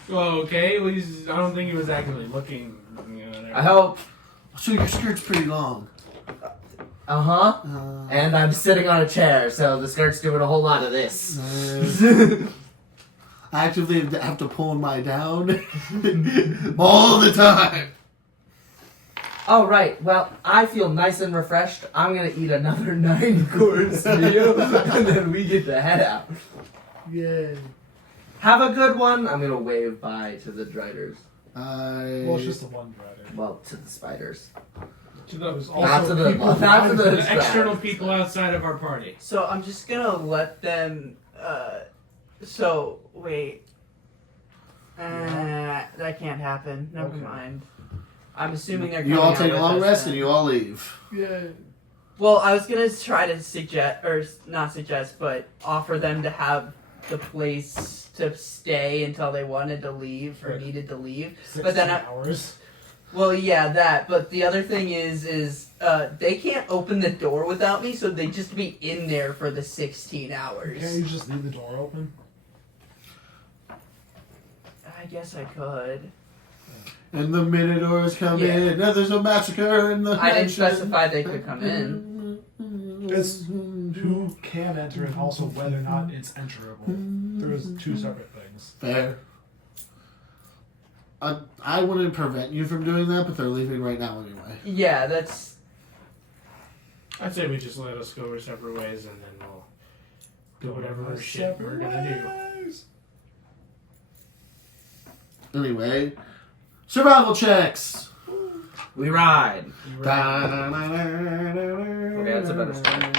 Well, okay. Well, I don't think he was actually looking. I hope. So your skirt's pretty long. And I'm sitting on a chair, so the skirt's doing a whole lot of this. I actively have to pull my down all the time. Oh, right. Well, I feel nice and refreshed. I'm going to eat another 9-course meal, and then we get to head out. Yay. Have a good one. I'm going to wave bye to the driders. Well, it's just the one driver. Well, to the spiders. To those Not to the, people not to the The external people outside of our party. So I'm just gonna let them. So wait. That can't happen. Never Okay. mind. I'm assuming they're. You coming all out take a with long us rest then. and you all leave. Yeah. Well, I was gonna try to suggest, or not suggest, but offer them to have the place to stay until they wanted to leave or Right. needed to leave. 16 But then hours. Well, yeah, that. But the other thing is they can't open the door without me, so they just be in there for the 16 hours. Can't you just leave the door open? I guess I could. And the Minotaurs come Yeah. in. Now there's a massacre in the I didn't mansion. specify they could come in. It's who can enter and also whether or not it's enterable. There's two separate things. Fair. I wouldn't prevent you from doing that, but they're leaving right now anyway. Yeah, that's. I'd say we just let us go our separate ways, and then we'll do whatever shit we're gonna do. Anyway, survival checks. We ride. Okay, that's a better start.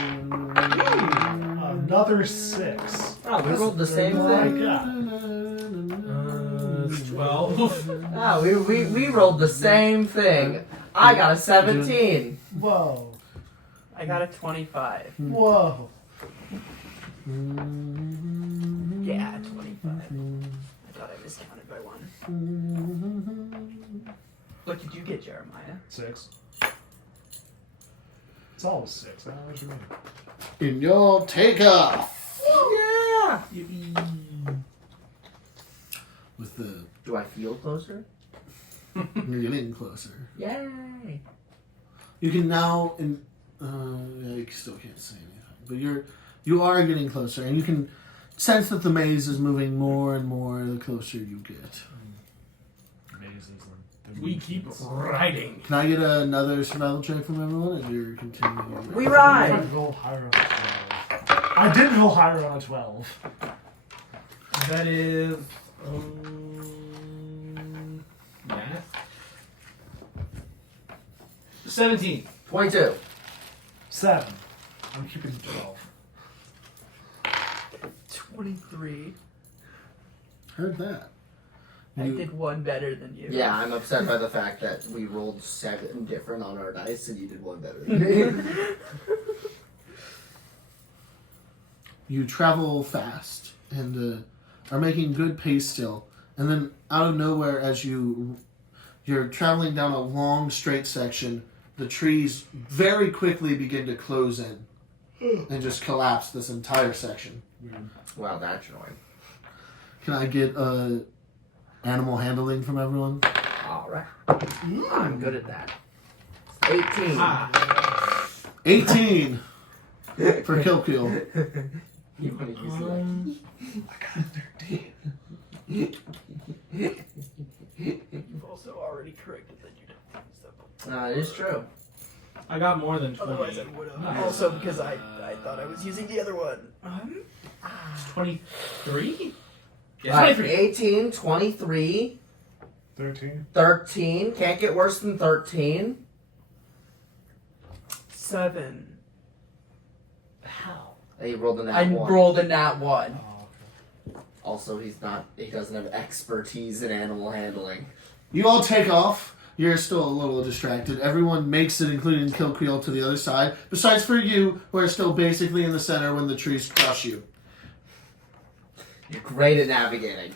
Another 6. Oh, we rolled the same Oh my thing. god. It's 12. Oh, we rolled the same thing. I got a 17. Whoa. I got a 25. Whoa. Yeah, 25. I thought I miscounted by 1. What did you get, Jeremiah? 6. It's always 6. I don't know what you mean. In your takeoff. Yeah. With the Do I feel closer? you're getting closer. Yay. You can now, yeah, you still can't say anything, but you are getting closer, and you can sense that the maze is moving more and more the closer you get. Mazes and We keep riding. Can I get another survival check from everyone, and you're continuing? We I ride. roll higher on a 12. I did roll higher on a 12. That is. Math. 17. 22. 7. I'm keeping 12. 23. Heard that. I You- did one better than you. Yeah, I'm upset by the fact that we rolled 7 different on our dice and you did one better than me. You travel fast and are making good pace still, and then out of nowhere, as you're traveling down a long straight section, the trees very quickly begin to close in and just collapse this entire section. Wow, that's annoying. Can I get animal handling from everyone? Alright. I'm good at that. 18. 18 for kill. You want to use it? I got a 13. You've also already corrected that you don't think so. It is true. I got more than 20. Otherwise I would have. Also because I thought I was using the other one. It's 23? Yeah, Alright, 23. 18, 23, 13. 13. Can't get worse than 13. 7. How? He rolled a nat I 1. rolled a nat 1. Oh, okay. Also, he doesn't have expertise in animal handling. You all take off. You're still a little distracted. Everyone makes it, including Kilqueel, to the other side. Besides for you, who are still basically in the center when the trees crush you. You're great at navigating.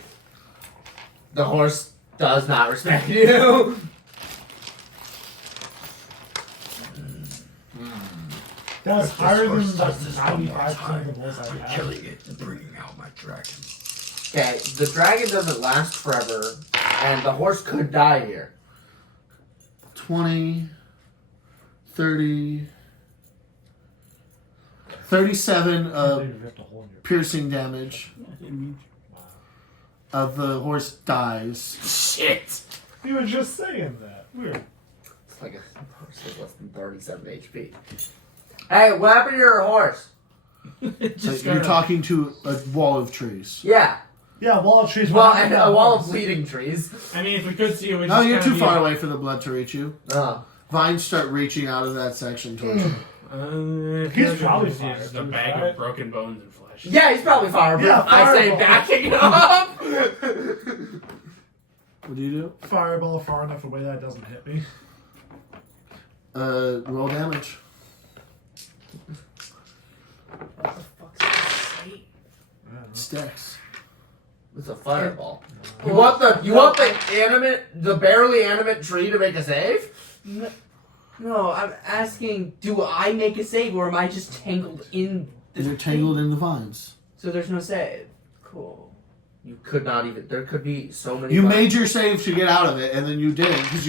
The horse does not respect you. That's If higher this than horse the does this one more 95% of time, the bulls I I'm have. killing it and bringing out my dragon. Okay, the dragon doesn't last forever, and the horse could die here. 20, 30, 37 You have to hold your. piercing damage. The horse dies. Shit. You were just saying that. Weird. It's like a horse with less than 37 HP. Hey, what happened to your horse? Just You're talking to a wall of trees. Yeah. Yeah, wall of trees. Well, and a wall of bleeding trees. I mean, if we could see it, we No, just you're kinda too far be- away for the blood to reach you. Oh. Vines start reaching out of that section towards you. He's probably just fired, a to be bag fair. of broken bones and flesh. Yeah, he's probably fireproof. Yeah, I say fireball. backing up. What do you do? Fireball far enough away that it doesn't hit me. Roll damage. What the fuck's this say? Stacks. It's a fireball. You want the barely animate tree to make a save? No, I'm asking, do I make a save or am I just tangled in the You're tangled in the vines. So there's no save. Cool. You could not even. There could be so many. You buttons. made your save to get out of it, and then you didn't because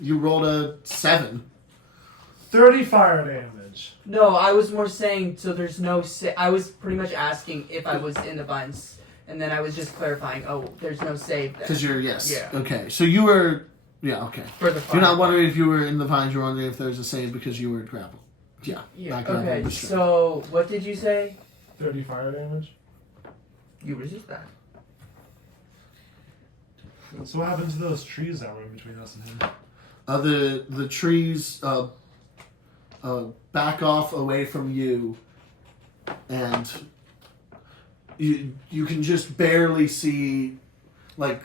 you rolled a 7. 30 fire damage. No, I was more saying, so there's no I was pretty much asking if I was in the vines, and then I was just clarifying, oh, there's no save then. Because you're, yes. Yeah. Okay, so you were, yeah, okay. For the You're not fire. wondering if you were in the vines, you're wondering if there's a save because you were grappled. Yeah. Yeah. not grappled, Okay, but sure. so what did you say? 30 fire damage. You resist that. So what happened to those trees that were in between us and him? The trees back off away from you, and you can just barely see, like,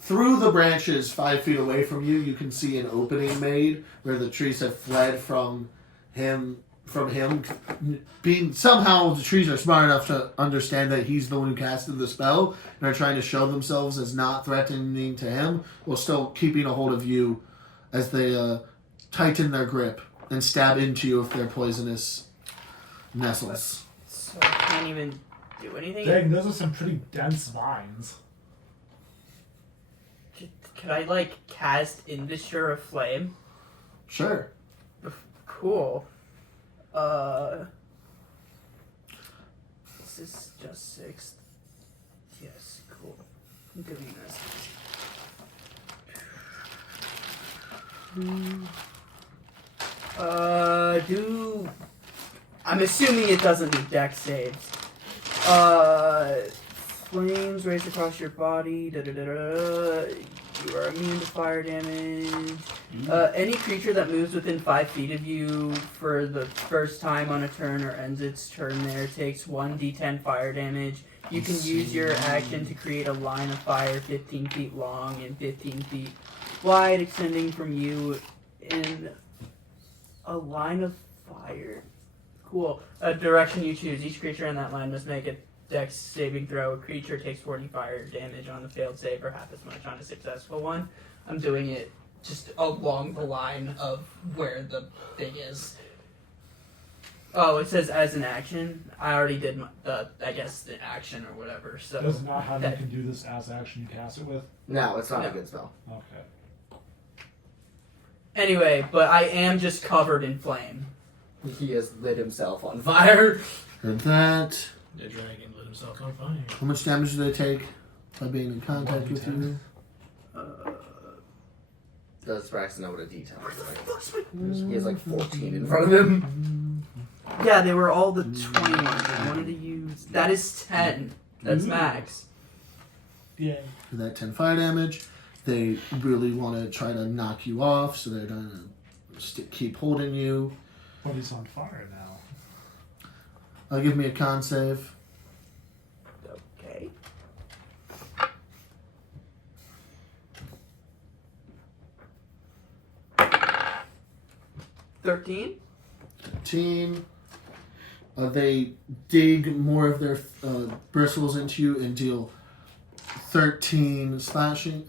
through the branches 5 feet away from you. You can see an opening made where the trees have fled from him. Being somehow the trees are smart enough to understand that he's the one who casted the spell and are trying to show themselves as not threatening to him, while still keeping a hold of you as they tighten their grip and stab into you with their poisonous nestles. So I can't even do anything? Dang, those are some pretty dense vines. Could I, like, cast Industure of Flame? Sure. Cool. This is just 6. Yes, cool. I'm doing this. I'm assuming it doesn't do dex saves. Flames race across your body. You are immune to fire damage. Any creature that moves within 5 feet of you for the first time on a turn or ends its turn there takes 1d10 fire damage. You can use your action to create a line of fire 15 feet long and 15 feet wide, extending from you in a line of fire. Cool. A direction you choose. Each creature in that line must make a Dex saving throw. A creature takes 40 fire damage on the failed save or half as much on a successful one. I'm doing it just along the line of where the thing is. Oh, it says as an action. I already did the action or whatever. So Does not have you can do this as action you cast it with? No, it's not No. a good spell. Okay. anyway, but I am just covered in flame. He has lit himself on fire. Heard that. The dragon lit himself on fire. How much damage do they take by being in contact with you? Does Braxton know what a D10 is like? He has like 14 in front of him. Yeah, they were all the 20 ones. I wanted to use. That is 10. That's max. Yeah. For that 10 fire damage, they really want to try to knock you off, so they're going to keep holding you. But he's on fire now. Give me a con save. Okay. $13. 15. They dig more of their bristles into you and deal 13 slashing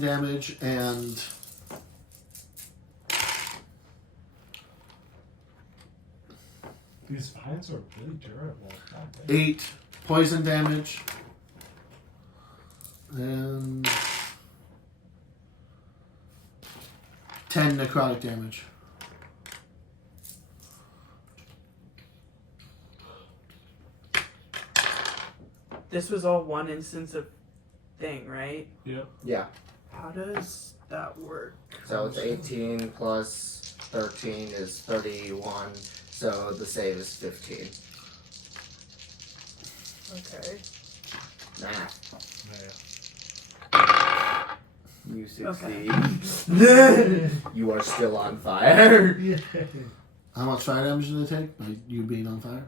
damage and These vines are really durable. God damn. 8 poison damage and 10 necrotic damage. This was all one instance of thing, right? Yep. Yeah. How does that work? So it's 18 plus 13 is 31. So the save is 15. Okay. Math. Yeah. You succeed. You are still on fire. Yeah. How much fire damage did they take by you being on fire?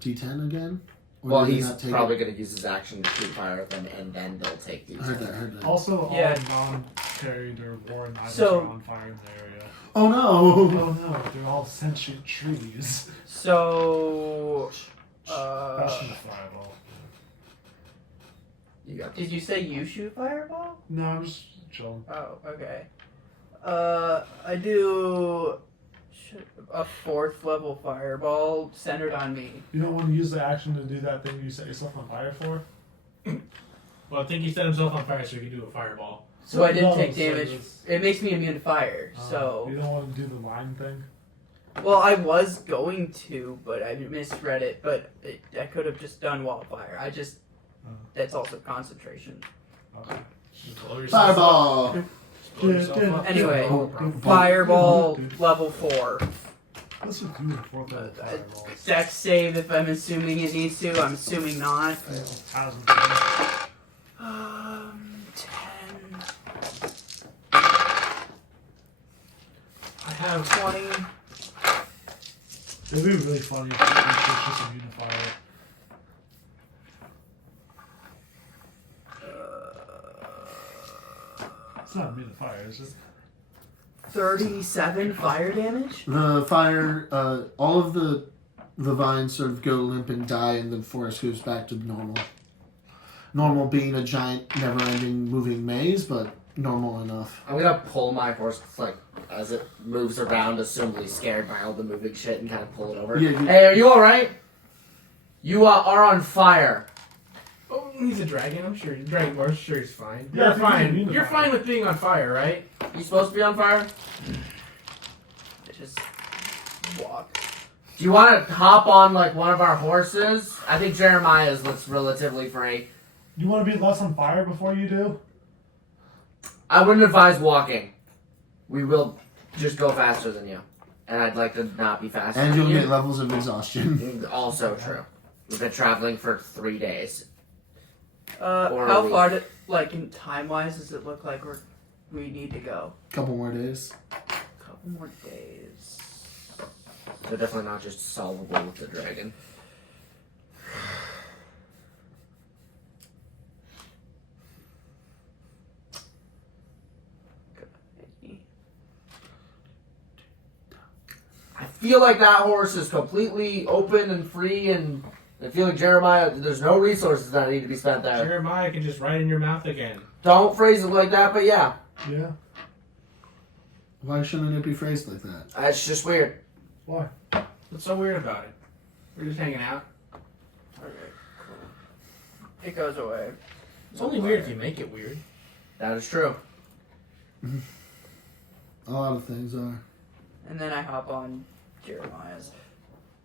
D10 again? Or Well, did they he's not take probably it? going to use his action to shoot fire at them, and then they'll take these. Heard that. Also, all Yeah. non-carried or worn items So- are on fire in the area. Oh no! Oh no, they're all sentient trees. So, That's just fireball. You got did you say you shoot fireball? No, I'm just chilling. Oh, okay. I do a 4th level fireball centered on me. You don't want to use the action to do that thing you set yourself on fire for? Well, I think he set himself on fire so he could do a fireball. So I did No, take so damage. it's- It makes me immune to fire. You So, don't want to do the line thing? well, I was going to, but I misread it. But I could have just done wildfire. That's also concentration. Okay. Just blow yourself up. Fireball! Just blow yourself up. Anyway, No problem. Fireball level 4. Let's just do the 4th level fireball. Dex save if I'm assuming it needs to. I'm assuming not. Hasn't 10, I have 20. It'd be really funny if it's just a unifier. It's not a unifier, is it? 37 fire damage? The fire, all of the vines sort of go limp and die, and the forest goes back to normal. Normal being a giant, never-ending moving maze, but normal enough. I'm gonna pull my horse, like, as it moves around, assumably scared by all the moving shit, and kind of pull it over. Yeah, Hey, are you alright? You are on fire. Oh, he's a dragon. I'm sure. Dragon Lord, sure he's fine. Yeah, I You're think he's fine. immune to You're fire. fine with being on fire, right? You supposed to be on fire? Just walk. Do you want to hop on, like, one of our horses? I think Jeremiah's looks relatively free. You want to be less on fire before you do? I wouldn't advise walking. We will just go faster than you. And I'd like to not be faster And than you'll you. get levels of exhaustion. Also true. We've been traveling for 3 days. Or How we- far, like, in time-wise, does it look like we need to go? Couple more days. Couple more days. They're definitely not just solvable with the dragon. I feel like that horse is completely open and free, and I feel like Jeremiah, there's no resources that need to be spent there. Jeremiah can just ride in your mouth again. Don't phrase it like that, but yeah, Yeah. Why shouldn't it be phrased like that? it's just weird. Why? What's so weird about it? We're just hanging out. Okay, cool. It goes away. It's only weird if you make it weird. That is true. A lot of things are. And then I hop on Jeremiah's.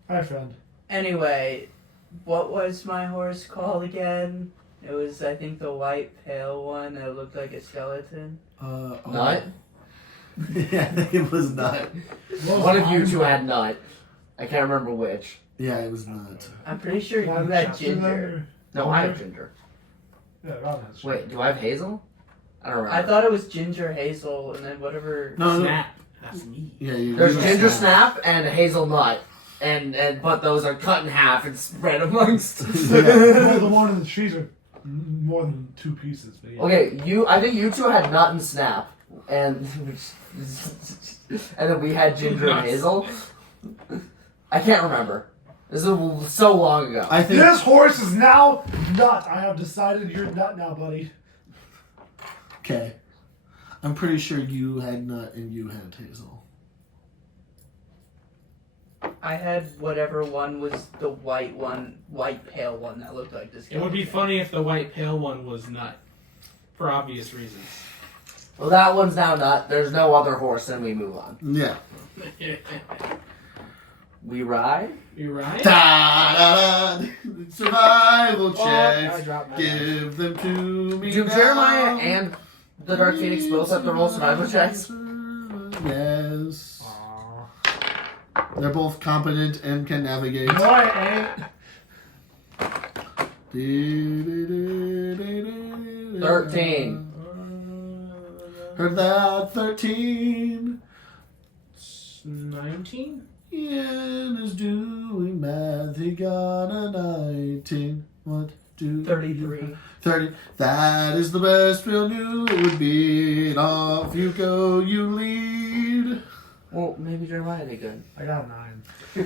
Hi, friend. Anyway, what was my horse called again? It was, I think, the white pale one that looked like a skeleton. Nut? Yeah, I think it was Nut. One of you two had nut. I can't remember which. Yeah, it was Nut. I'm pretty sure you Ron had Chester ginger. there? No, I have ginger. Yeah, Ron has. Wait, do I have hazel? I don't remember. I thought it was ginger hazel and then whatever. No, no. Snap. That's me. Yeah, you. There's you ginger snap and hazelnut, and but those are cut in half and spread amongst. Well, the one in the trees are more than 2 pieces. But yeah. Okay, I think you two had nut and snap, and and then we had ginger and hazel. I can't remember. This is so long ago. I think This horse is now nut. I have decided you're nut now, buddy. okay. I'm pretty sure you had Nut and you had Hazel. I had whatever one was the white pale one that looked like this guy. It would be funny if the white pale one was Nut, for obvious reasons. Well, that one's now Nut. There's no other horse, and we move on. Yeah. We ride? You right? Da-da-da. Survival I checks. dropped my Give them to me. Do now. Jeremiah and the Dark Phoenix both have to roll survival checks? Yes. Aw. They're both competent and can navigate. No, I ain't. 13. Heard that? 13. 19? Ian is doing math. He got a 19. What do 33. 30. That is the best we'll knew it would be. And off you go, you lead. Well, maybe Jeremiah did good. I got a 9. He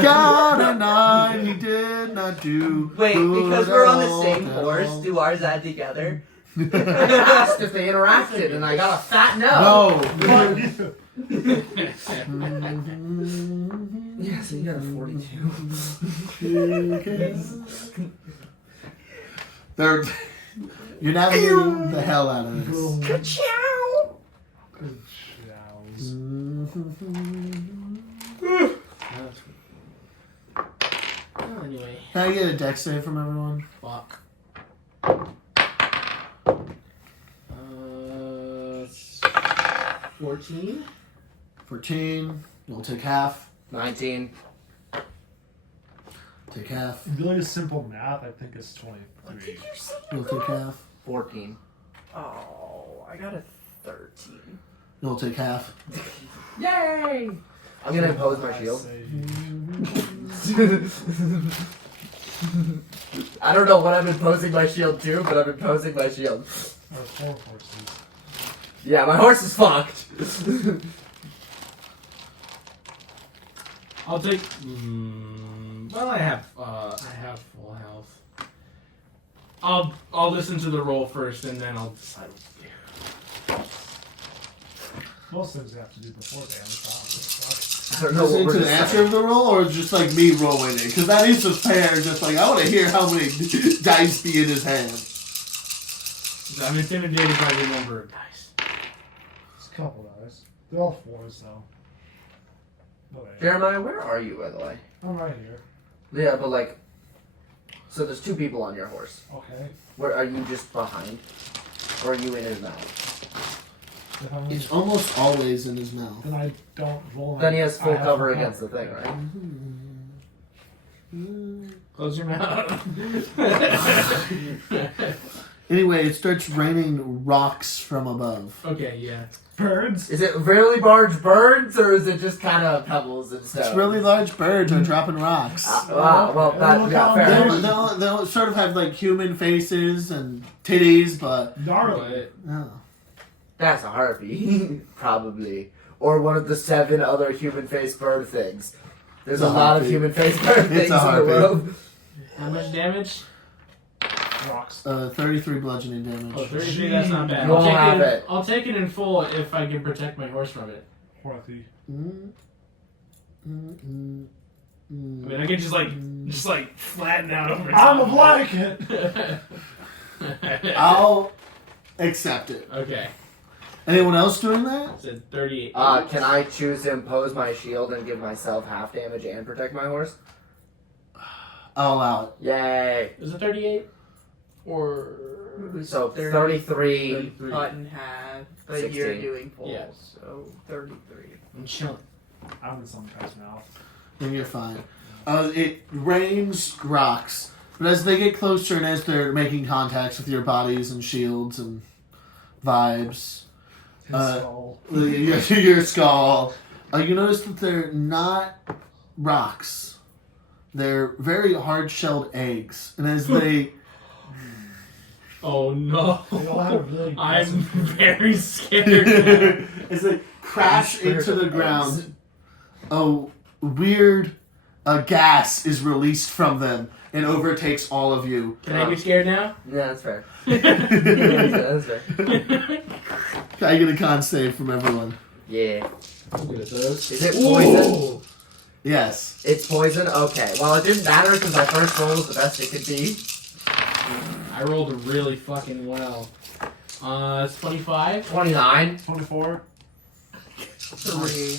got a 9. He did not do. Wait, good because we're on the at same all. horse, do ours add together? I asked if they interacted, and I got a fat no. No. Yeah, so you got a 42. They're, you're navigating the hell out of this. Ka-chow! Good chows. Oh, anyway. Can I get a dex save from everyone? Fuck. 14? 14. You'll take half. 19. Take half. Really simple math, I think, is 23. You'll take half. 14. Oh, I got a 13. You'll take half. Yay! I'm gonna impose my shield. I don't know what I'm imposing my shield to, but I'm imposing my shield. Or 4 horses. Yeah, my horse is fucked. I'll take. Well, I have full health. I'll listen to the roll first, and then I'll decide what to do. Most things you have to do before damage. I don't know Is what it we're to the deciding. answer of the roll, or just like me rolling it? Because that is just fair. Just like I want to hear how many dice be in his hand. I'm intimidated by the number of dice. It's a couple dice. They're all 4s, though. Okay. Jeremiah, where are you, by the way? I'm right here. Yeah, but like, so there's 2 people on your horse. Okay. Where are you just behind, or are you in his mouth? If I'm It's almost always in his mouth. then I don't roll. Then he has full I have cover full against the cover. thing, right? Close your mouth. Anyway, it starts raining rocks from above. Okay, yeah. Birds. Is it really large birds, or is it just kind of pebbles and stuff? It's really large birds are dropping rocks. Wow, well, that, yeah, fair They'll, enough. they'll sort of have like human faces and titties, but Gnarly. oh. That's a harpy, probably. Or one of the 7 other human-faced bird things. There's It's a a lot of harpy. human-faced bird things a in the harpy. world. How much damage? Rocks. 33 bludgeoning damage. Oh, 33, that's not bad. You won't have it. I'll take it in full if I can protect my horse from it. Horthy. I mean, I can just like flatten out over I'm a top. blanket. I'll accept it. Okay. Anyone else doing that? Said 38. Can I choose to impose my shield and give myself half damage and protect my horse? I'll allow it. Yay! Is it 38? Or So 33. Cut in half, but 16. you're doing full, Yeah. so 33. I'm chilling. I'm in some guy's mouth. Then you're fine. It rains rocks, but as they get closer and as they're making contacts with your bodies and shields and vibes, His skull. your skull, you notice that they're not rocks. They're very hard-shelled eggs, and as they Oh no. They all have really I'm aggressive- very scared now. as they crash into the ground, a weird a gas is released from them and overtakes all of you. Can I be scared now? Yeah, that's fair. Can That's fair. I get a con save from everyone? Yeah. I'm good at those. Is it poison? Yes. It's poison? Okay. Well, it didn't matter because my first roll was the best it could be. I rolled really fucking well. It's 25. 29. 24. 3.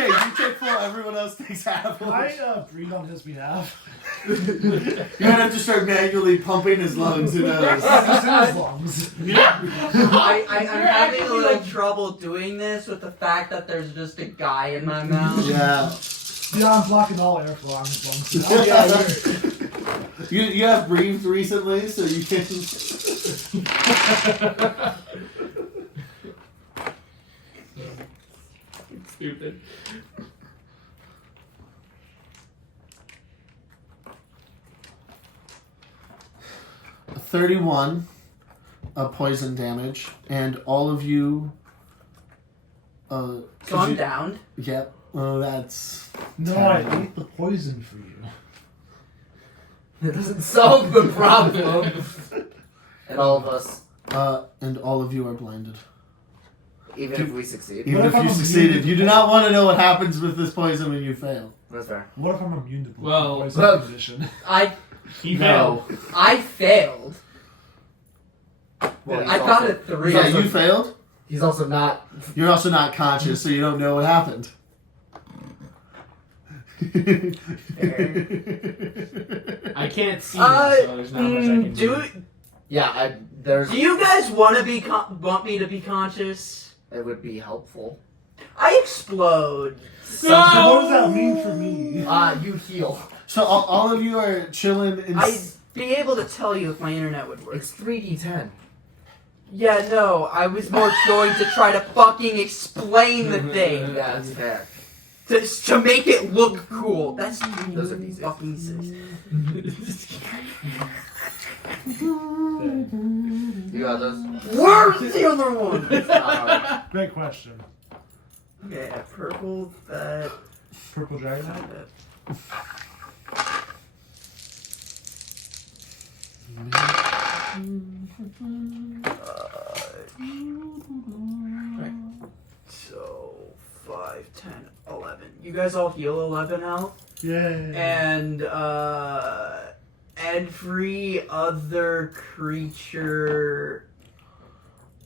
Okay, you take full, everyone else takes half. Can I breathe on his behalf? You're gonna have to start manually pumping his lungs, who knows? His lungs. I'm having a little trouble doing this with the fact that there's just a guy in my mouth. Yeah. Yeah, I'm blocking all airflow on his lungs. You have breathed recently, so you can. Stupid. A 31 poison damage, and all of you. So I'm downed. Yep. Oh, that's. No, I ate the poison for you. It doesn't solve the problem. And all of us, And all of you are blinded. even if we succeed. Even What if if you I'm succeeded, immune? you do not want to know what happens with this poison when you fail. That's fair. What if I'm immune to Well, poison well- condition? He No. failed. I failed. Well, he's I got also- a 3. Yeah, also- you failed. He's also not. You're also not conscious, so you don't know what happened. I can't see him, so there's not much I can do. Yeah, there's. Do you guys want me to be conscious? It would be helpful. I explode. So what does that mean for me? You heal. So all of you are chilling in. I'd be able to tell you if my internet would work. It's 3d10. Yeah, no, I was more going to try to fucking explain the thing. Yeah, that's fair. To make it look cool. That's Those are D6. fucking 6. You got those? Where's the other one? Great question. Yeah, purple, that... Purple dragon. So, 5, 10, 11. You guys all heal 11 health? Yay. And, every other creature...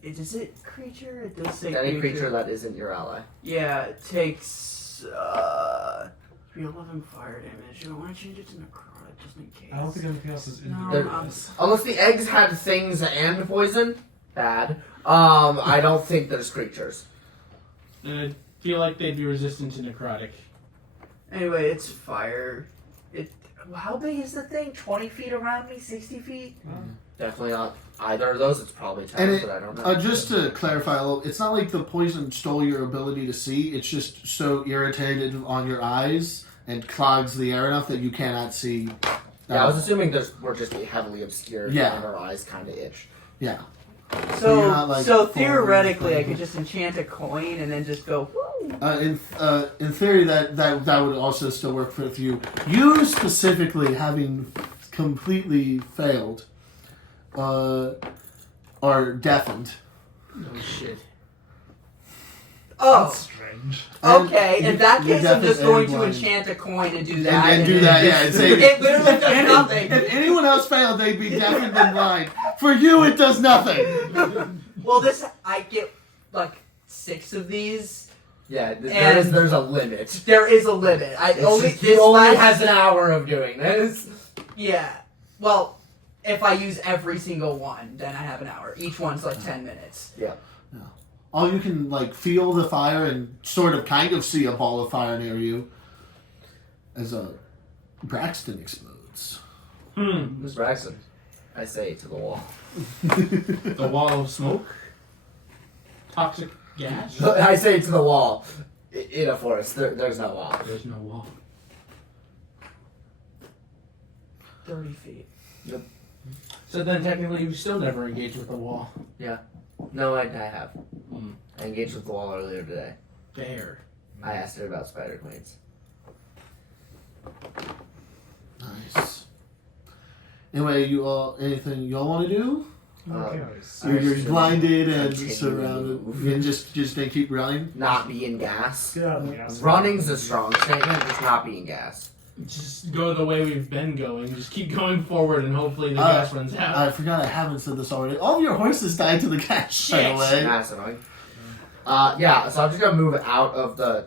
Is it creature? It does say Any creature that isn't your ally. Yeah, it takes, 311 fire damage. I want to change it to necrotic just in case. I don't think anything else is in No, there. Unless the eggs had things and poison, bad. I don't think there's creatures. I feel like they'd be resistant to necrotic. Anyway, it's fire. How big is the thing? 20 feet around me? 60 feet? Definitely not either of those. It's probably 10, And it- but I don't know. just to clarify a little, it's not like the poison stole your ability to see. It's just so irritated on your eyes and clogs the air enough that you cannot see. Yeah, I was assuming we're just heavily obscured Yeah. and our eyes kind of itch. Yeah. So, you're not, like, so full- theoretically, I could just enchant a coin and then just go, woo! In theory, that would also still work with you. You specifically, having completely failed, are deafened. Oh shit. Oh, That's strange. okay. And In that you're case, I'm deaf just and going to blind. enchant a coin and do that. And do that, yeah. And say, It literally does nothing. If anyone else failed, they'd be deafened and blind. For you, it does nothing. Well, I get like 6 of these. Yeah, And- there's a limit. There is a limit. He only has an hour of doing this. Yeah. Well, if I use every single one, then I have an hour. Each one's like 10 minutes. All you can feel the fire and sort of kind of see a ball of fire near you as Braxton explodes. Mr. Braxton, I say to the wall. The wall of smoke? Toxic gas? I say to the wall. In a forest, there's no wall. There's no wall. 30 feet. So then technically you still never engage with the wall. No, I have. I engaged with the wall earlier today. There. I asked her about spider queens. Anyway, you all anything y'all want to do? Okay. You're blinded and Continue surrounded. move. You just they keep running. Not be in gas. Get out of the gas. Running's a strong statement, just not be in gas. Just go the way we've been going. Just keep going forward, and hopefully the gas runs out. I forgot I haven't said this already. All of your horses died to the gas, by the Shit. way. That's annoying. Yeah, so I'm just gonna move out of the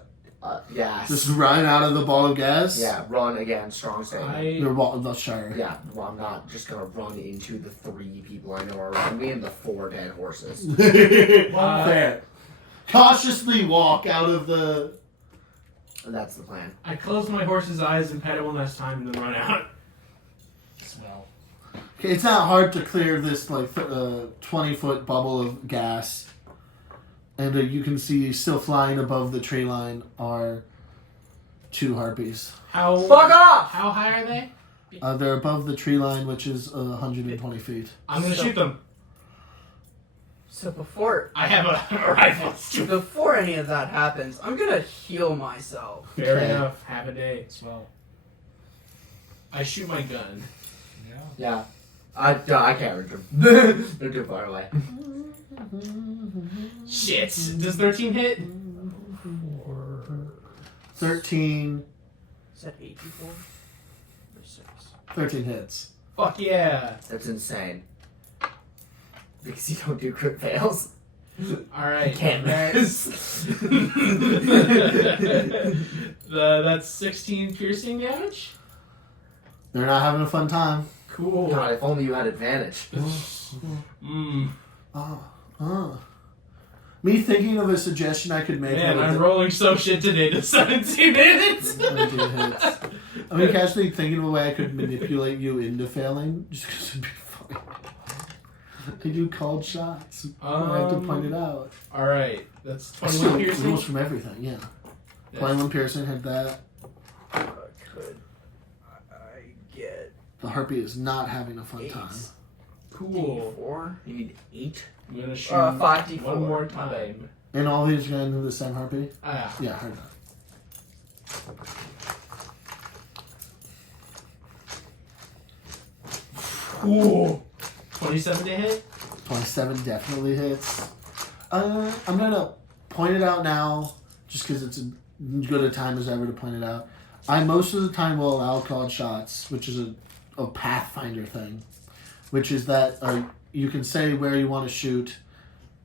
gas. Just run out of the ball of gas. Yeah, run again, strong statement. Your ball, the Shire. Yeah, well, I'm not just gonna run into the 3 people I know are around me and the 4 dead horses. Fair. Cautiously walk out of the. That's the plan. I close my horse's eyes and pet it one last time, and then run out. Smell. Okay, it's not hard to clear this like 20-foot bubble of gas, and you can see still flying above the tree line are 2 harpies. How? Fuck off! How high are they? They're above the tree line, which is 120 feet. I'm gonna shoot them. So before I have a rifle. before any of that happens, I'm gonna heal myself. Fair Okay. enough. Have a day. Smell. I shoot my gun. Yeah. Yeah. I can't reach them. They're too far away. Shit. Does 13 hit? 13 Is that 84 or 6? 13 hits. Fuck yeah. That's insane. Because you don't do crit fails. Alright. You can't miss. That's 16 piercing damage? They're not having a fun time. Cool. God, if only you had advantage. Mmm. Me thinking of a suggestion I could make. Man, that I'm would- rolling so shit today to 17 minutes. 17 hits. I mean, casually thinking of a way I could manipulate you into failing, just because it'd be funny. I do called shots. I have to point it out. Alright. That's I 21 steal piercing. rules from everything, yeah. 21 piercing had that. Could I get The harpy is not having a fun 8? time. Cool. 4? You need 8? I'm gonna shoot 5d4. one more My bad. time. And all these going into the same harpy? Ah. Yeah, I heard that. Cool. 27 to hit? 27 definitely hits. I'm gonna point it out now, just because it's as good a time as ever to point it out. I most of the time will allow called shots, which is a Pathfinder thing, which is that you can say where you want to shoot,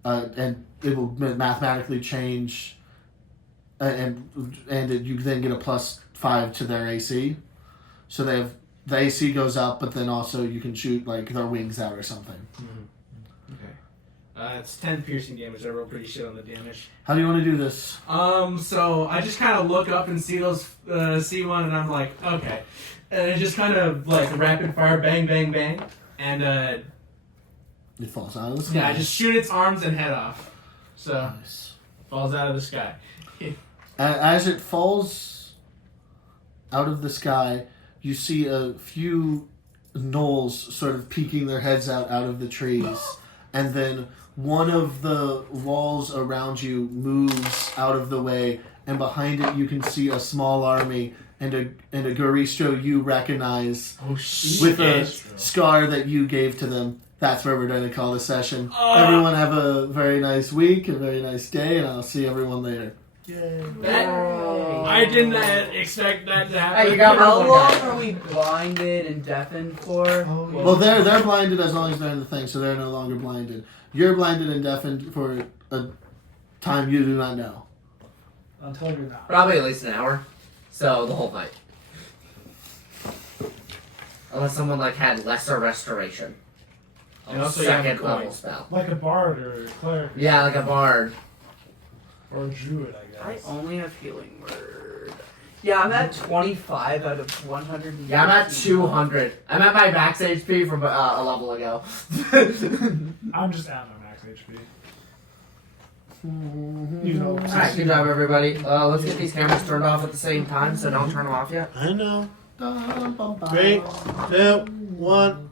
and it will mathematically change, and you then get a +5 to their AC. So they have the AC goes up, but then also you can shoot like their wings out or something. Okay. It's 10 piercing damage. I rolled pretty shit on the damage. How do you want to do this? So I just kind of look up and see those, see one, and I'm like, okay. And it just kind of like rapid fire, bang, bang, bang. And It falls out of the sky. yeah, I just shoot its arms and head off. So, Nice. falls out of the sky. As it falls out of the sky, you see a few gnolls sort of peeking their heads out of the trees. And then one of the walls around you moves out of the way, and behind it you can see a small army and a Garistro you recognize Oh shit. with a scar that you gave to them. That's where we're going to call the session. Oh. Everyone have a very nice week, a very nice day, and I'll see everyone later. I didn't expect that to happen. Hey, you got How one long guy. are we blinded and deafened for? Well, they're blinded as long as they're in the thing, so they're no longer blinded. You're blinded and deafened for a time you do not know. Until you're not. Probably at least an hour. So the whole night. Unless someone like had lesser restoration. And also you have a Second coin. level spell. Like a bard or a cleric. Yeah, like a bard. Or a druid, I I guess. only have healing word. Yeah, I'm at 25 out of 100. Yeah, I'm at 200. I'm at my max HP from a level ago. I'm just at my max HP. You know. Alright, good job everybody. Let's get these cameras turned off at the same time, so don't turn them off yet. I know. 3, 2, 1.